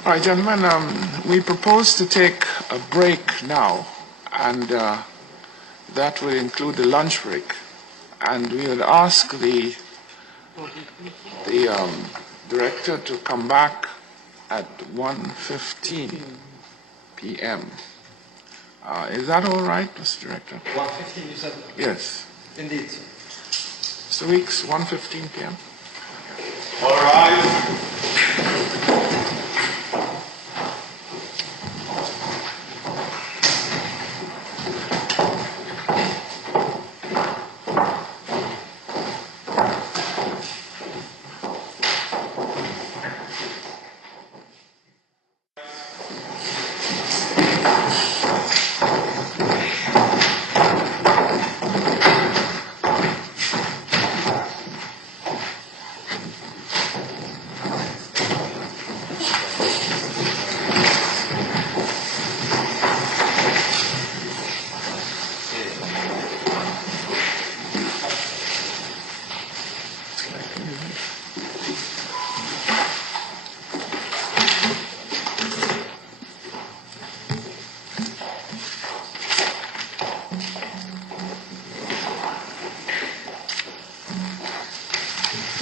All right, gentlemen, we propose to take a break now, and that will include the lunch break. And we will ask the director to come back at 1:15 p.m. Is that all right, Mr. Director? 1:15, you said? Yes. Indeed. Mr. Weeks, 1:15 p.m. All right.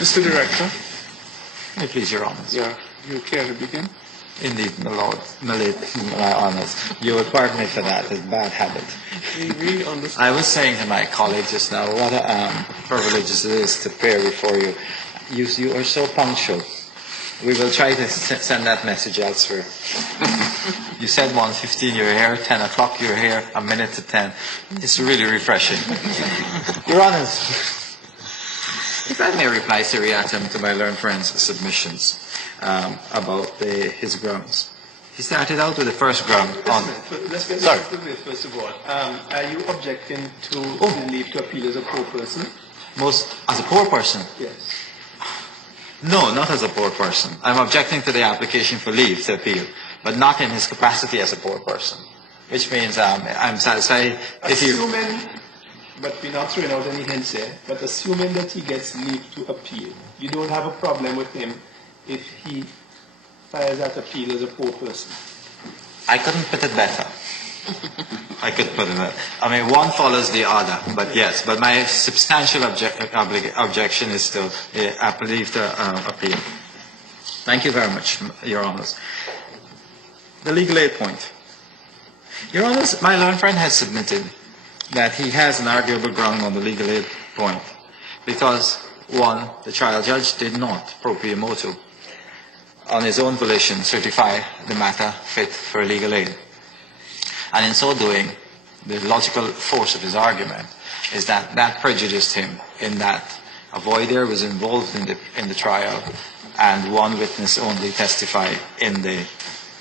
Mr. Director? May it please, Your Honour. Yeah, you care to begin? Indeed, my lord, my honours. You will pardon me for that. It's a bad habit. We understand. I was saying to my colleague just now, what a privilege it is to appear before you. You are so punctual. We will try to send that message elsewhere. You said 1:15 you're here, 10 o'clock you're here, a minute to 10. It's really refreshing. Your Honours, if I may reply seriatim to my learned friend's submissions about his grounds. He started out with the first ground on... Let's get Sorry. to this first of all. Are you objecting to the leave to appeal as a poor person? As a poor person? Yes. No, not as a poor person. I'm objecting to the application for leave to appeal, but not in his capacity as a poor person. Which means I'm satisfied if you... Assuming, but we're not throwing out any hints here, but assuming that he gets leave to appeal, you don't have a problem with him if he files that appeal as a poor person? I couldn't put it better. I could put it better. I mean, one follows the other, but yes. But my substantial objection is to leave to appeal. Thank you very much, Your Honours. The legal aid point. Your Honours, my learned friend has submitted that he has an arguable ground on the legal aid point because, one, the trial judge did not, proprio motu, on his own volition, certify the matter fit for legal aid. And in so doing, the logical force of his argument is that that prejudiced him in that a voir dire was involved in the trial and one witness only testified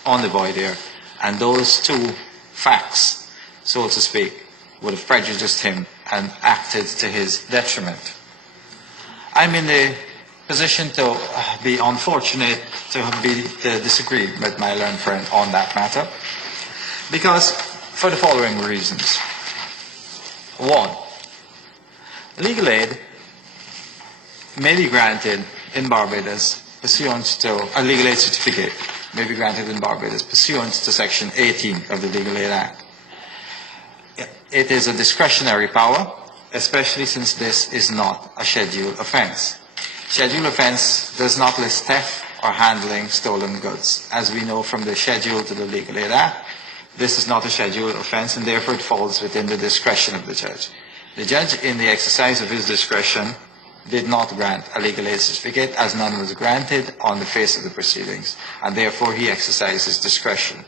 on the voir dire. And those two facts, so to speak, would have prejudiced him and acted to his detriment. I'm in the position to be unfortunate to disagree with my learned friend on that matter, because for the following reasons. One, legal aid may be granted in Barbados pursuant to a legal aid certificate may be granted in Barbados pursuant to Section 18 of the Legal Aid Act. It is a discretionary power, especially since this is not a scheduled offence. Scheduled offence does not list theft or handling stolen goods. As we know from the schedule to the Legal Aid Act, this is not a scheduled offence and therefore it falls within the discretion of the judge. The judge, in the exercise of his discretion, did not grant a legal aid certificate as none was granted on the face of the proceedings, and therefore he exercised his discretion.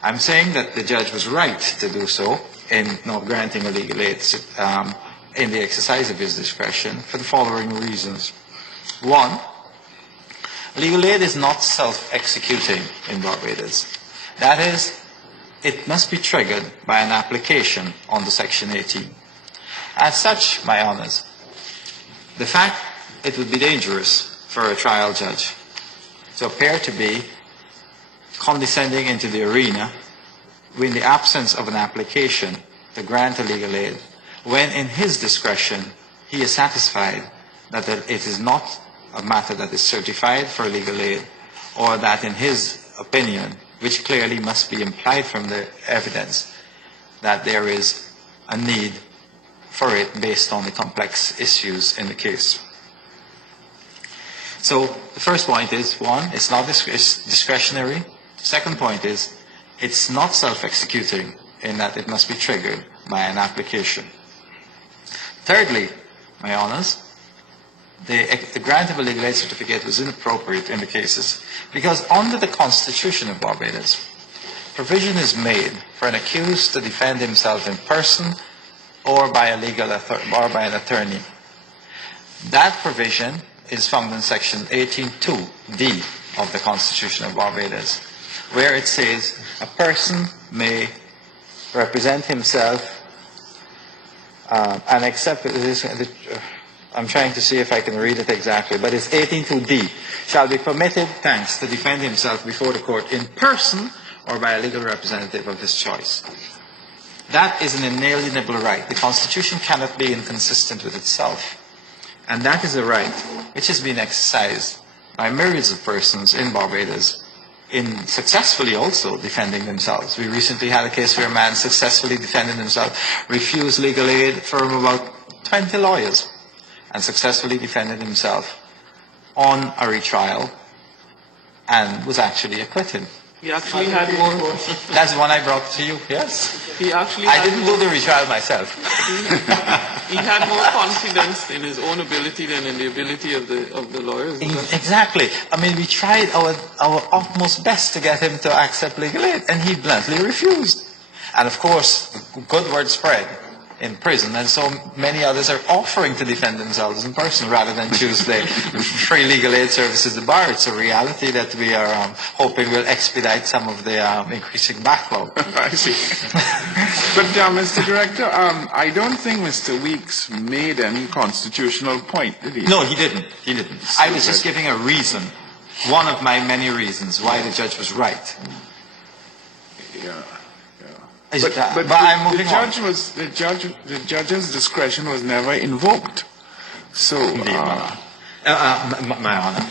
I'm saying that the judge was right to do so in not granting a legal aid in the exercise of his discretion for the following reasons. One, legal aid is not self-executing in Barbados. That is, it must be triggered by an application under Section 18. As such, my honours, the fact it would be dangerous for a trial judge to appear to be condescending into the arena in the absence of an application to grant a legal aid, when in his discretion he is satisfied that it is not a matter that is certified for legal aid, or that in his opinion, which clearly must be implied from the evidence, that there is a need for it based on the complex issues in the case. So the first point is, one, it's not discretionary. Second point is, it's not self-executing in that it must be triggered by an application. Thirdly, my honours, the grant of a legal aid certificate was inappropriate in the cases because under the Constitution of Barbados, provision is made for an accused to defend himself in person or by an attorney. That provision is found in Section 18(2)(d) of the Constitution of Barbados, where it says a person may represent himself and accept this. I'm trying to see if I can read it exactly, but it's 18(2)(d) shall be permitted, to defend himself before the court in person or by a legal representative of his choice. That is an inalienable right. The Constitution cannot be inconsistent with itself. And that is a right which has been exercised by myriads of persons in Barbados in successfully also defending themselves. We recently had a case where a man successfully defended himself, refused legal aid from about 20 lawyers, and successfully defended himself on a retrial and was actually acquitted. He actually had more. That's the one I brought to you, yes. He actually. I didn't do the retrial myself. He had more confidence in his own ability than in the ability of the lawyers. Exactly. I mean, we tried our utmost best to get him to accept legal aid, and he bluntly refused. And of course, the good word spread in prison, and so many others are offering to defend themselves in person rather than choose the free legal aid services at the bar. It's a reality that we are hoping will expedite some of the increasing backlog. I see. But, Mr. Director, I don't think Mr. Weeks made any constitutional point, did he? No, he didn't. He didn't. I was just giving a reason, one of my many reasons why the judge was right. Yeah. But I'm moving on. The judge's discretion was never invoked. So, my honor.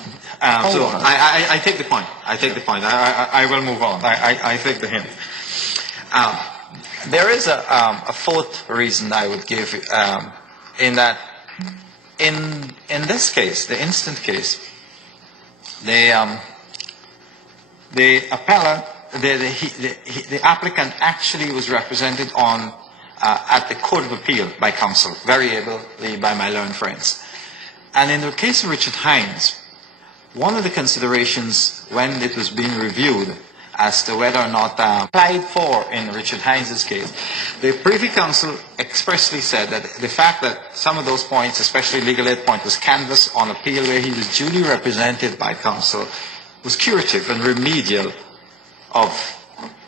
So I take the point. I will move on. I take the hint. There is a fourth reason I would give, in that, in this case, the instant case, the appellant, the applicant actually was represented at the Court of Appeal by counsel, very ably by my learned friends. And in the case of Richard Hines, one of the considerations when it was being reviewed as to whether or not applied for in Richard Hines' case, the Privy Council expressly said that the fact that some of those points, especially legal aid point, was canvassed on appeal where he was duly represented by counsel, was curative and remedial of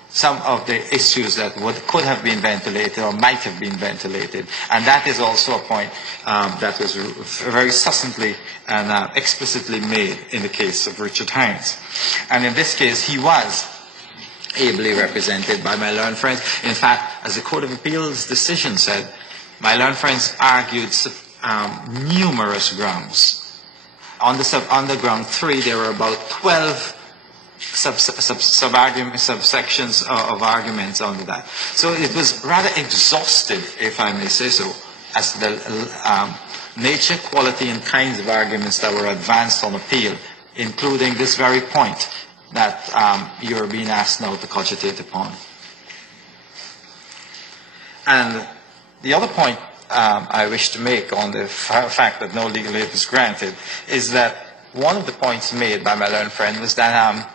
some of the issues that could have been ventilated or might have been ventilated. And that is also a point that was very succinctly and explicitly made in the case of Richard Hines. And in this case, he was ably represented by my learned friends. In fact, as the Court of Appeal's decision said, my learned friends argued numerous grounds. On the ground 3, there were about 12 subsections of arguments under that. So it was rather exhaustive, if I may say so, as the nature, quality, and kinds of arguments that were advanced on appeal, including this very point that you're being asked now to cogitate upon. And the other point I wish to make on the fact that no legal aid was granted is that one of the points made by my learned friend was that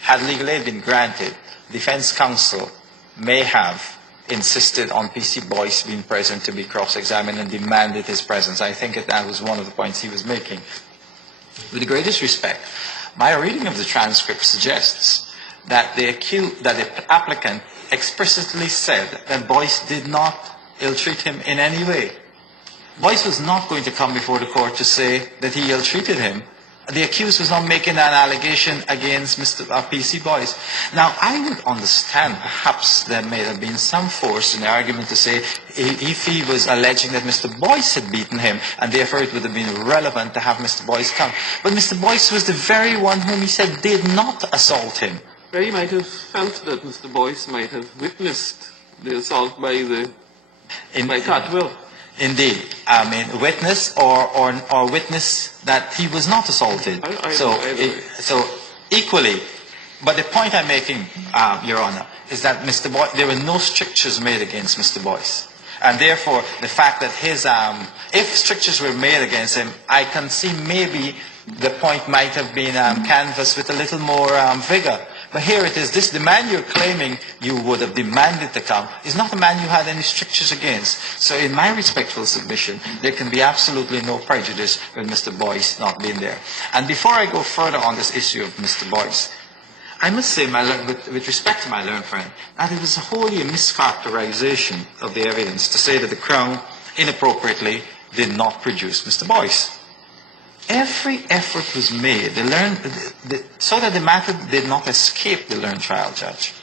had legal aid been granted, defense counsel may have insisted on PC Boyce being present to be cross-examined and demanded his presence. I think that was one of the points he was making. With the greatest respect, my reading of the transcript suggests that the applicant explicitly said that Boyce did not ill-treat him in any way. Boyce was not going to come before the court to say that he ill-treated him. The accused was not making an allegation against Mr. PC Boyce. Now, I would understand perhaps there may have been some force in the argument to say if he was alleging that Mr. Boyce had beaten him, and therefore it would have been relevant to have Mr. Boyce come. But Mr. Boyce was the very one whom he said did not assault him. Well, he might have felt that Mr. Boyce might have witnessed the assault by Catwill. Indeed. I mean, witness or witness that he was not assaulted. So equally, but the point I'm making, Your Honor, is that there were no strictures made against Mr. Boyce. And therefore, the fact that if strictures were made against him, I can see maybe the point might have been canvassed with a little more vigor. But here it is, the man you're claiming you would have demanded to come is not a man you had any strictures against. So in my respectful submission, there can be absolutely no prejudice with Mr. Boyce not being there. And before I go further on this issue of Mr. Boyce, I must say, with respect to my learned friend, that it was wholly a mischaracterization of the evidence to say that the Crown inappropriately did not produce Mr. Boyce. Every effort was made so that the matter did not escape the learned trial judge.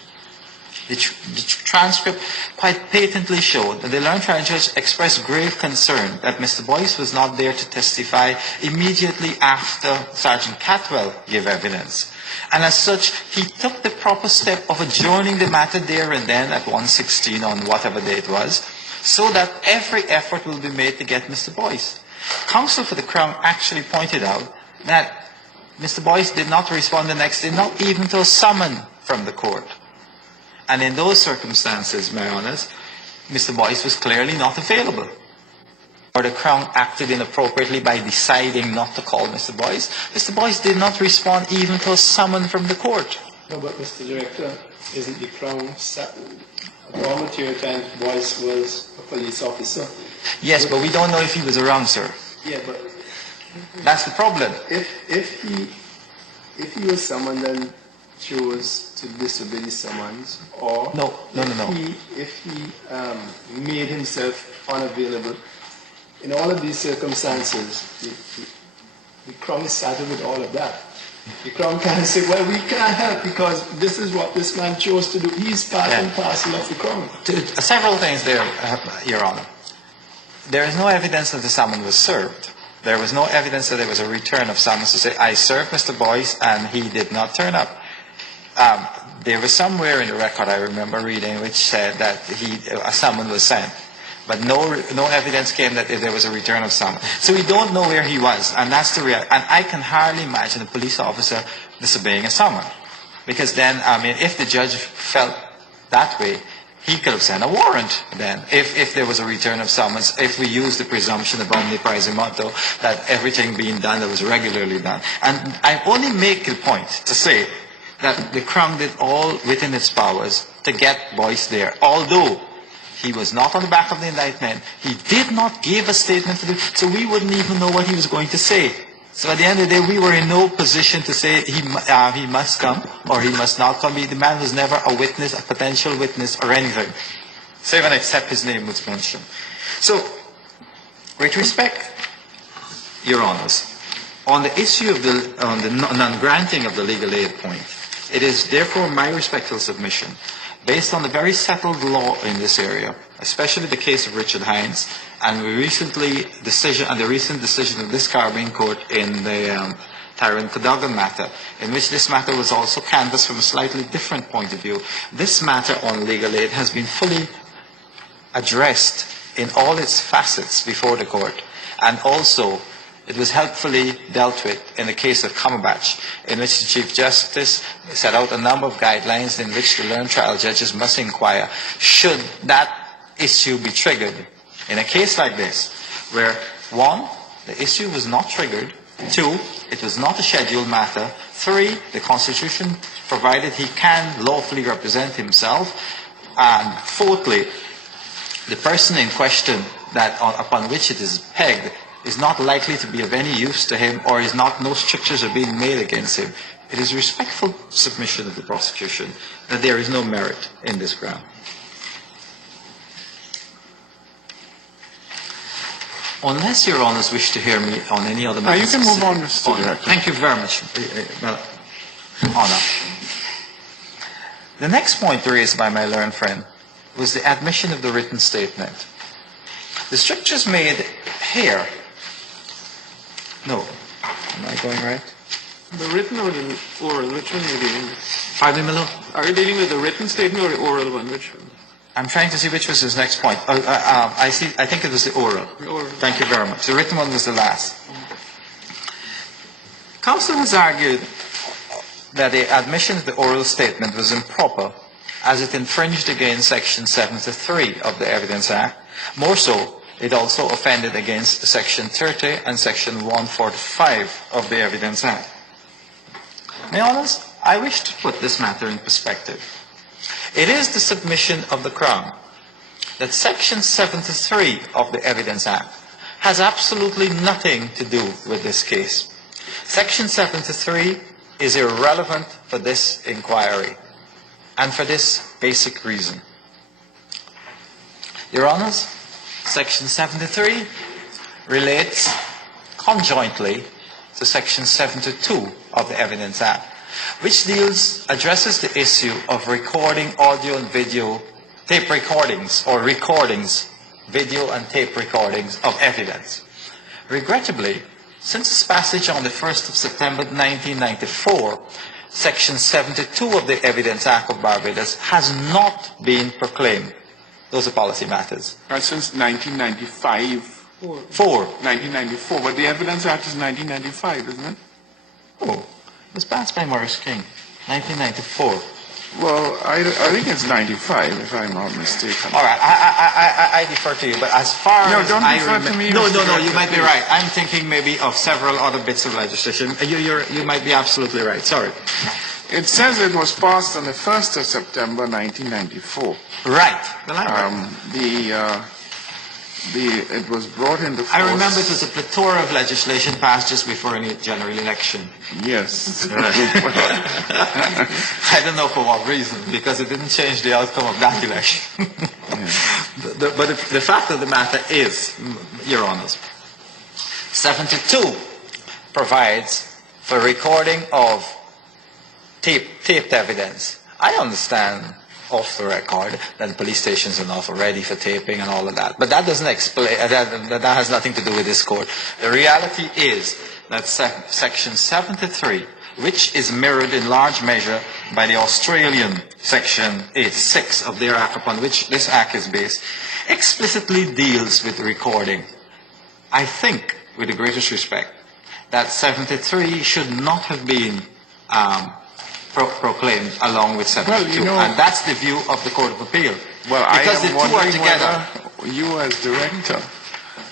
The transcript quite patently showed that the learned trial judge expressed grave concern that Mr. Boyce was not there to testify immediately after Sergeant Catwell gave evidence. And as such, he took the proper step of adjourning the matter there and then at 1:16 on whatever day it was, so that every effort will be made to get Mr. Boyce. Counsel for the Crown actually pointed out that Mr. Boyce did not respond the next day, not even to a summon from the court. And in those circumstances, my honors, Mr. Boyce was clearly not available. Or the Crown acted inappropriately by deciding not to call Mr. Boyce. Mr. Boyce did not respond even to a summon from the court. No, but Mr. Director, isn't the Crown raw material time Boyce was a police officer? Yes, but we don't know if he was around, sir. Yeah, but that's the problem. If he was someone then chose to disobey the summons, or if he made himself unavailable, in all of these circumstances, the Crown is saddled with all of that. The Crown can't say, well, we can't help because this is what this man chose to do. He's part and parcel of the Crown. Several things there, Your Honor. There is no evidence that the summons was served. There was no evidence that there was a return of summons to say, I served Mr. Boyce and he did not turn up. There was somewhere in the record I remember reading which said that a summons was sent. But no evidence came that there was a return of summons. So we don't know where he was, and that's the reality. And I can hardly imagine a police officer disobeying a summons. Because then, I mean, if the judge felt that way, he could have sent a warrant then, if there was a return of summons, if we use the presumption of omni praesumato, that everything being done that was regularly done. And I only make the point to say that the Crown did all within its powers to get Boyce there, although he was not on the back of the indictment. He did not give a statement to so we wouldn't even know what he was going to say. So at the end of the day, we were in no position to say he must come or he must not come. The man was never a witness, a potential witness or anything, save and except his name was mentioned. So, with respect, Your Honours, on the issue of the non-granting of the legal aid point, it is therefore my respectful submission, based on the very settled law in this area, especially the case of Richard Hines, and the recent decision of this Caribbean court in the Tyrone Cadogan matter, in which this matter was also canvassed from a slightly different point of view. This matter on legal aid has been fully addressed in all its facets before the court, and also it was helpfully dealt with in the case of Cumberbatch, in which the Chief Justice set out a number of guidelines in which the learned trial judges must inquire should that issue be triggered. In a case like this, where 1, the issue was not triggered, 2, it was not a scheduled matter, 3, the Constitution provided he can lawfully represent himself, and 4thly, the person in question upon which it is pegged is not likely to be of any use to him, or no strictures are being made against him. It is a respectful submission of the prosecution that there is no merit in this ground. Unless Your Honours wish to hear me on any other matter. You can move on, Mr. Director. Thank you very much, Honour. The next point raised by my learned friend was the admission of the written statement. The strictures made here. No. Am I going right? The written or the oral? Which one are you dealing with? Pardon me, Milo? Are you dealing with the written statement or the oral one? Which one? I'm trying to see which was his next point. I think it was the oral. Thank you very much. The written one was the last. Counsel has argued that the admission of the oral statement was improper as it infringed against Section 73 of the Evidence Act. More so, it also offended against Section 30 and Section 145 of the Evidence Act. My Honours, I wish to put this matter in perspective. It is the submission of the Crown that Section 73 of the Evidence Act has absolutely nothing to do with this case. Section 73 is irrelevant for this inquiry, and for this basic reason. Your Honours, Section 73 relates conjointly to Section 72 of the Evidence Act, which addresses the issue of recording audio and video, tape recordings, or recordings, video and tape recordings of evidence. Regrettably, since its passage on the 1st of September 1994, Section 72 of the Evidence Act of Barbados has not been proclaimed. Those are policy matters. Since 1995. 1994, 1994, but the Evidence Act is 1995, isn't it? Oh, it was passed by Morris King, 1994. Well, I think it's 95, if I'm not mistaken. All right, I defer to you, but as far No, as don't I defer to me, No, Mr. you might be Director, right. I'm thinking maybe of several other bits of legislation. You might be absolutely right. Sorry. It says it was passed on the 1st of September 1994. Right. Well, I'm right. It was brought into force. I remember it was a plethora of legislation passed just before any general election. Yes. I don't know for what reason, because it didn't change the outcome of that election. But the fact of the matter is, Your Honours, 72 provides for recording of taped evidence. I understand off the record that police stations are not ready for taping and all of that. But that doesn't explain, that has nothing to do with this court. The reality is that Section 73, which is mirrored in large measure by the Australian Section 86 of their act upon which this act is based, explicitly deals with recording. I think, with the greatest respect, that 73 should not have been proclaimed along with 72. Well, and that's the view of the Court of Appeal. Well, because I the am two are wondering together. whether you as director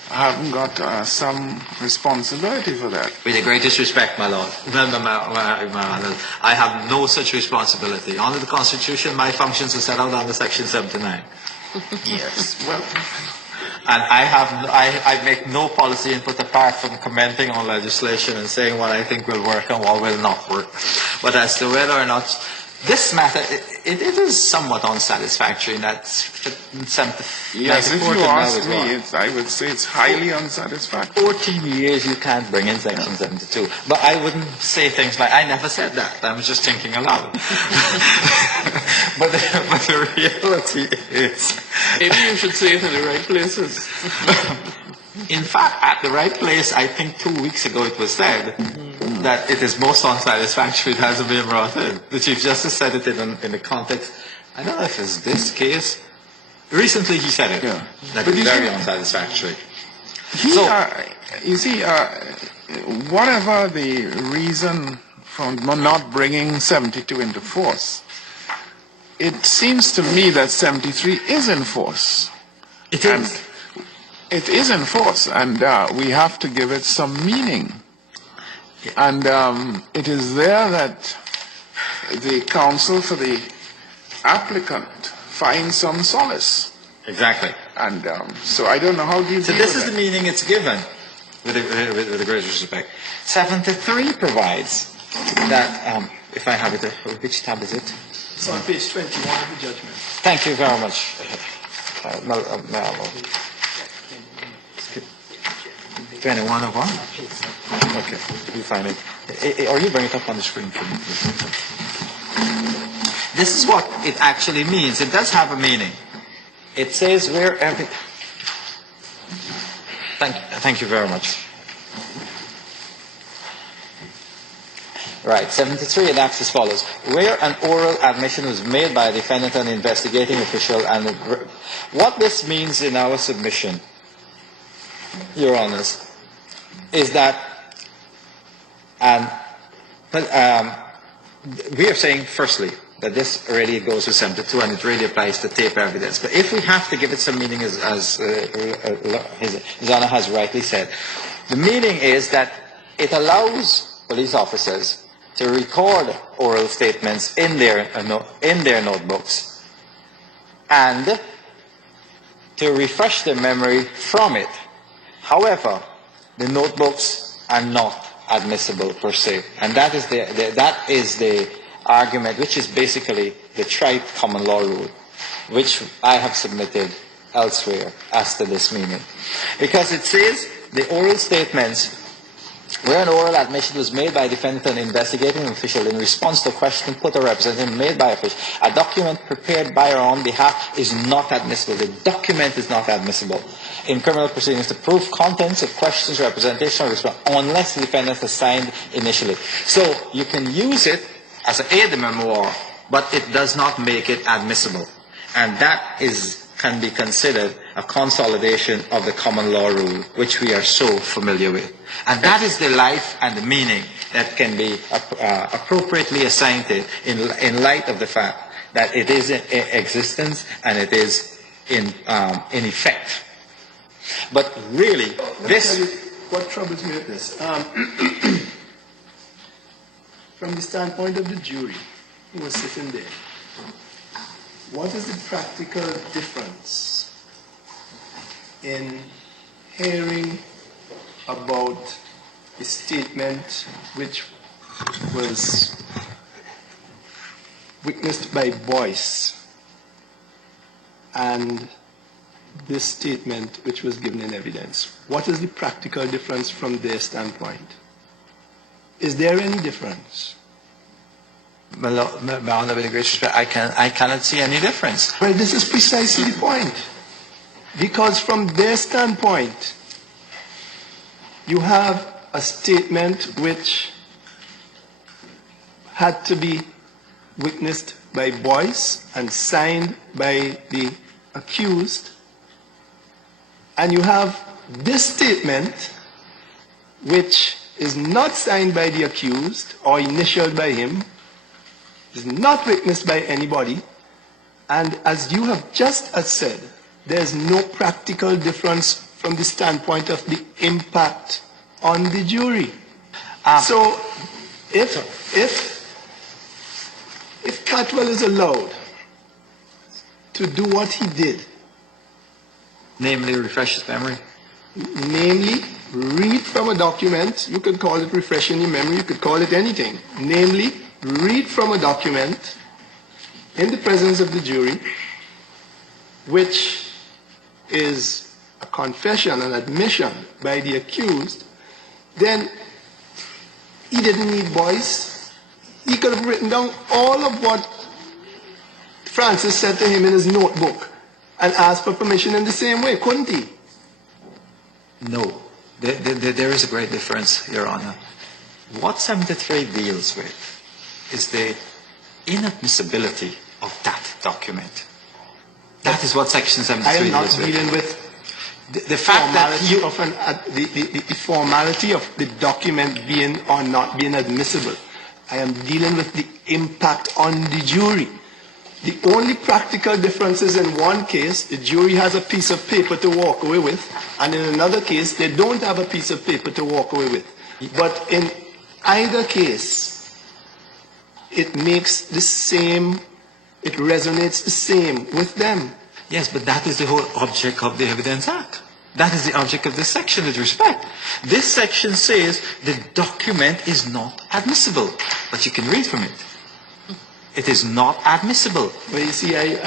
haven't got some responsibility for that. With the greatest respect, my lord, I have no such responsibility. Under the Constitution, my functions are set out under Section 79. Yes, well... And I make no policy input apart from commenting on legislation and saying what I think will work and what will not work. But as to whether or not this matter, it is somewhat unsatisfactory in that 74 Yes, if you now ask as me, well. I would say it's highly unsatisfactory. 14 years you can't bring in Section 72. But I wouldn't say things like, I never said that. I was just thinking aloud. but the reality is... Maybe you should say it in the right places. In fact, at the right place, I think 2 weeks ago it was said that it is most unsatisfactory it hasn't been brought in. The Chief Justice said it in the context, I don't know if it's this case. Recently he said it, that But it's you very see- unsatisfactory. You see, whatever the reason for not bringing 72 into force, it seems to me that 73 is in force. It is. It is in force, and we have to give it some meaning. And it is there that the counsel for the applicant finds some solace. Exactly. And so I don't know how do you So deal this with is the that. meaning it's given, with the greatest respect. 73 provides that, if I have it, which tab is it? It's on page 21 of the judgment. Thank you very much. 21 of what? Okay, you find it. Or you bring it up on the screen for me, please. This is what it actually means. It does have a meaning. It says where every... Thank you very much. Right, 73 enacts as follows. Where an oral admission was made by a defendant and investigating official, and what this means in our submission, Your Honours, is that we are saying, firstly, that this really goes to 72 and it really applies to tape evidence. But if we have to give it some meaning, as His Honour has rightly said, the meaning is that it allows police officers to record oral statements in their notebooks and to refresh their memory from it. However, the notebooks are not admissible per se, and that is the argument, which is basically the trite common law rule, which I have submitted elsewhere as to this meaning, because it says the oral statements where an oral admission was made by a defendant or an investigating official in response to a question put or representative made by a official, a document prepared by or on behalf is not admissible. The document is not admissible in criminal proceedings to prove contents of questions, representation, or response, unless the defendant has signed initially. So you can use it as an aide de memoire, but it does not make it admissible. And that is can be considered a consolidation of the common law rule, which we are so familiar with. And that is the life and the meaning that can be appropriately assigned to it in light of the fact that it is in existence and it is in effect. But really, what troubles me with this, from the standpoint of the jury who was sitting there, what is the practical difference in hearing about a statement which was witnessed by Boyce and this statement which was given in evidence? What is the practical difference from their standpoint? Is there any difference? My Honor, with great respect, I cannot see any difference. Well, this is precisely the point. Because from their standpoint, you have a statement which had to be witnessed by Boyce and signed by the accused, and you have this statement which is not signed by the accused or initialed by him, is not witnessed by anybody, and as you have just said, there's no practical difference from the standpoint of the impact on the jury. So if Catwell is allowed to do what he did, Namely, refresh his memory. Namely, read from a document, you could call it refreshing your memory, you could call it anything. Namely, read from a document in the presence of the jury, which is a confession, an admission by the accused, then he didn't need Boyce. He could have written down all of what Francis said to him in his notebook and asked for permission in the same way, couldn't he? No. There is a great difference, Your Honor. What 73 deals with is the inadmissibility of that document. That is what Section 73 I am not deals with. dealing with The fact that you... the formality of the document being or not being admissible. I am dealing with the impact on the jury. The only practical difference is in one case, the jury has a piece of paper to walk away with, and in another case, they don't have a piece of paper to walk away with. But in either case, it makes the same, it resonates the same with them. Yes, but that is the whole object of the Evidence Act. That is the object of this section with respect. This section says the document is not admissible, but you can read from it. It is not admissible. Well, you see, That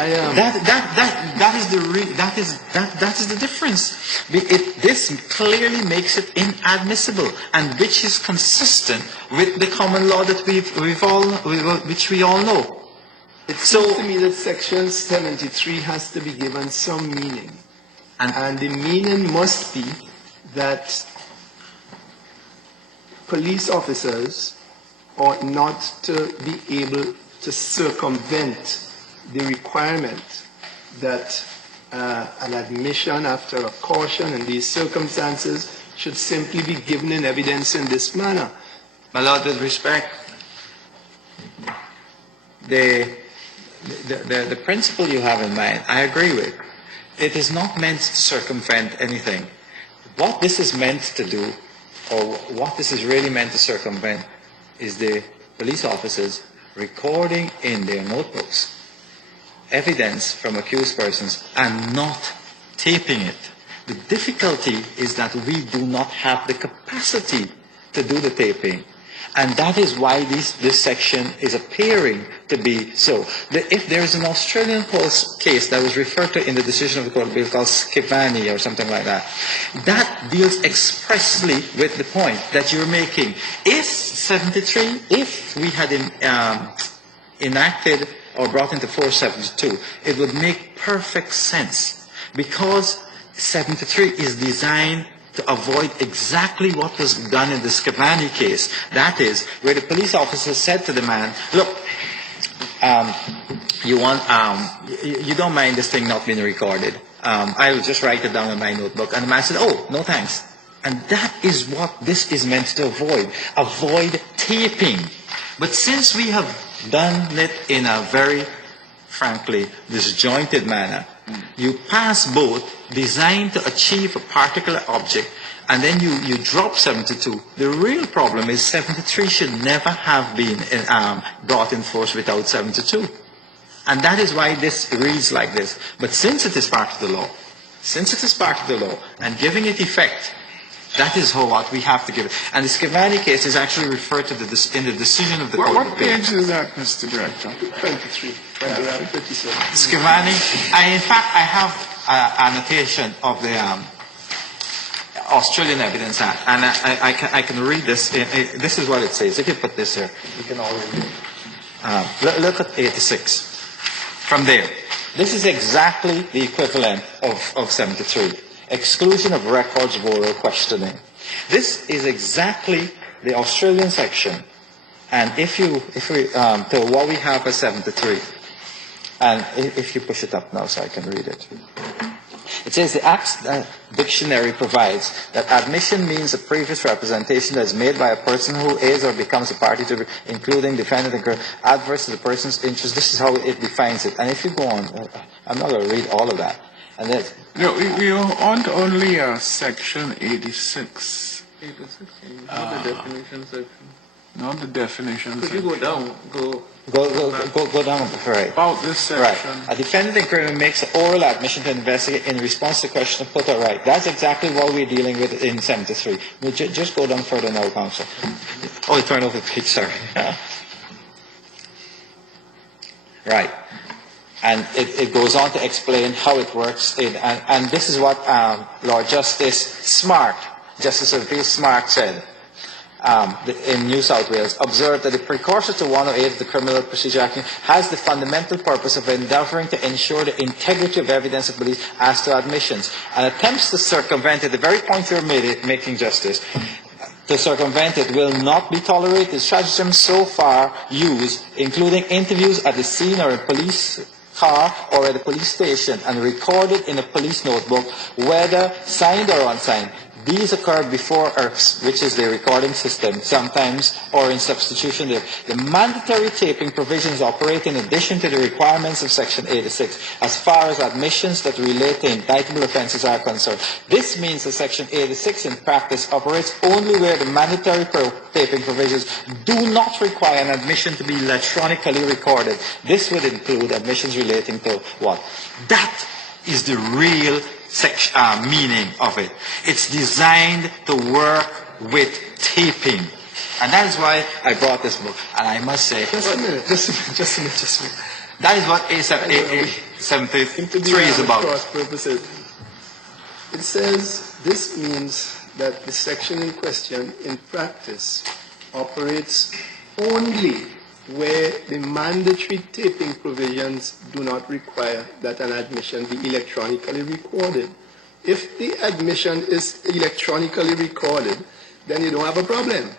is the difference. This clearly makes it inadmissible, and which is consistent with the common law that which we all know. It seems to me that Section 73 has to be given some meaning. And the meaning must be that police officers ought not to be able to circumvent the requirement that an admission after a caution in these circumstances should simply be given in evidence in this manner. My Lord, with respect, the principle you have in mind, I agree with. It is not meant to circumvent anything. What this is meant to do, or what this is really meant to circumvent, is the police officers recording in their notebooks evidence from accused persons and not taping it. The difficulty is that we do not have the capacity to do the taping. And that is why this section is appearing to be so. If there is an Australian case that was referred to in the decision of the court called Skibani or something like that, that deals expressly with the point that you're making. If we had enacted or brought into force 72, it would make perfect sense, because 73 is designed to avoid exactly what was done in the Skibani case. That is, where the police officer said to the man, look, you don't mind this thing not being recorded. I will just write it down in my notebook. And the man said, oh, no thanks. And that is what this is meant to avoid taping. But since we have done it in a very, frankly, disjointed manner, you pass both designed to achieve a particular object, and then you drop 72. The real problem is 73 should never have been brought in force without 72. And that is why this reads like this. But since it is part of the law, and giving it effect, that is what we have to give it. And the Schivani case is actually referred to in the decision of the court. What page is that, Mr. Director? 23. 57. Schivani, in fact, I have an annotation of the Australian Evidence Act, and I can read this. This is what it says. If you put this here, you can all read it. Look at 86. From there, this is exactly the equivalent of 73. Exclusion of records of oral questioning. This is exactly the Australian section. And if we to what we have as 73, and if you push it up now so I can read it. It says the Act's dictionary provides that admission means a previous representation that is made by a person who is or becomes a party to, including defendant, adverse to the person's interest. This is how it defines it. And if you go on, I'm not going to read all of that. And then, No, we want only section 86. 86, not the definition section. Not the definition Could section. you go down? go down, right. About this section. Right. A defendant in criminal makes an oral admission to investigate in response to question put or right. That's exactly what we're dealing with in 73. We'll just go down further now, counsel. Oh, you turned over the page, sorry. Right. And it goes on to explain how it works. And this is what Lord Justice of the Peace Smart said. In New South Wales, observed that the precursor to 108 of the Criminal Procedure Act has the fundamental purpose of endeavouring to ensure the integrity of evidence of belief as to admissions, and attempts to circumvent it, the very point you're making, Justice, to circumvent it will not be tolerated. Stratagems so far used, including interviews at the scene or a police car or at a police station and recorded in a police notebook, whether signed or unsigned. These occur before ERPS, which is the recording system, sometimes, or in substitution there. The mandatory taping provisions operate in addition to the requirements of Section 86, as far as admissions that relate to indictable offences are concerned. This means that Section 86 in practice operates only where the mandatory taping provisions do not require an admission to be electronically recorded. This would include admissions relating to what? That is the real meaning of it. It's designed to work with taping. And that is why I brought this book. And I must say... Just a minute. That is what A73 is about. Cross purposes. It says this means that the section in question in practice operates only where the mandatory taping provisions do not require that an admission be electronically recorded. If the admission is electronically recorded, then you don't have a problem.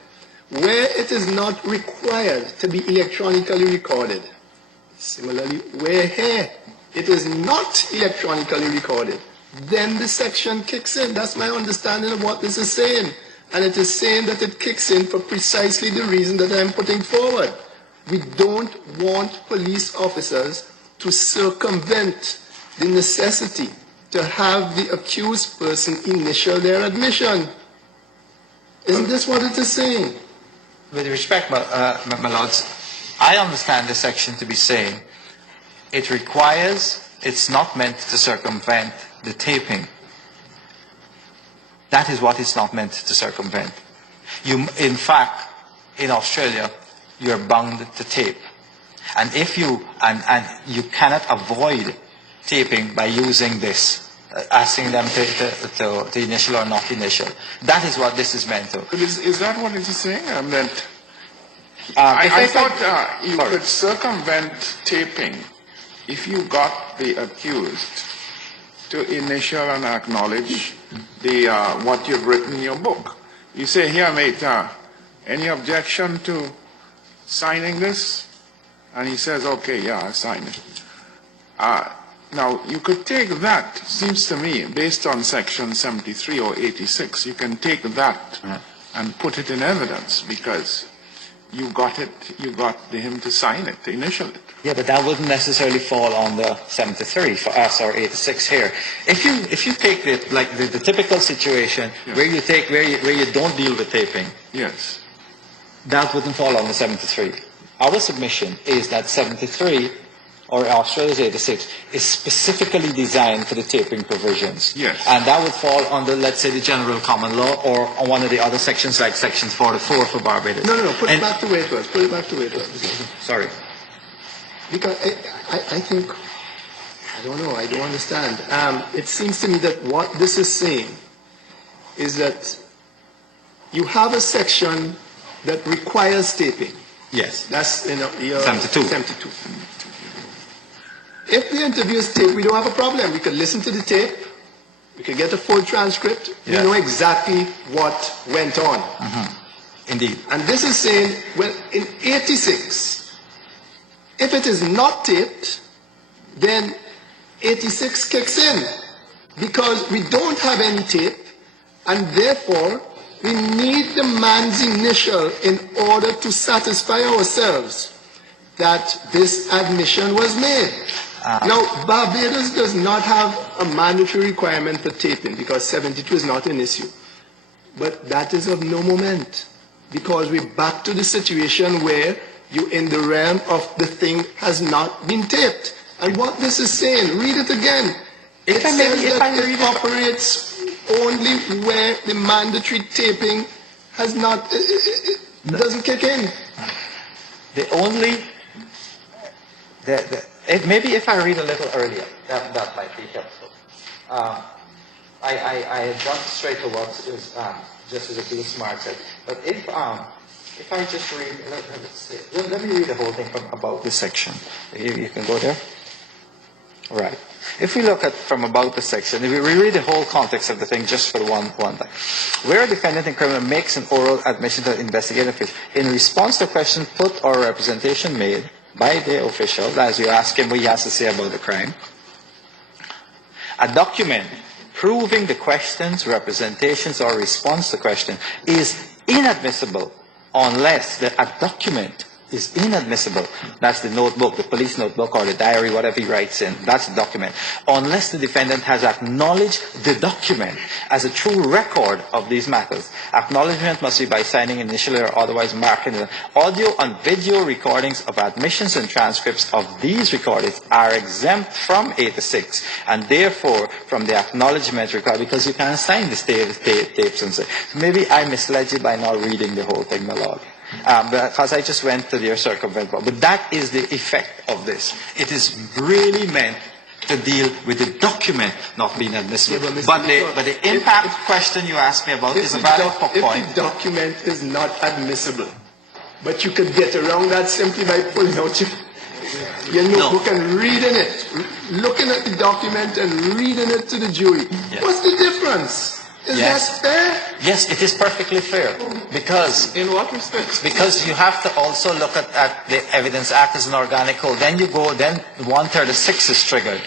Where it is not required to be electronically recorded, similarly, where here it is not electronically recorded, then the section kicks in. That's my understanding of what this is saying. And it is saying that it kicks in for precisely the reason that I'm putting forward. We don't want police officers to circumvent the necessity to have the accused person initial their admission. Isn't this what it is saying? With respect, my lords, I understand this section to be saying it requires, it's not meant to circumvent the taping. That is what it's not meant to circumvent. In fact, in Australia, you're bound to tape. And if you cannot avoid taping by using this, asking them to initial or not initial. That is what this is meant to. But is that what it is saying? I thought you could circumvent taping if you got the accused to initial and acknowledge what you've written in your book. You say, here, mate, any objection to signing this? and he says, okay, yeah, I sign it. Now, you could take that, seems to me, based on Section 73 or 86, you can take that and put it in evidence because you got him to sign it, to initial it. Yeah, but that wouldn't necessarily fall on the 73 for us or 86 here. If you take the typical situation where you don't deal with taping, yes, that wouldn't fall on the 73. Our submission is that 73 or Australia's 86 is specifically designed for the taping provisions. Yes. And that would fall under, let's say, the general common law or on one of the other sections like Section 44 for Barbados. No, put it back to where it was. Put it back to where it was. Sorry. Because I think, I don't know, I don't understand. It seems to me that what this is saying is that you have a section that requires taping. Yes. That's, your 72. 72. If the interview is taped, we don't have a problem. We could listen to the tape. We could get a full transcript. We know exactly what went on. Mm-hmm. Indeed. And this is saying, well, in 86, if it is not taped, then 86 kicks in. Because we don't have any tape, and therefore, we need the man's initial in order to satisfy ourselves that this admission was made. Now, Barbados does not have a mandatory requirement for taping because 72 is not an issue. But that is of no moment because we're back to the situation where you're in the realm of the thing has not been taped. And what this is saying, read it again. It says that it operates only where the mandatory taping has not, it doesn't kick in. Maybe if I read a little earlier, that might be helpful. I jumped straight to what is just as a Bill Smart said. But if I just read, let me read the whole thing from about this section. You can go there. Right. If we look at from about the section, if we read the whole context of the thing just for one thing. Where a defendant in criminal makes an oral admission to an investigating official in response to a question put or representation made by the official, as you ask him what he has to say about the crime, a document proving the questions, representations, or response to question is inadmissible unless a document is inadmissible. That's the notebook, the police notebook, or the diary, whatever he writes in. That's the document. Unless the defendant has acknowledged the document as a true record of these matters. Acknowledgement must be by signing initially or otherwise marking it. Audio and video recordings of admissions and transcripts of these recordings are exempt from 86 and therefore from the acknowledgement required because you can't sign the tapes and say. Maybe I misled you by not reading the whole thing, my lord. Because I just went to the circumvent. But that is the effect of this. It is really meant to deal with the document not being admissible. Yeah, but the impact question you asked me about is a valid point. If the document is not admissible, but you could get around that simply by pulling out your notebook and reading it, looking at the document and reading it to the jury. Yeah. What's the difference? Is that fair? Yes, it is perfectly fair. Because in what respect? Because you have to also look at the Evidence Act as an organic whole. Then 136 is triggered.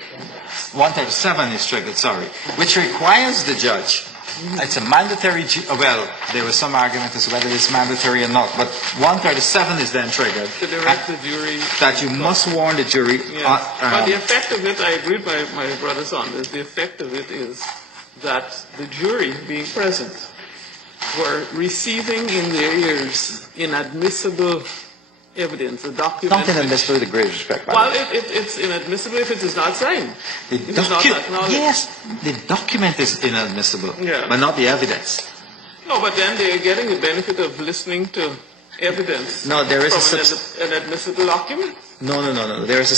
137 is triggered, sorry. Which requires the judge. It's a mandatory, well, there was some argument as to whether it's mandatory or not, but 137 is then triggered. To direct the jury. That you must warn the jury. Yes. But the effect of it, I agree with my brother Saunders, the effect of it is that the jury, being present, were receiving in their ears inadmissible evidence, a document. Not inadmissible with the greatest respect. Well, it's inadmissible if it is not signed. Yes, the document is inadmissible, but not the evidence. No, but then they're getting the benefit of listening to evidence. No, there is from an admissible document. No. There is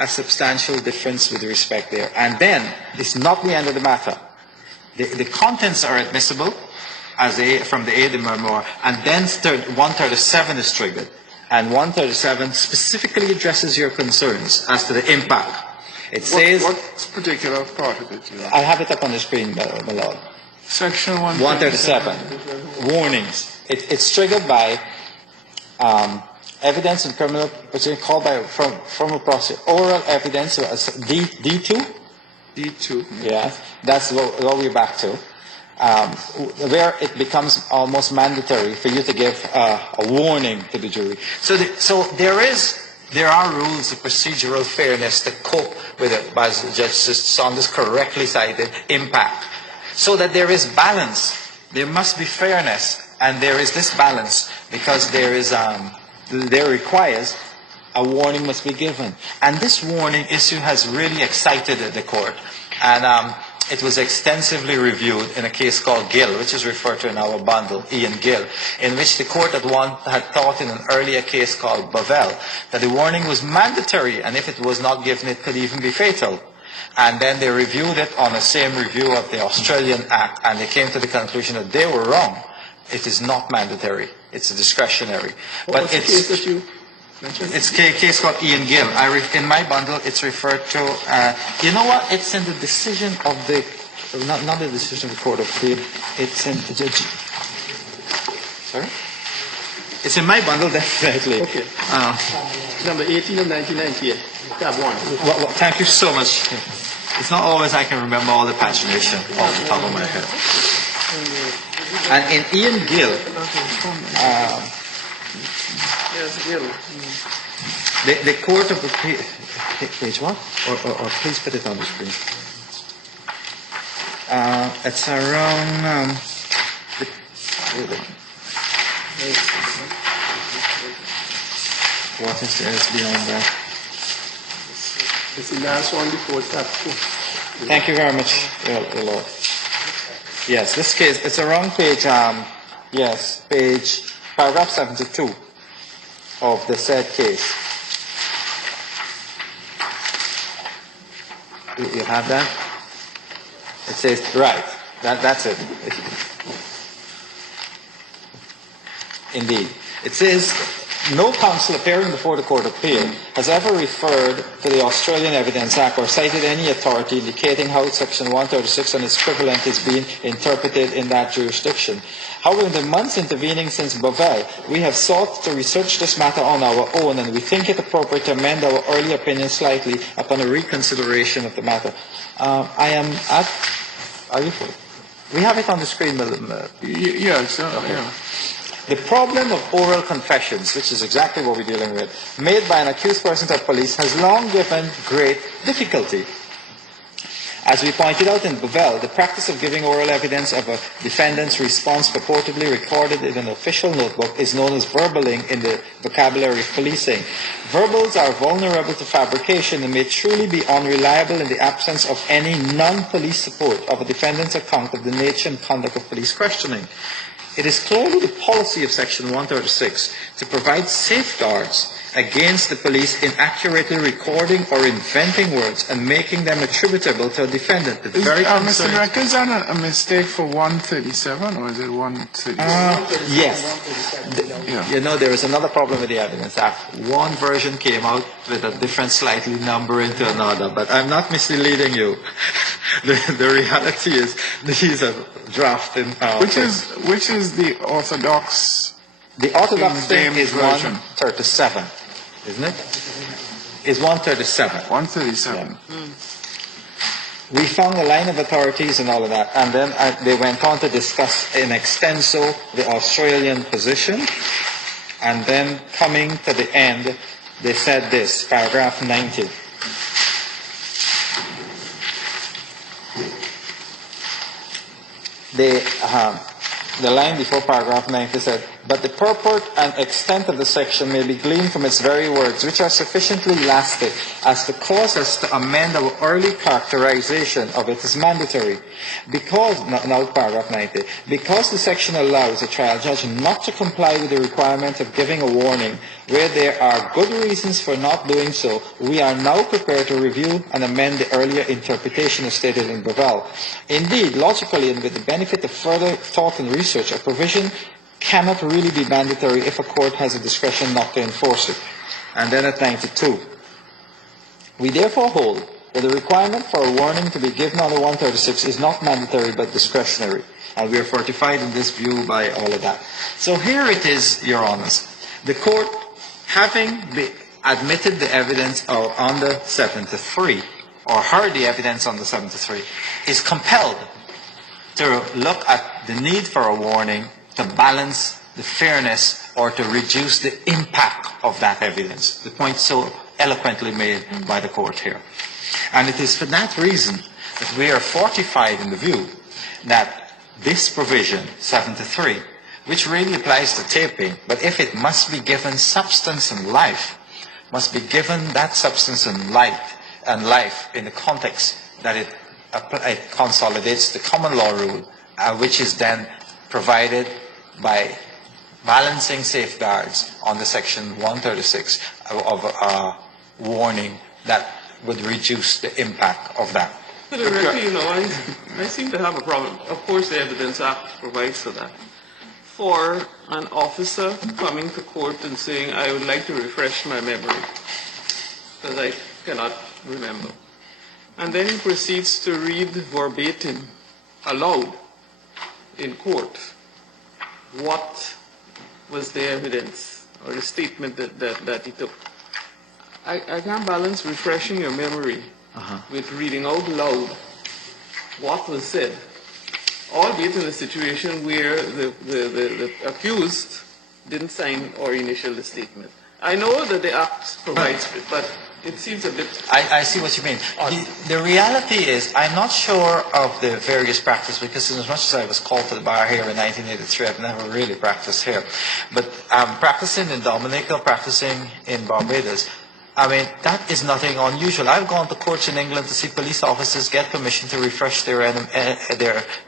a substantial difference with respect there. And then, it's not the end of the matter. The contents are admissible from the aid memoir, and then 137 is triggered. And 137 specifically addresses your concerns as to the impact. It says... What particular part of it? I have it up on the screen, my lord. Section 137. Warnings. It's triggered by evidence in criminal proceeding called by from a prosecutor, oral evidence, D2? D2. Yeah, that's what we're back to. Where it becomes almost mandatory for you to give a warning to the jury. So there are rules of procedural fairness to cope with it, as Judge Saunders correctly cited, impact. So that there is balance. There must be fairness, and there is this balance because there requires a warning must be given. And this warning issue has really excited the court. And it was extensively reviewed in a case called Gill, which is referred to in our bundle, Ian Gill, in which the court had thought in an earlier case called Bavel that the warning was mandatory, and if it was not given, it could even be fatal. And then they reviewed it on the same review of the Australian Act, and they came to the conclusion that they were wrong. It is not mandatory. It's discretionary. What's the case that you mentioned? It's a case called Ian Gill. In my bundle, it's referred to, you know what? It's in the decision of the, not the decision of the Court of Appeal. It's in the judge. Sorry? It's in my bundle, definitely. Okay. Number 18 of 1998. Tab 1. Well, thank you so much. It's not always I can remember all the pagination off the top of my head. And in Ian Gill, Yes, Gill. the Court of Appeal, page what? Or please put it on the screen. It's around, what is there beyond that? It's the last one before tab 2. Thank you very much, your Lord. Yes, this case, it's around page, paragraph 72 of the said case. You have that? It says, right, that's it. Indeed. It says, no counsel appearing before the Court of Appeal has ever referred to the Australian Evidence Act or cited any authority indicating how Section 136 and its equivalent is being interpreted in that jurisdiction. However, in the months intervening since Bavel, we have sought to research this matter on our own, and we think it appropriate to amend our early opinion slightly upon a reconsideration of the matter. Are you full? We have it on the screen, Yes, yeah. The problem of oral confessions, which is exactly what we're dealing with, made by an accused person to police, has long given great difficulty. As we pointed out in Bavel, the practice of giving oral evidence of a defendant's response purportedly recorded in an official notebook is known as verbaling in the vocabulary of policing. Verbals are vulnerable to fabrication and may truly be unreliable in the absence of any non-police support of a defendant's account of the nature and conduct of police questioning. It is clearly the policy of Section 136 to provide safeguards against the police inaccurately recording or inventing words and making them attributable to a defendant. Mr. Director, is that a mistake for 137 or is it 136? Yes. You know, there is another problem with the Evidence Act. One version came out with a different slightly number into another, but I'm not misleading you. The reality is these are drafted. Which is the orthodox? The orthodox thing is version? 137, isn't it? Is 137. 137. Yeah. We found a line of authorities and all of that, and then they went on to discuss in extenso the Australian position, and then coming to the end, they said this, paragraph 90. The line before paragraph 90 said, but the purport and extent of the section may be gleaned from its very words, which are sufficiently elastic as to cause us to amend our early characterization of it as mandatory. Because, now paragraph 90, because the section allows a trial judge not to comply with the requirement of giving a warning where there are good reasons for not doing so, we are now prepared to review and amend the earlier interpretation as stated in Bavel. Indeed, logically and with the benefit of further thought and research, a provision cannot really be mandatory if a court has a discretion not to enforce it. And then at 92, we therefore hold that the requirement for a warning to be given under 136 is not mandatory but discretionary. And we are fortified in this view by all of that. So here it is, Your Honours. The court having admitted the evidence on the 73, or heard the evidence on the 73, is compelled to look at the need for a warning to balance the fairness or to reduce the impact of that evidence. The point so eloquently made by the court here. And it is for that reason that we are fortified in the view that this provision, 73, which really applies to taping, but if it must be given substance and life, must be given that substance and life in the context that it consolidates the common law rule, which is then provided by balancing safeguards on the section 136 of warning that would reduce the impact of that. But directly, I seem to have a problem. Of course, the Evidence Act provides for that. For an officer coming to court and saying, I would like to refresh my memory, because I cannot remember. And then he proceeds to read verbatim, aloud, in court, what was the evidence or the statement that he took. I can't balance refreshing your memory with reading out loud what was said, albeit in a situation where the accused didn't sign or initial the statement. I know that the Act provides for it, but it seems a bit... I see what you mean. The reality is, I'm not sure of the various practice, because as much as I was called to the bar here in 1983, I've never really practiced here. But practicing in Dominica, practicing in Barbados, I mean, that is nothing unusual. I've gone to courts in England to see police officers get permission to refresh their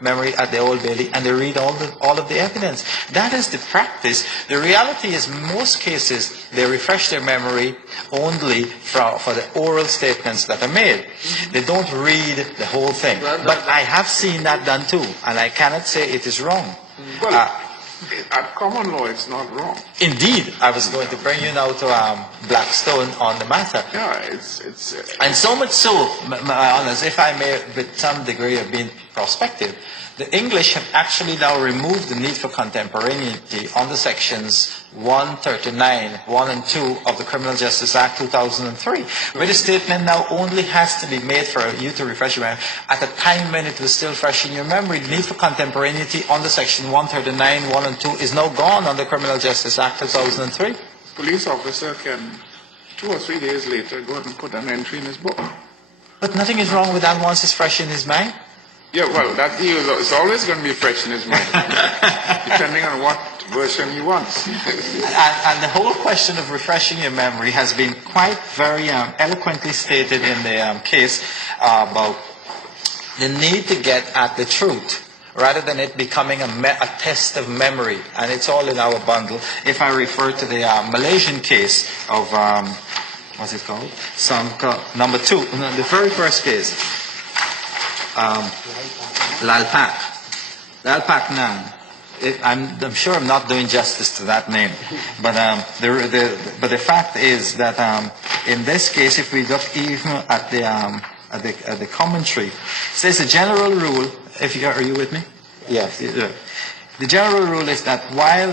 memory at the Old Bailey, and they read all of the evidence. That is the practice. The reality is, most cases, they refresh their memory only for the oral statements that are made. They don't read the whole thing. But I have seen that done too, and I cannot say it is wrong. Well, at common law, it's not wrong. Indeed, I was going to bring you now to Blackstone on the matter. Yeah, it's and so much so, my honours, if I may, with some degree of being prospective, the English have actually now removed the need for contemporaneity on the sections 139, 1 and 2 of the Criminal Justice Act 2003, where the statement now only has to be made for you to refresh your memory at a time when it was still fresh in your memory. The need for contemporaneity on the section 139, 1 and 2 is now gone on the Criminal Justice Act 2003. Police officer can 2 or 3 days later go and put an entry in his book. But nothing is wrong with that once it's fresh in his mind. Yeah, well, that is always going to be fresh in his mind, depending on what version he wants. and the whole question of refreshing your memory has been quite very eloquently stated in the case about the need to get at the truth, rather than it becoming a test of memory. And it's all in our bundle. If I refer to the Malaysian case of, what's it called? Number 2, the very first case. Lalpak Nang. I'm sure I'm not doing justice to that name, but the fact is that in this case, if we look even at the commentary, it says a general rule. Are you with me? Yes. Yeah. The general rule is that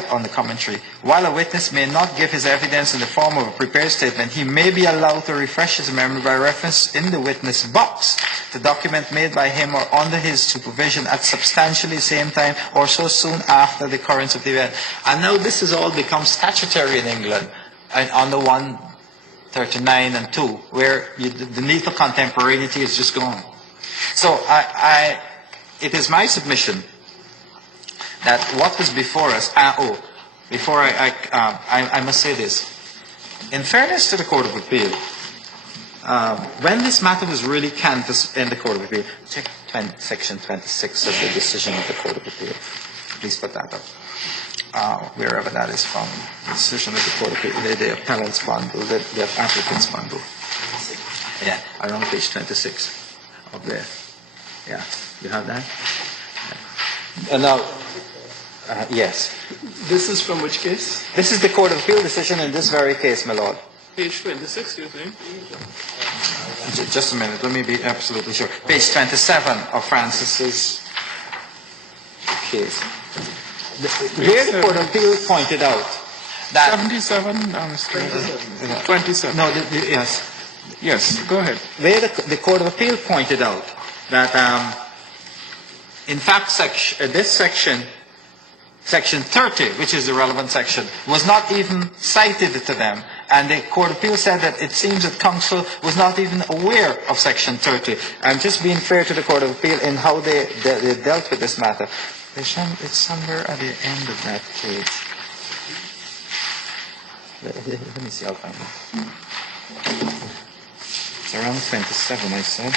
on the commentary, while a witness may not give his evidence in the form of a prepared statement, he may be allowed to refresh his memory by reference in the witness box to document made by him or under his supervision at substantially the same time or so soon after the occurrence of the event. And now this has all become statutory in England on the 139 and 2, where the need for contemporaneity is just gone. So it is my submission that what was before us, before I must say this. In fairness to the Court of Appeal, when this matter was really canvassed in the Court of Appeal, check section 26 of the decision of the Court of Appeal. Please put that up. Wherever that is from, the decision of the Court of Appeal, the appellant's bundle, the applicant's bundle. Yeah, around page 26 of there. Yeah, you have that? Yeah. And now, yes. This is from which case? This is the Court of Appeal decision in this very case, my lord. Page 26, you think? Just a minute, let me be absolutely sure. Page 27 of Francis's case. Here the Court of Appeal pointed out that 77, Mr. 27. No, yes. Yes, go ahead. Where the Court of Appeal pointed out that, in fact, this section, Section 30, which is the relevant section, was not even cited to them. And the Court of Appeal said that it seems that counsel was not even aware of Section 30. I'm just being fair to the Court of Appeal in how they dealt with this matter. It's somewhere at the end of that page. Let me see, I'll find it. It's around 27, I said.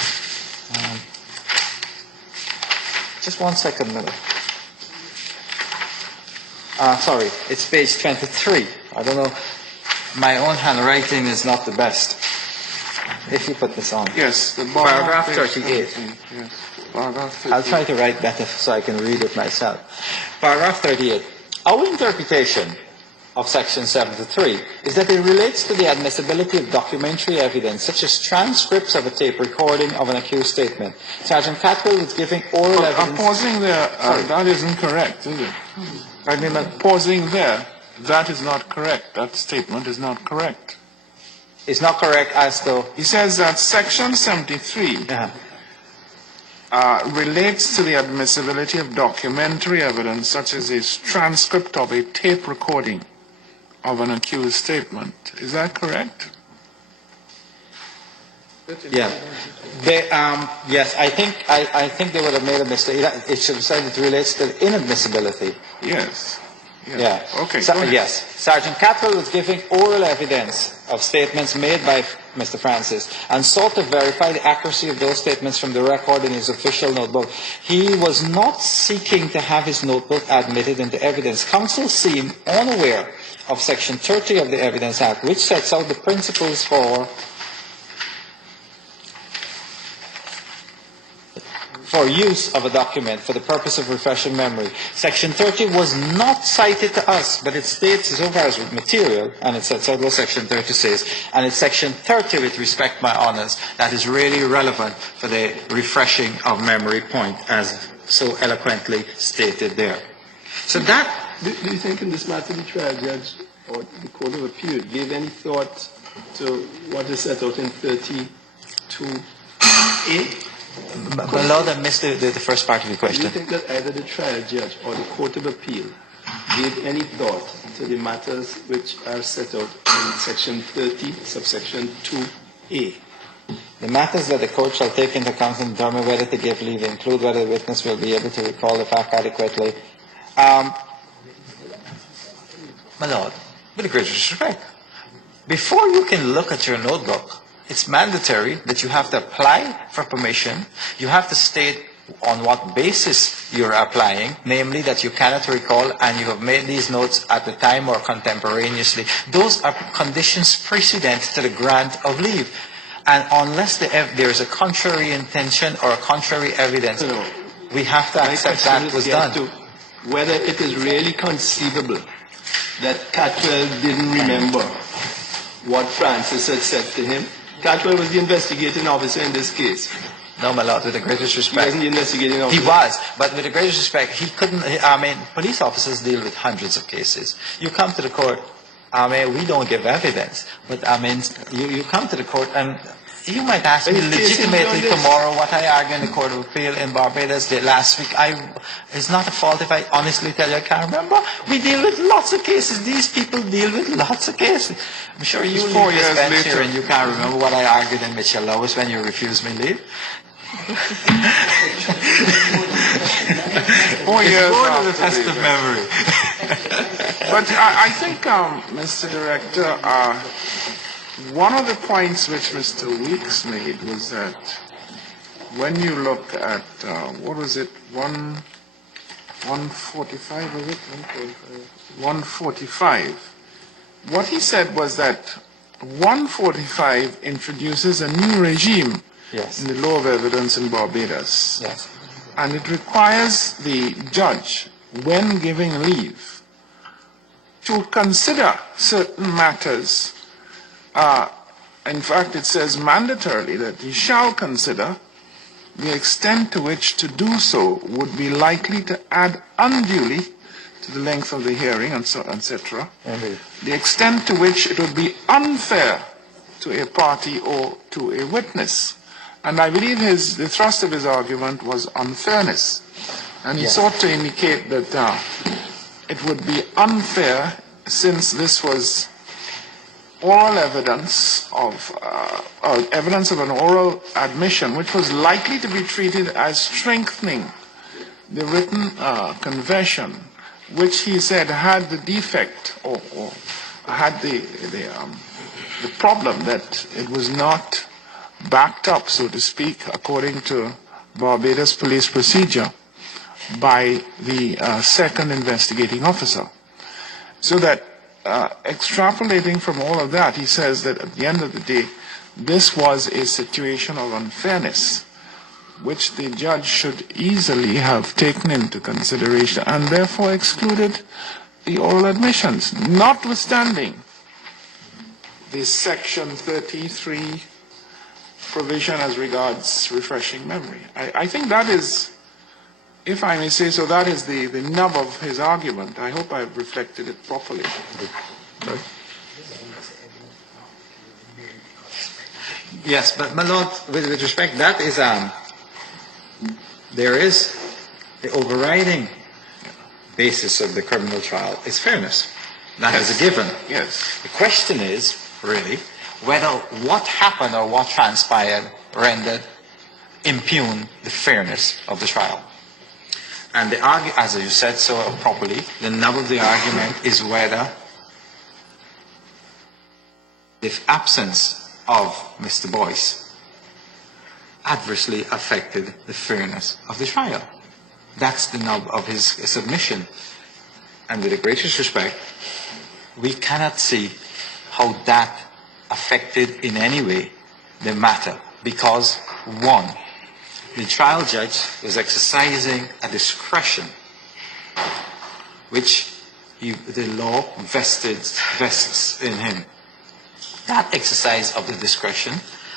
Just 1 second, Miller. Sorry, it's page 23. I don't know. My own handwriting is not the best. If you put this on. Yes, the Paragraph 38. 17, yes, paragraph 38. I'll try to write better so I can read it myself. Paragraph 38. Our interpretation of Section 73 is that it relates to the admissibility of documentary evidence, such as transcripts of a tape recording of an accused statement. Sergeant Catwell was giving oral evidence... I'm pausing there. That isn't correct, is it? Pardon me, Pausing there. That is not correct. That statement is not correct. it's not correct as though... He says that Section 73 relates to the admissibility of documentary evidence, such as a transcript of a tape recording of an accused statement. Is that correct? Yeah. Yes, I think they would have made a mistake. It should have said it relates to inadmissibility. Yes. Yeah. Okay, go ahead. Yes. Sergeant Catwell was giving oral evidence of statements made by Mr. Francis and sought to verify the accuracy of those statements from the record in his official notebook. He was not seeking to have his notebook admitted into evidence. Counsel seemed unaware of Section 30 of the Evidence Act, which sets out the principles for use of a document for the purpose of refreshing memory. Section 30 was not cited to us, but it states so far as material, and it sets out what Section 30 says, and it's Section 30, with respect, my honours, that is really relevant for the refreshing of memory point, as so eloquently stated there. So that... Do you think in this matter the trial judge or the Court of Appeal gave any thought to what is set out in 32A? My Lord, I missed the first part of your Do you question. think that either the trial judge or the Court of Appeal gave any thought to the matters which are set out in Section 30, subsection 2A? The matters that the court shall take into account and determine whether to give leave include whether the witness will be able to recall the fact adequately. My Lord, with the greatest respect, before you can look at your notebook, it's mandatory that you have to apply for permission. You have to state on what basis you're applying, namely that you cannot recall and you have made these notes at the time or contemporaneously. Those are conditions precedent to the grant of leave. And unless there is a contrary intention or a contrary evidence, we have to accept that was done. To whether it is really conceivable that Catwell didn't remember what Francis had said to him. Catwell was the investigating officer in this case. No, my Lord, with the greatest He respect. wasn't the investigating officer. He was, but with the greatest respect, he couldn't, police officers deal with hundreds of cases. You come to the court, we don't give evidence, but you come to the court and you might ask me legitimately tomorrow what I argued in the Court of Appeal in Barbados last week. It's not a fault if I honestly tell you I can't remember. We deal with lots of cases. These people deal with lots of cases. I'm sure you leave this bench here and you can't remember what I argued in Mitchell Lewis when you refused me leave. 4 years It's more than a after test the of event. memory. But I think, Mr. Director, one of the points which Mr. Weeks made was that when you look at, 145, was it? 145. What he said was that 145 introduces a new regime in the law of evidence in Barbados. Yes. And it requires the judge, when giving leave, to consider certain matters. In fact, it says mandatorily that he shall consider the extent to which to do so would be likely to add unduly to the length of the hearing, and so, etc. The extent to which it would be unfair to a party or to a witness. And I believe the thrust of his argument was unfairness. And he sought to indicate that it would be unfair since this was oral evidence of an oral admission, which was likely to be treated as strengthening the written confession, which he said had the defect or had the problem that it was not backed up, so to speak, according to Barbados police procedure, by the second investigating officer. So that extrapolating from all of that, he says that at the end of the day, this was a situation of unfairness, which the judge should easily have taken into consideration and therefore excluded the oral admissions, notwithstanding the Section 33 provision as regards refreshing memory. I think that is, if I may say so, that is the nub of his argument. I hope I've reflected it properly. Right. Yes, but my lord, with respect, that is, there is the overriding basis of the criminal trial is fairness. That is a given. Yes. The question is, really, whether what happened or what transpired impugned the fairness of the trial. And as you said so properly, the nub of the argument is whether the absence of Mr. Boyce adversely affected the fairness of the trial. That's the nub of his submission. And with the greatest respect, we cannot see how that affected in any way the matter, because, one, the trial judge was exercising a discretion which the law vests in him. That exercise of the discretion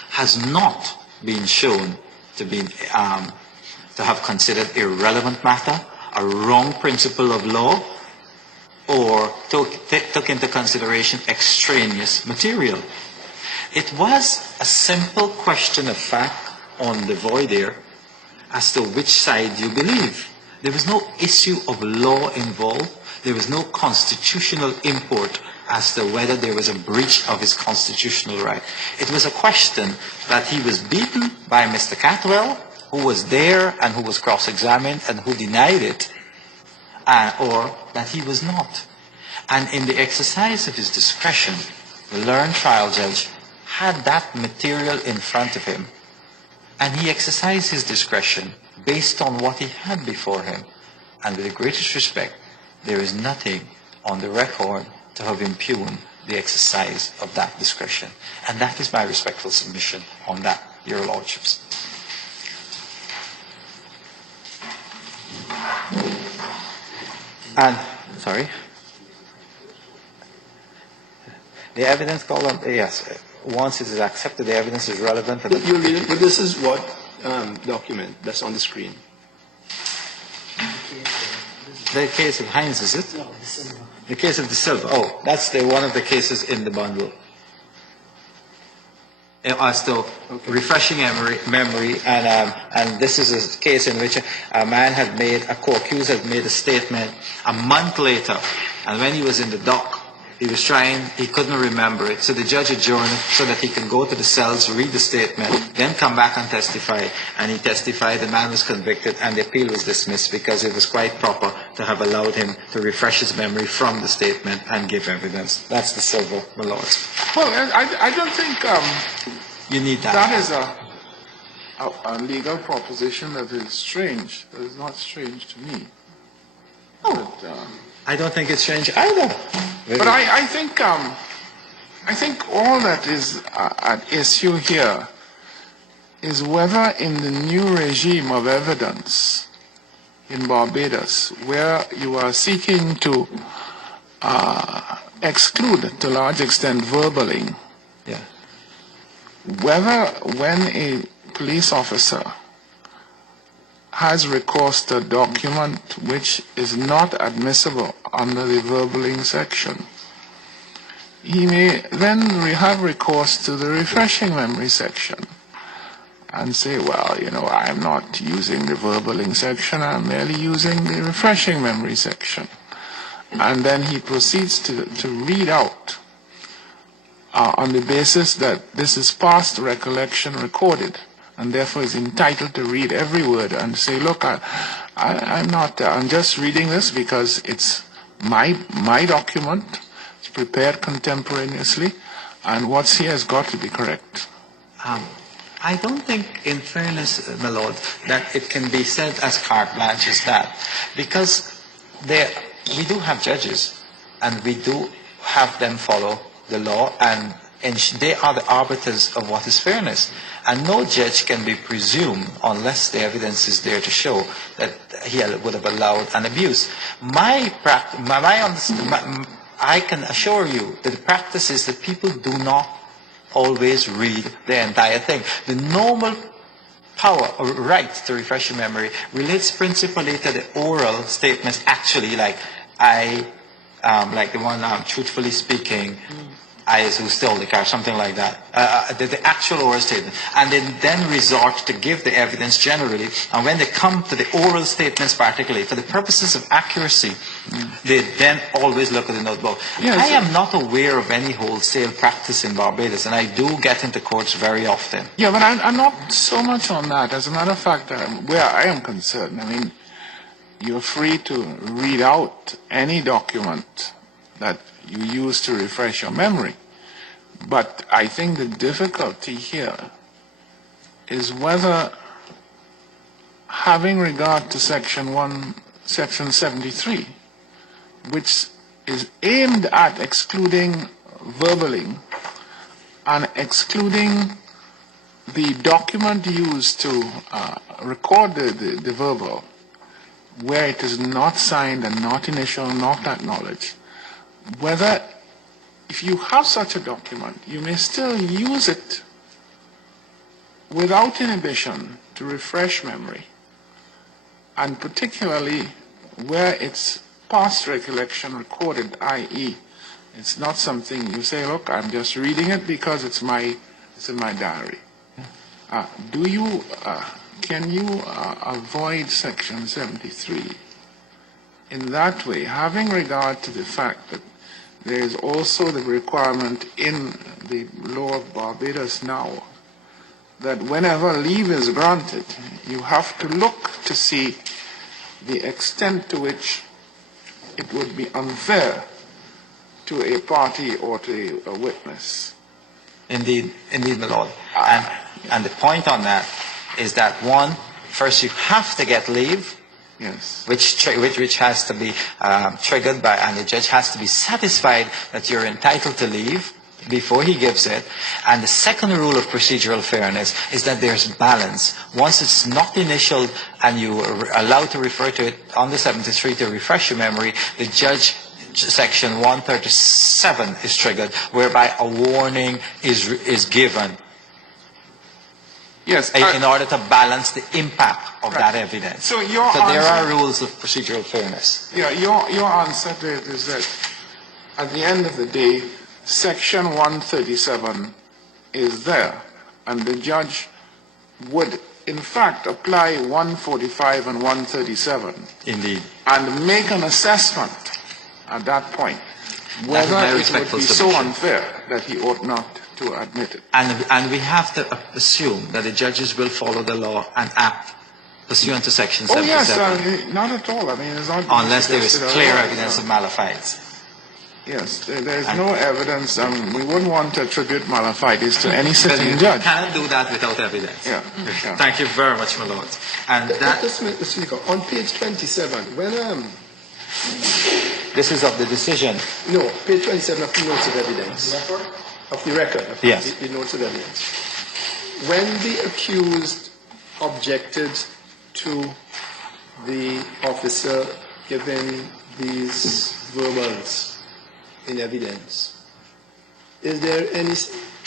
has not been shown to have considered irrelevant matter, a wrong principle of law, or took into consideration extraneous material. It was a simple question of fact on the voir dire as to which side you believe. There was no issue of law involved. There was no constitutional import as to whether there was a breach of his constitutional right. It was a question that he was beaten by Mr. Catwell, who was there and who was cross-examined and who denied it, or that he was not. And in the exercise of his discretion, the learned trial judge had that material in front of him, and he exercised his discretion based on what he had before him. And with the greatest respect, there is nothing on the record to have impugned the exercise of that discretion. And that is my respectful submission on that, Your Lordships. And, sorry. The evidence column, yes, once it is accepted, the evidence is relevant. But this is what document that's on the screen? The case of Hines, is it? No, the silver. The case of the silver. Oh, that's one of the cases in the bundle. As to refreshing memory, and this is a case in which a man had co-accused had made a statement a month later, and when he was in the dock, he couldn't remember it, so the judge adjourned it so that he can go to the cells, read the statement, then come back and testify. And he testified, the man was convicted, and the appeal was dismissed because it was quite proper to have allowed him to refresh his memory from the statement and give evidence. That's the silver, my lords. Well, I don't think you need that. That is a legal proposition that is strange. That is not strange to me. Oh. But, I don't think it's strange either. But I think all that is at issue here is whether in the new regime of evidence in Barbados, where you are seeking to exclude to a large extent verbaling, whether when a police officer has recourse to a document which is not admissible under the verbaling section, he may then have recourse to the refreshing memory section and say, well, you know, I'm not using the verbaling section, I'm merely using the refreshing memory section. And then he proceeds to read out on the basis that this is past recollection recorded, and therefore is entitled to read every word and say, look, I'm just reading this because it's my document, it's prepared contemporaneously, and what's here has got to be correct. I don't think, in fairness, my lord, that it can be said as carte blanche as that, because we do have judges, and we do have them follow the law, and they are the arbiters of what is fairness. And no judge can be presumed, unless the evidence is there to show, that he would have allowed an abuse. I can assure you that the practice is that people do not always read the entire thing. The normal power or right to refresh your memory relates principally to the oral statements, actually, like like the one, truthfully speaking, I is who stole the car, something like that. The actual oral statement. And they then resort to give the evidence generally. And when they come to the oral statements particularly, for the purposes of accuracy, they then always look at the notebook. Yes. I am not aware of any wholesale practice in Barbados, and I do get into courts very often. Yeah, but I'm not so much on that. As a matter of fact, where I am concerned, I mean, you're free to read out any document that you use to refresh your memory. But I think the difficulty here is whether, having regard to Section 73, which is aimed at excluding verbaling and excluding the document used to record the verbal, where it is not signed and not initialed, not acknowledged, whether if you have such a document, you may still use it without inhibition to refresh memory, and particularly where it's past recollection recorded, i.e., it's not something you say, look, I'm just reading it because it's in my diary. Can you avoid Section 73 in that way, having regard to the fact that there is also the requirement in the law of Barbados now that whenever leave is granted, you have to look to see the extent to which it would be unfair to a party or to a witness. Indeed, my lord. And the point on that is that, one, first you have to get leave, yes, which has to be triggered by, and the judge has to be satisfied that you're entitled to leave before he gives it. And the second rule of procedural fairness is that there's balance. Once it's not initialed and you are allowed to refer to it on the 73 to refresh your memory, the judge, Section 137 is triggered, whereby a warning is given. Yes, in order to balance the impact of that evidence. So there are rules of procedural fairness. Yeah, your answer to it is that at the end of the day, Section 137 is there, and the judge would, in fact, apply 145 and 137. Indeed. And make an assessment at that point whether it would be so unfair that he ought not to admit it. And we have to assume that the judges will follow the law and act pursuant to Section 77. Oh yes, not at all. I mean, it's not unless there is clear evidence of malafide. Yes, there is no evidence. We wouldn't want to attribute malafide to any sitting judge. You cannot do that without evidence. Yeah. Thank you very much, my lord. And that, Mr. Speaker, on page 27, when this is of the decision. no, page 27 of the notes of evidence. Of the record, of yes. the notes of evidence. When the accused objected to the officer giving these verbals in evidence, is there any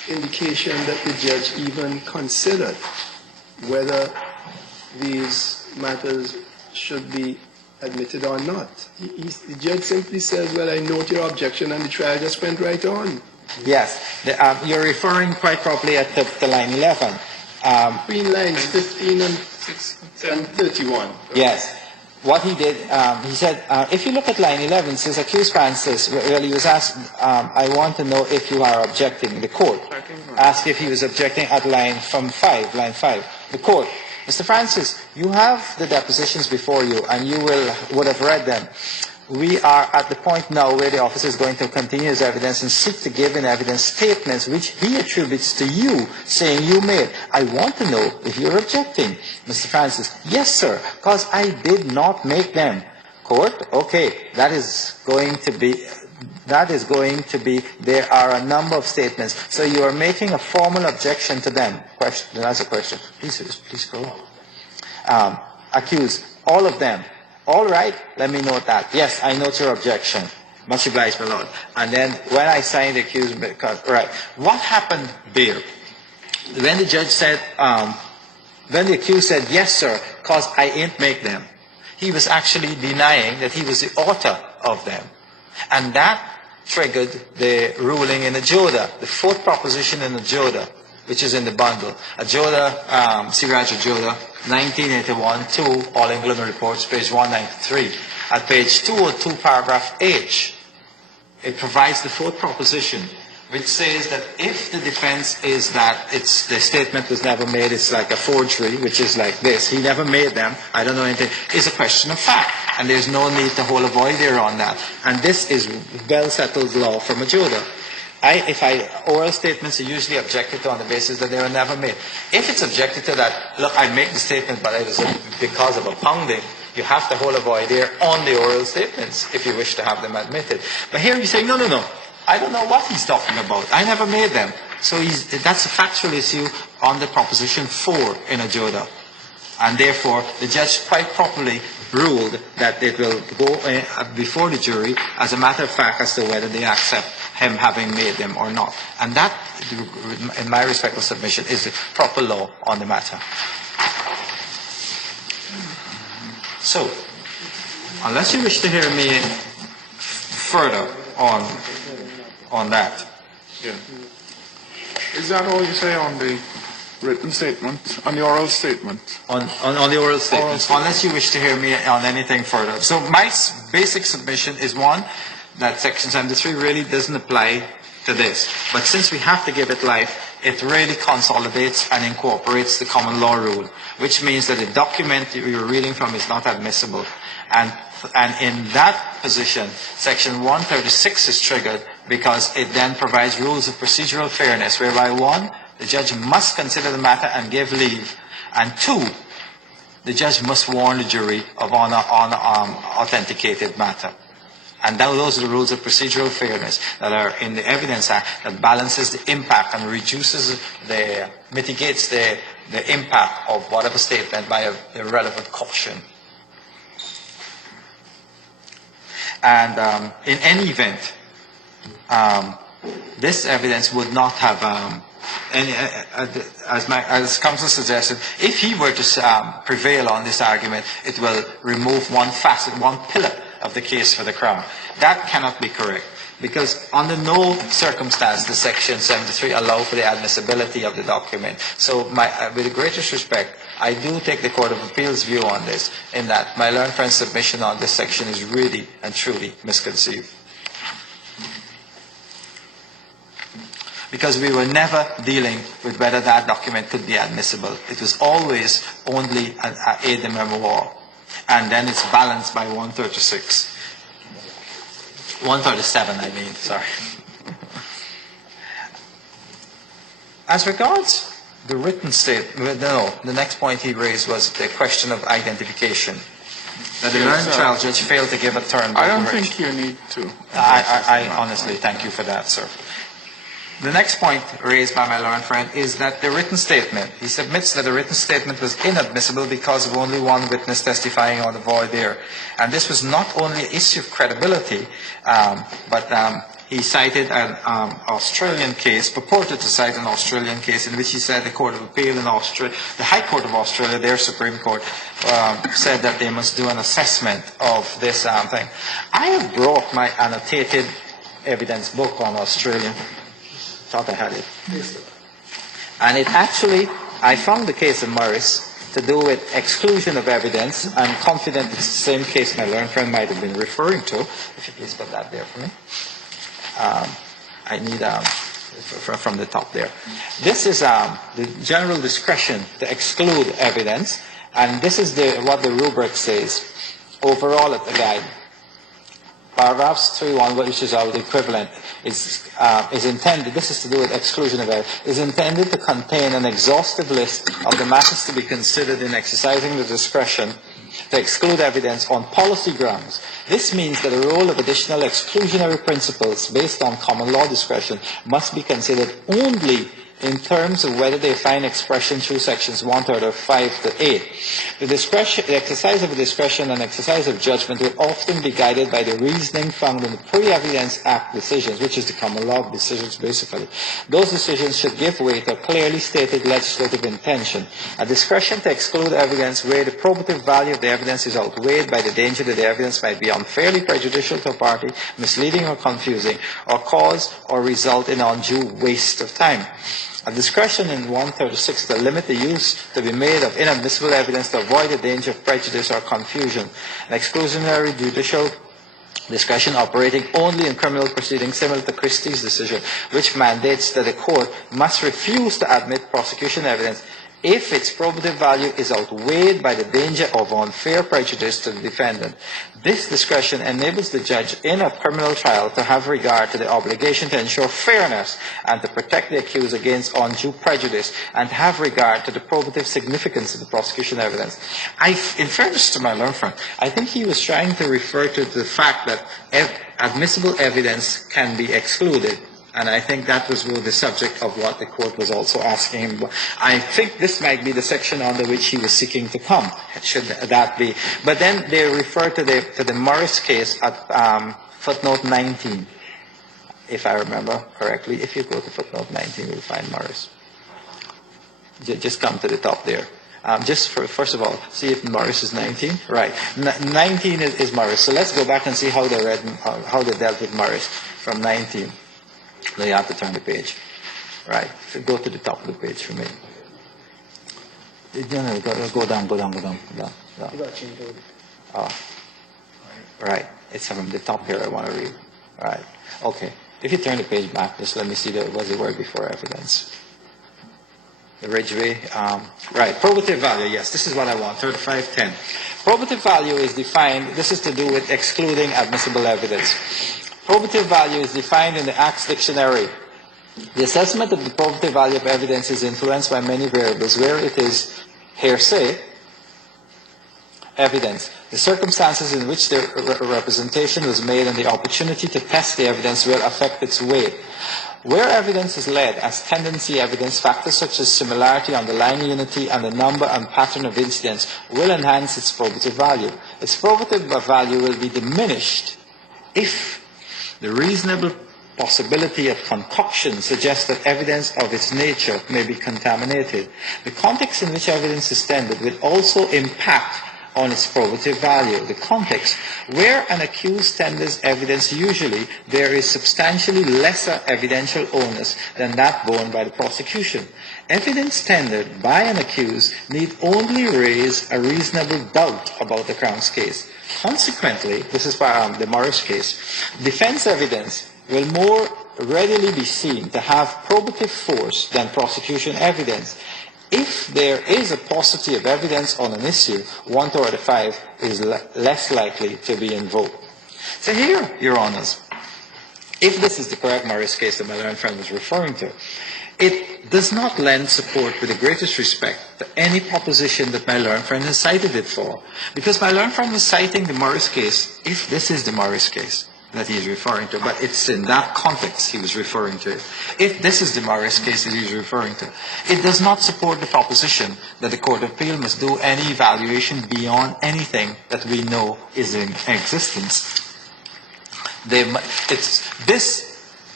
indication that the judge even considered whether these matters should be admitted or not. The judge simply says, well, I note your objection, and the trial just went right on. Yes, you're referring quite properly to line 11. Between lines 15 and 31. Yes. What he did, he said, if you look at line 11, it says, accused Francis, well, he was asked, I want to know if you are objecting. The court asked if he was objecting at line 5. The court, Mr. Francis, you have the depositions before you, and you would have read them. We are at the point now where the officer is going to continue his evidence and seek to give in evidence statements which he attributes to you, saying you made. I want to know if you're objecting. Mr. Francis, yes, sir, because I did not make them. Court, okay, that is going to be, there are a number of statements. So you are making a formal objection to them. Question, that's a question. Please scroll. Accused, all of them. All right, let me note that. Yes, I note your objection. Much obliged, my lord. And then when I signed the accused, right. What happened there? When the judge said, when the accused said, yes, sir, because I ain't make them, he was actually denying that he was the author of them. And that triggered the ruling in Ajoda, the fourth proposition in Ajoda, which is in the bundle. Ajoda, Siraj Ajoda, 1981, 2, All England Reports, page 193. At page 202, paragraph H, it provides the fourth proposition, which says that if the defense is that the statement was never made, it's like a forgery, which is like this, he never made them, I don't know anything, is a question of fact. And there's no need to hold a void there on that. And this is well-settled law from Ajoda. Oral statements are usually objected to on the basis that they were never made. If it's objected to that, look, I make the statement, but it was because of a pounding, you have to hold a void there on the oral statements if you wish to have them admitted. But here you say, no, I don't know what he's talking about. I never made them. So that's a factual issue on the proposition 4 in Ajoda. And therefore, the judge quite properly ruled that it will go before the jury as a matter of fact as to whether they accept him having made them or not. And that, in my respectful submission, is the proper law on the matter. So, unless you wish to hear me further on that. Yeah. Is that all you say on the written statement, on the oral statement? On the oral statements, unless you wish to hear me on anything further. So my basic submission is one, that Section 73 really doesn't apply to this. But since we have to give it life, it really consolidates and incorporates the common law rule, which means that the document you're reading from is not admissible. And in that position, Section 136 is triggered because it then provides rules of procedural fairness, whereby 1, the judge must consider the matter and give leave, and 2, the judge must warn the jury of on authenticated matter. And those are the rules of procedural fairness that are in the Evidence Act that balances the impact and mitigates the impact of whatever statement by a relevant caution. And in any event, this evidence would not have any, as counsel suggested, if he were to prevail on this argument, it will remove one facet, one pillar of the case for the Crown. That cannot be correct, because under no circumstance does Section 73 allow for the admissibility of the document. So with the greatest respect, I do take the Court of Appeal's view on this, in that my learned friend's submission on this section is really and truly misconceived. Because we were never dealing with whether that document could be admissible. It was always only an aide de memoire. And then it's balanced by 136. 137, I mean, sorry. As regards the written statement, the next point he raised was the question of identification. That the learned trial judge failed to give a turn. I don't think you need to. I honestly thank you for that, sir. The next point raised by my learned friend is that the written statement, he submits that the written statement was inadmissible because of only one witness testifying on the voir dire. And this was not only an issue of credibility, but he cited an Australian case, purported to cite an Australian case in which he said the Court of Appeal in Australia, the High Court of Australia, their Supreme Court, said that they must do an assessment of this thing. I have brought my annotated evidence book on Australian. Thought I had it. And it actually, I found the case of Morris to do with exclusion of evidence. I'm confident it's the same case my learned friend might have been referring to. If you please put that there for me. I need from the top there. This is the general discretion to exclude evidence, and this is what the rubric says overall at the guide. Paragraphs 3.1, which is our equivalent, is intended, this is to do with exclusion of evidence, is intended to contain an exhaustive list of the matters to be considered in exercising the discretion to exclude evidence on policy grounds. This means that the role of additional exclusionary principles based on common law discretion must be considered only in terms of whether they find expression through sections 1/3 of 5 to 8. The exercise of discretion and exercise of judgment will often be guided by the reasoning found in the Pre-Evidence Act decisions, which is the common law decisions basically. Those decisions should give way to a clearly stated legislative intention. A discretion to exclude evidence where the probative value of the evidence is outweighed by the danger that the evidence might be unfairly prejudicial to a party, misleading or confusing, or cause or result in undue waste of time. A discretion in 136 to limit the use to be made of inadmissible evidence to avoid the danger of prejudice or confusion. An exclusionary judicial discretion operating only in criminal proceedings similar to Christie's decision, which mandates that the court must refuse to admit prosecution evidence if its probative value is outweighed by the danger of unfair prejudice to the defendant. This discretion enables the judge in a criminal trial to have regard to the obligation to ensure fairness and to protect the accused against undue prejudice and to have regard to the probative significance of the prosecution evidence. In fairness to my learned friend, I think he was trying to refer to the fact that admissible evidence can be excluded. And I think that was really the subject of what the court was also asking him. I think this might be the section under which he was seeking to come, should that be. But then they refer to the Morris case at footnote 19, if I remember correctly. If you go to footnote 19, you'll find Morris. Just come to the top there. First of all, see if Morris is 19. Right. 19 is Morris. So let's go back and see how they dealt with Morris from 19. Now you have to turn the page. Right. So go to the top of the page for me. No, go down. Oh. Right. It's from the top here I want to read. Right. Okay. If you turn the page back, just let me see what's the word before evidence. The Ridgeway. Right. Probative value. Yes, this is what I want. 3510. Probative value is defined. This is to do with excluding admissible evidence. Probative value is defined in the Act's dictionary. The assessment of the probative value of evidence is influenced by many variables, where it is hearsay evidence. The circumstances in which the representation was made and the opportunity to test the evidence will affect its weight. Where evidence is led as tendency evidence, factors such as similarity, underlying unity, and the number and pattern of incidents will enhance its probative value. Its probative value will be diminished if the reasonable possibility of concoction suggests that evidence of its nature may be contaminated. The context in which evidence is tendered will also impact on its probative value. The context where an accused tenders evidence, usually there is substantially lesser evidential onus than that borne by the prosecution. Evidence tendered by an accused need only raise a reasonable doubt about the Crown's case. Consequently, this is the Morris case, defense evidence will more readily be seen to have probative force than prosecution evidence. If there is a paucity of evidence on an issue, 1/3 of 5 is less likely to be invoked. So here, Your Honours, if this is the correct Morris case that my learned friend was referring to, it does not lend support with the greatest respect to any proposition that my learned friend has cited it for. Because my learned friend was citing the Morris case, if this is the Morris case that he is referring to, but it's in that context he was referring to it. If this is the Morris case that he is referring to, it does not support the proposition that the Court of Appeal must do any evaluation beyond anything that we know is in existence. This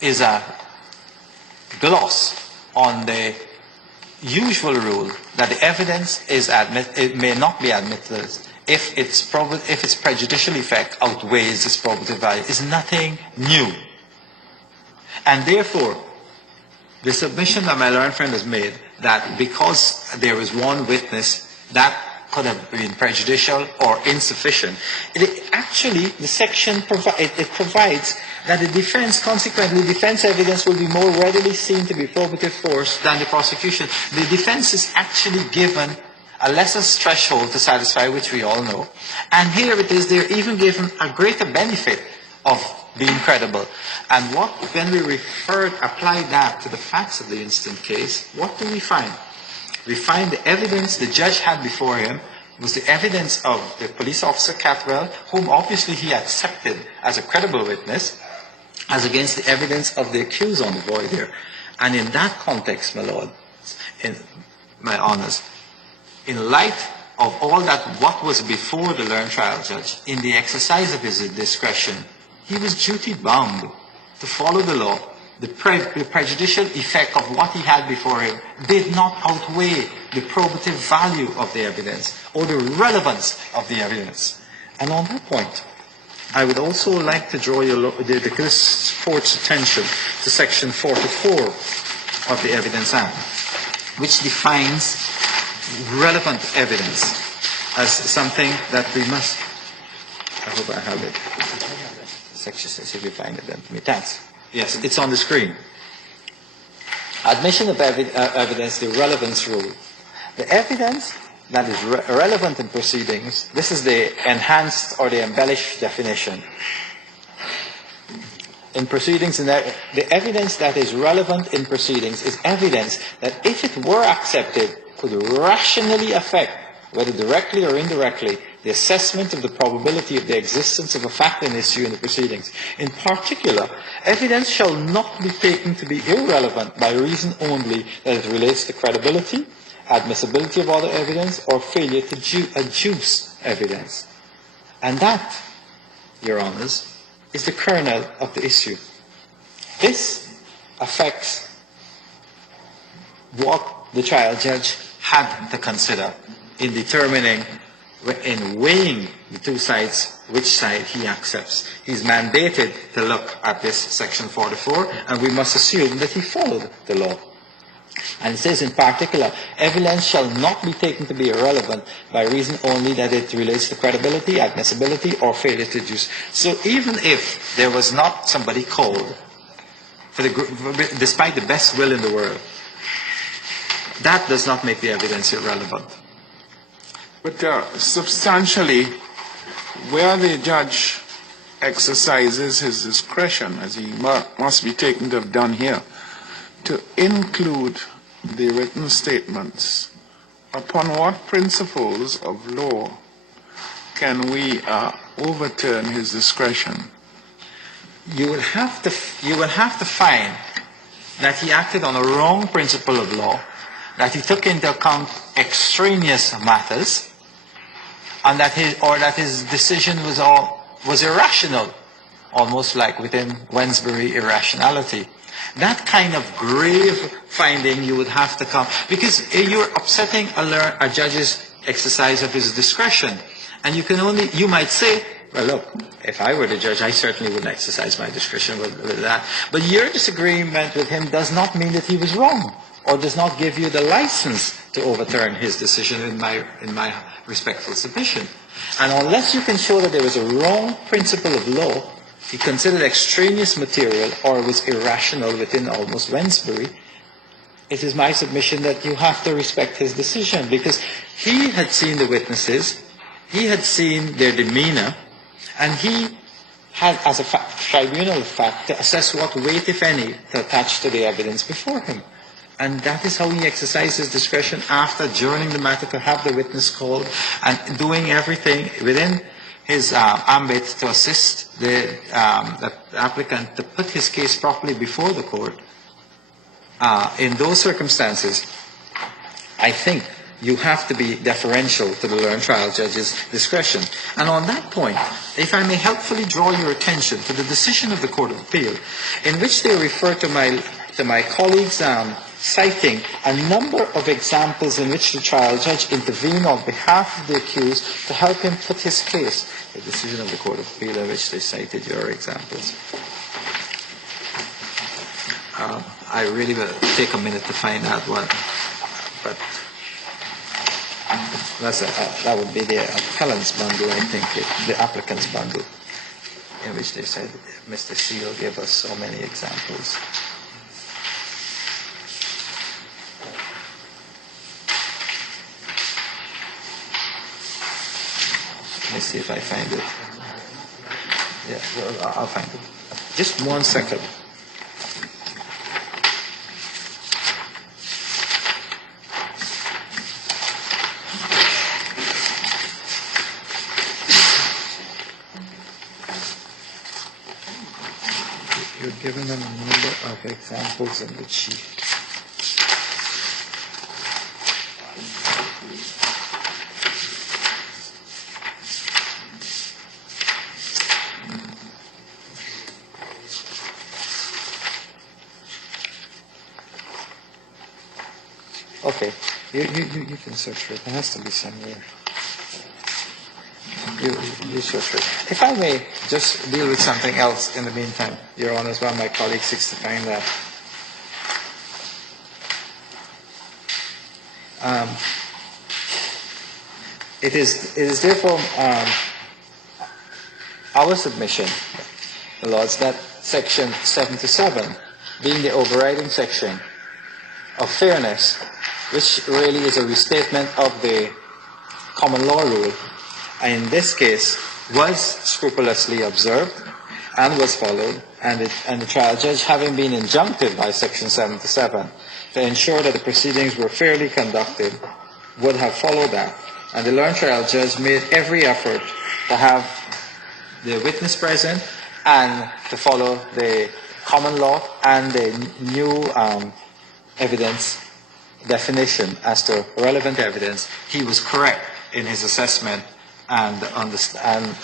is a gloss on the usual rule that the evidence it may not be admitted if its prejudicial effect outweighs its probative value. Is nothing new. And therefore, the submission that my learned friend has made, that because there is one witness, that could have been prejudicial or insufficient. The section provides that the defense, consequently, defense evidence will be more readily seen to be probative force than the prosecution. The defense is actually given a lesser threshold to satisfy, which we all know. And here it is, they're even given a greater benefit of being credible. And when we apply that to the facts of the instant case, what do we find? We find the evidence the judge had before him was the evidence of the police officer Catwell, whom obviously he accepted as a credible witness, as against the evidence of the accused on the voir dire. And in that context, my lord, my honors, in light of all that, what was before the learned trial judge, in the exercise of his discretion, he was duty-bound to follow the law. The prejudicial effect of what he had before him did not outweigh the probative value of the evidence or the relevance of the evidence. And on that point, I would also like to draw this court's attention to Section 44 of the Evidence Act, which defines relevant evidence as something that we must... I hope I have it. Section says if you find it, then me thanks. Yes, it's on the screen. Admission of evidence, the relevance rule. The evidence that is relevant in proceedings, this is the enhanced or the embellished definition. In proceedings, the evidence that is relevant in proceedings is evidence that if it were accepted could rationally affect, whether directly or indirectly, the assessment of the probability of the existence of a fact in issue in the proceedings. In particular, evidence shall not be taken to be irrelevant by reason only that it relates to credibility, admissibility of other evidence, or failure to adduce evidence. And that, Your Honours, is the kernel of the issue. This affects what the trial judge had to consider in determining, in weighing the two sides, which side he accepts. He's mandated to look at this Section 44, and we must assume that he followed the law. And it says in particular, evidence shall not be taken to be irrelevant by reason only that it relates to credibility, admissibility, or failure to adduce. So even if there was not somebody called, despite the best will in the world, that does not make the evidence irrelevant. But substantially, where the judge exercises his discretion, as he must be taken to have done here, to include the written statements, upon what principles of law can we overturn his discretion? You will have to find that he acted on a wrong principle of law, that he took into account extraneous matters, and that his decision was irrational, almost like within Wensbury irrationality. That kind of grave finding you would have to come, because you're upsetting a judge's exercise of his discretion. And you might say, well, look, if I were the judge, I certainly wouldn't exercise my discretion with that. But your disagreement with him does not mean that he was wrong, or does not give you the license to overturn his decision in my respectful submission. And unless you can show that there was a wrong principle of law, he considered extraneous material, or was irrational within almost Wensbury, it is my submission that you have to respect his decision, because he had seen the witnesses, he had seen their demeanor, and he had, as a tribunal fact, to assess what weight, if any, to attach to the evidence before him. And that is how he exercised his discretion after adjourning the matter to have the witness called and doing everything within his ambit to assist the applicant to put his case properly before the court. In those circumstances, I think you have to be deferential to the learned trial judge's discretion. And on that point, if I may helpfully draw your attention to the decision of the Court of Appeal, in which they refer to my colleagues citing a number of examples in which the trial judge intervened on behalf of the accused to help him put his case. The decision of the Court of Appeal in which they cited your examples. I really will take a minute to find out one, but that would be the appellant's bundle, I think, the applicant's bundle, in which they said Mr. Seal gave us so many examples. Let me see if I find it. Yeah, well, I'll find it. Just 1 second. You're given them a number of examples in the sheet. Okay, you can search for it. It has to be somewhere. You search for it. If I may just deal with something else in the meantime, Your Honor, while my colleague seeks to find that. It is therefore our submission, the Lords, that Section 77, being the overriding section of fairness, which really is a restatement of the common law rule, in this case was scrupulously observed and was followed, and the trial judge, having been injuncted by Section 77 to ensure that the proceedings were fairly conducted, would have followed that. And the learned trial judge made every effort to have the witness present and to follow the common law and the new evidence definition as to relevant evidence. He was correct in his assessment and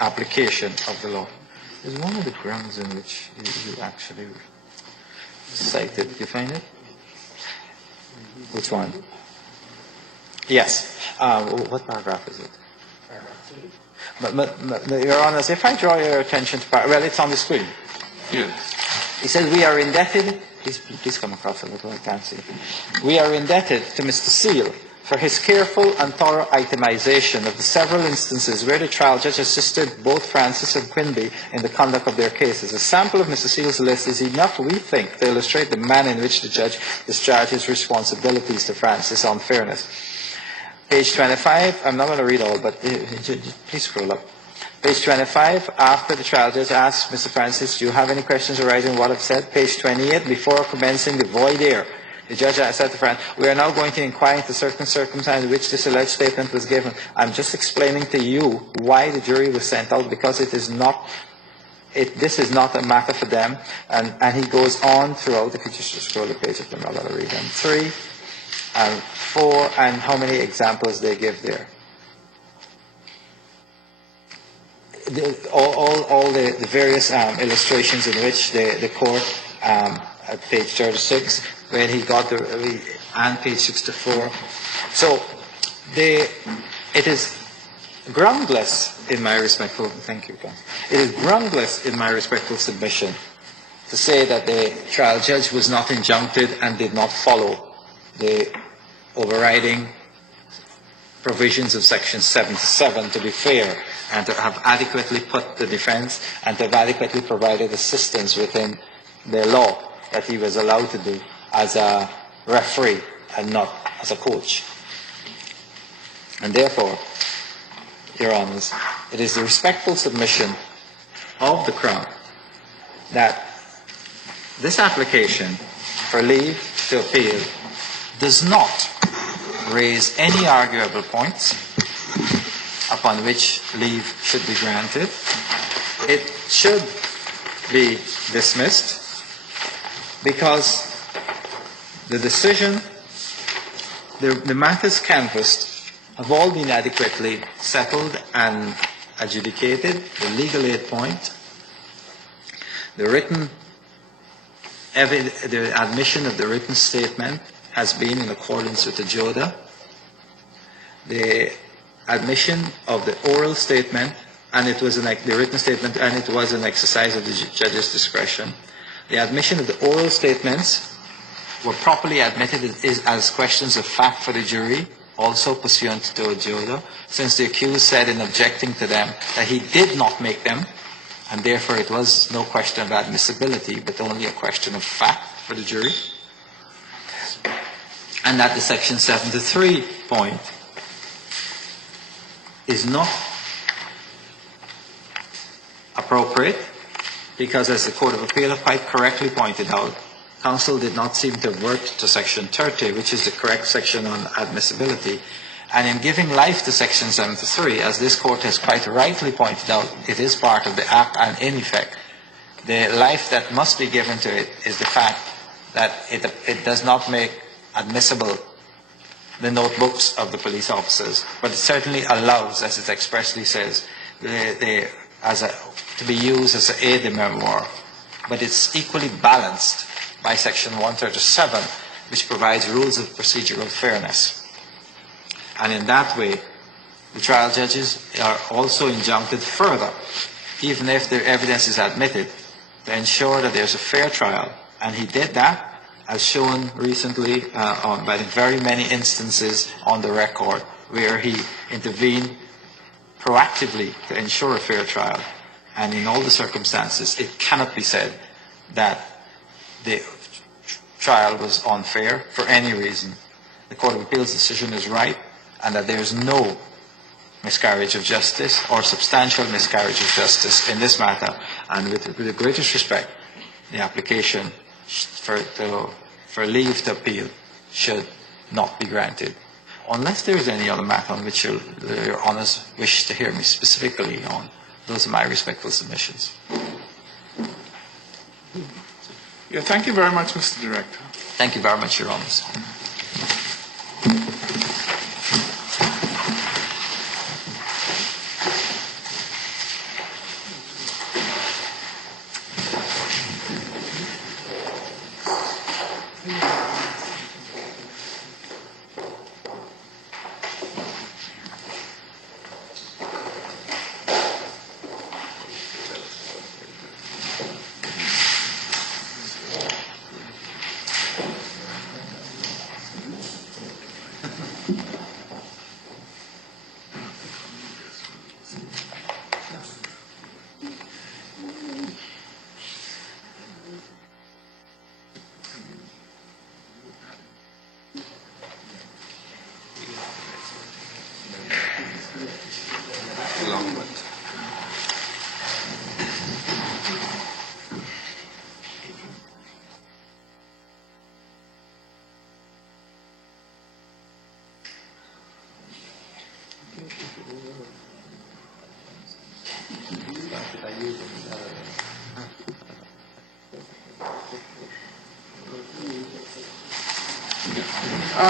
application of the law. There's one of the grounds in which you actually cited. Did you find it? Which one? Yes. What paragraph is it? But, Your Honor, if I draw your attention to well, it's on the screen. Yes. He says we are indebted. Please come across a little. I can't see. We are indebted to Mr. Seal for his careful and thorough itemization of the several instances where the trial judge assisted both Francis and Quinby in the conduct of their cases. A sample of Mr. Seal's list is enough, we think, to illustrate the manner in which the judge discharged his responsibilities to Francis on fairness. Page 25, I'm not going to read all, but please scroll up. Page 25, after the trial judge asked Mr. Francis, do you have any questions arising from what I've said? Page 28, before commencing the voir dire, the judge said to Francis, we are now going to inquire into certain circumstances in which this alleged statement was given. I'm just explaining to you why the jury was sent out, because this is not a matter for them. And he goes on throughout, if you just scroll the page, I'm not going to read them. 3 and 4, and how many examples they give there. All the various illustrations in which the court, at page 36, when he got and page 64. So it is groundless in my respectful, thank you, Counsel. It is groundless in my respectful submission to say that the trial judge was not injuncted and did not follow the overriding provisions of Section 77 to be fair and to have adequately put the defense and to have adequately provided assistance within the law that he was allowed to do as a referee and not as a coach. And therefore, Your Honours, it is the respectful submission of the Crown that this application for leave to appeal does not raise any arguable points upon which leave should be granted. It should be dismissed because the decision, the matters canvassed have all been adequately settled and adjudicated. The legal aid point, the admission of the written statement has been in accordance with the JODA. The admission of the oral statement, and it was the written statement, and it was an exercise of the judge's discretion. The admission of the oral statements were properly admitted as questions of fact for the jury, also pursuant to JODA, since the accused said in objecting to them that he did not make them, and therefore it was no question of admissibility, but only a question of fact for the jury. And that the Section 73 point is not appropriate, because as the Court of Appeal quite correctly pointed out, counsel did not seem to have worked to Section 30, which is the correct section on admissibility. And in giving life to Section 73, as this Court has quite rightly pointed out, it is part of the Act, and in effect, the life that must be given to it is the fact that it does not make admissible the notebooks of the police officers, but it certainly allows, as it expressly says, to be used as an aide de memoire. But it's equally balanced by Section 137, which provides rules of procedural fairness. And in that way, the trial judges are also injuncted further, even if their evidence is admitted, to ensure that there's a fair trial. And he did that, as shown recently by the very many instances on the record where he intervened proactively to ensure a fair trial. And in all the circumstances, it cannot be said that the trial was unfair for any reason. The Court of Appeal's decision is right, and that there is no miscarriage of justice or substantial miscarriage of justice in this matter. And with the greatest respect, the application for leave to appeal should not be granted. Unless there is any other matter on which your Honours wish to hear me specifically on, those are my respectful submissions. Yeah, thank you very much, Mr. Director. Thank you very much, Your Honours.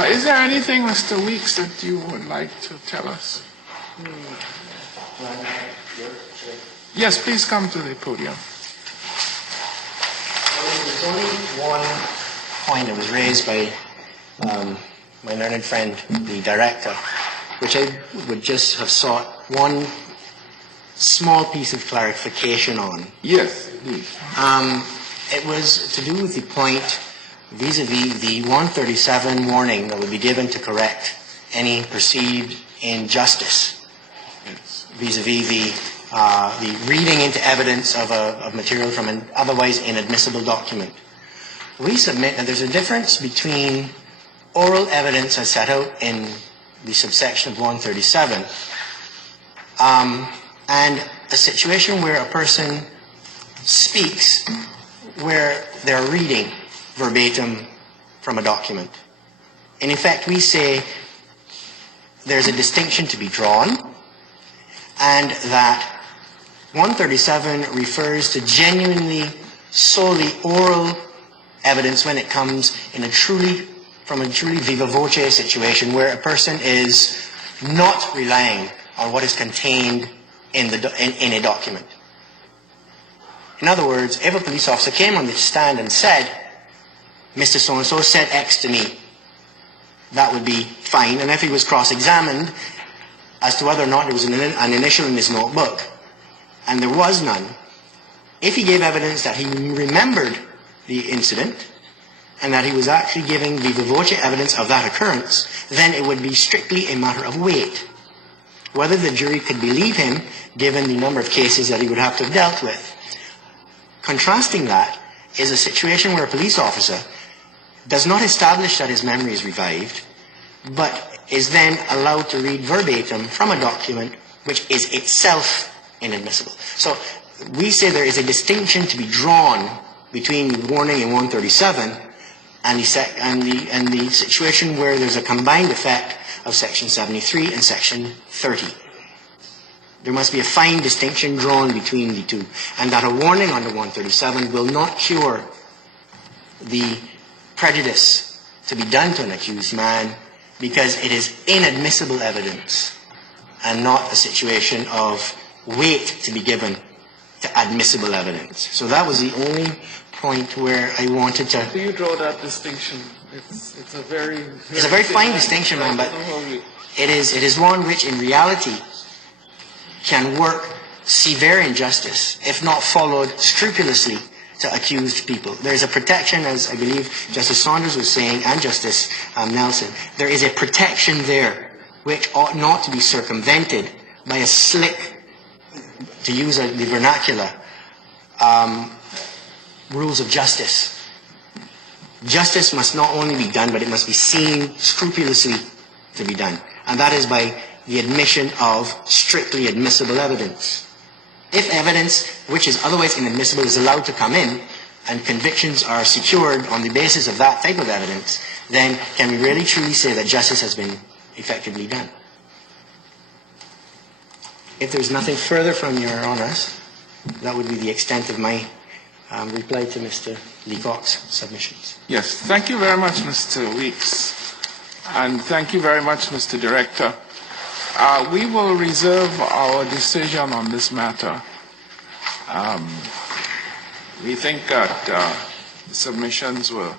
Is there anything, Mr. Weeks, that you would like to tell us? Yes, please come to the podium. There's only one point that was raised by my learned friend, the director, which I would just have sought one small piece of clarification on. Yes, please. It was to do with the point vis-a-vis the 137 warning that would be given to correct any perceived injustice vis-a-vis the reading into evidence of material from an otherwise inadmissible document. We submit that there's a difference between oral evidence as set out in the subsection of 137 and a situation where a person speaks where they're reading verbatim from a document. In effect, we say there's a distinction to be drawn, and that 137 refers to genuinely, solely oral evidence when it comes in from a truly viva voce situation where a person is not relying on what is contained in a document. In other words, if a police officer came on the stand and said, Mr. So-and-so said X to me, that would be fine. And if he was cross-examined as to whether or not there was an initial in his notebook, and there was none, if he gave evidence that he remembered the incident, and that he was actually giving the viva voce evidence of that occurrence, then it would be strictly a matter of weight. Whether the jury could believe him, given the number of cases that he would have to have dealt with. Contrasting that is a situation where a police officer does not establish that his memory is revived, but is then allowed to read verbatim from a document which is itself inadmissible. So we say there is a distinction to be drawn between the warning in 137 and the situation where there's a combined effect of Section 73 and Section 30. There must be a fine distinction drawn between the two, and that a warning under 137 will not cure the prejudice to be done to an accused man because it is inadmissible evidence and not a situation of weight to be given to admissible evidence. So that was the only point where I wanted to... Do you draw that distinction? It's a very fine distinction, man, but it is one which in reality can work severe injustice if not followed scrupulously to accused people. There is a protection, as I believe Justice Saunders was saying, and Justice Nelson, there is a protection there which ought not to be circumvented by a slick, to use the vernacular, rules of justice. Justice must not only be done, but it must be seen scrupulously to be done. And that is by the admission of strictly admissible evidence. If evidence which is otherwise inadmissible is allowed to come in, and convictions are secured on the basis of that type of evidence, then can we really truly say that justice has been effectively done? If there's nothing further from your honours, that would be the extent of my reply to Mr. Leacock's submissions. Yes, thank you very much, Mr. Weeks. And thank you very much, Mr. Director. We will reserve our decision on this matter. We think that the submissions were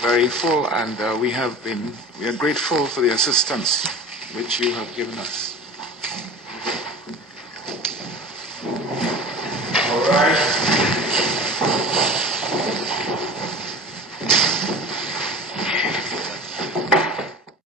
very full, and we are grateful for the assistance which you have given us. All right.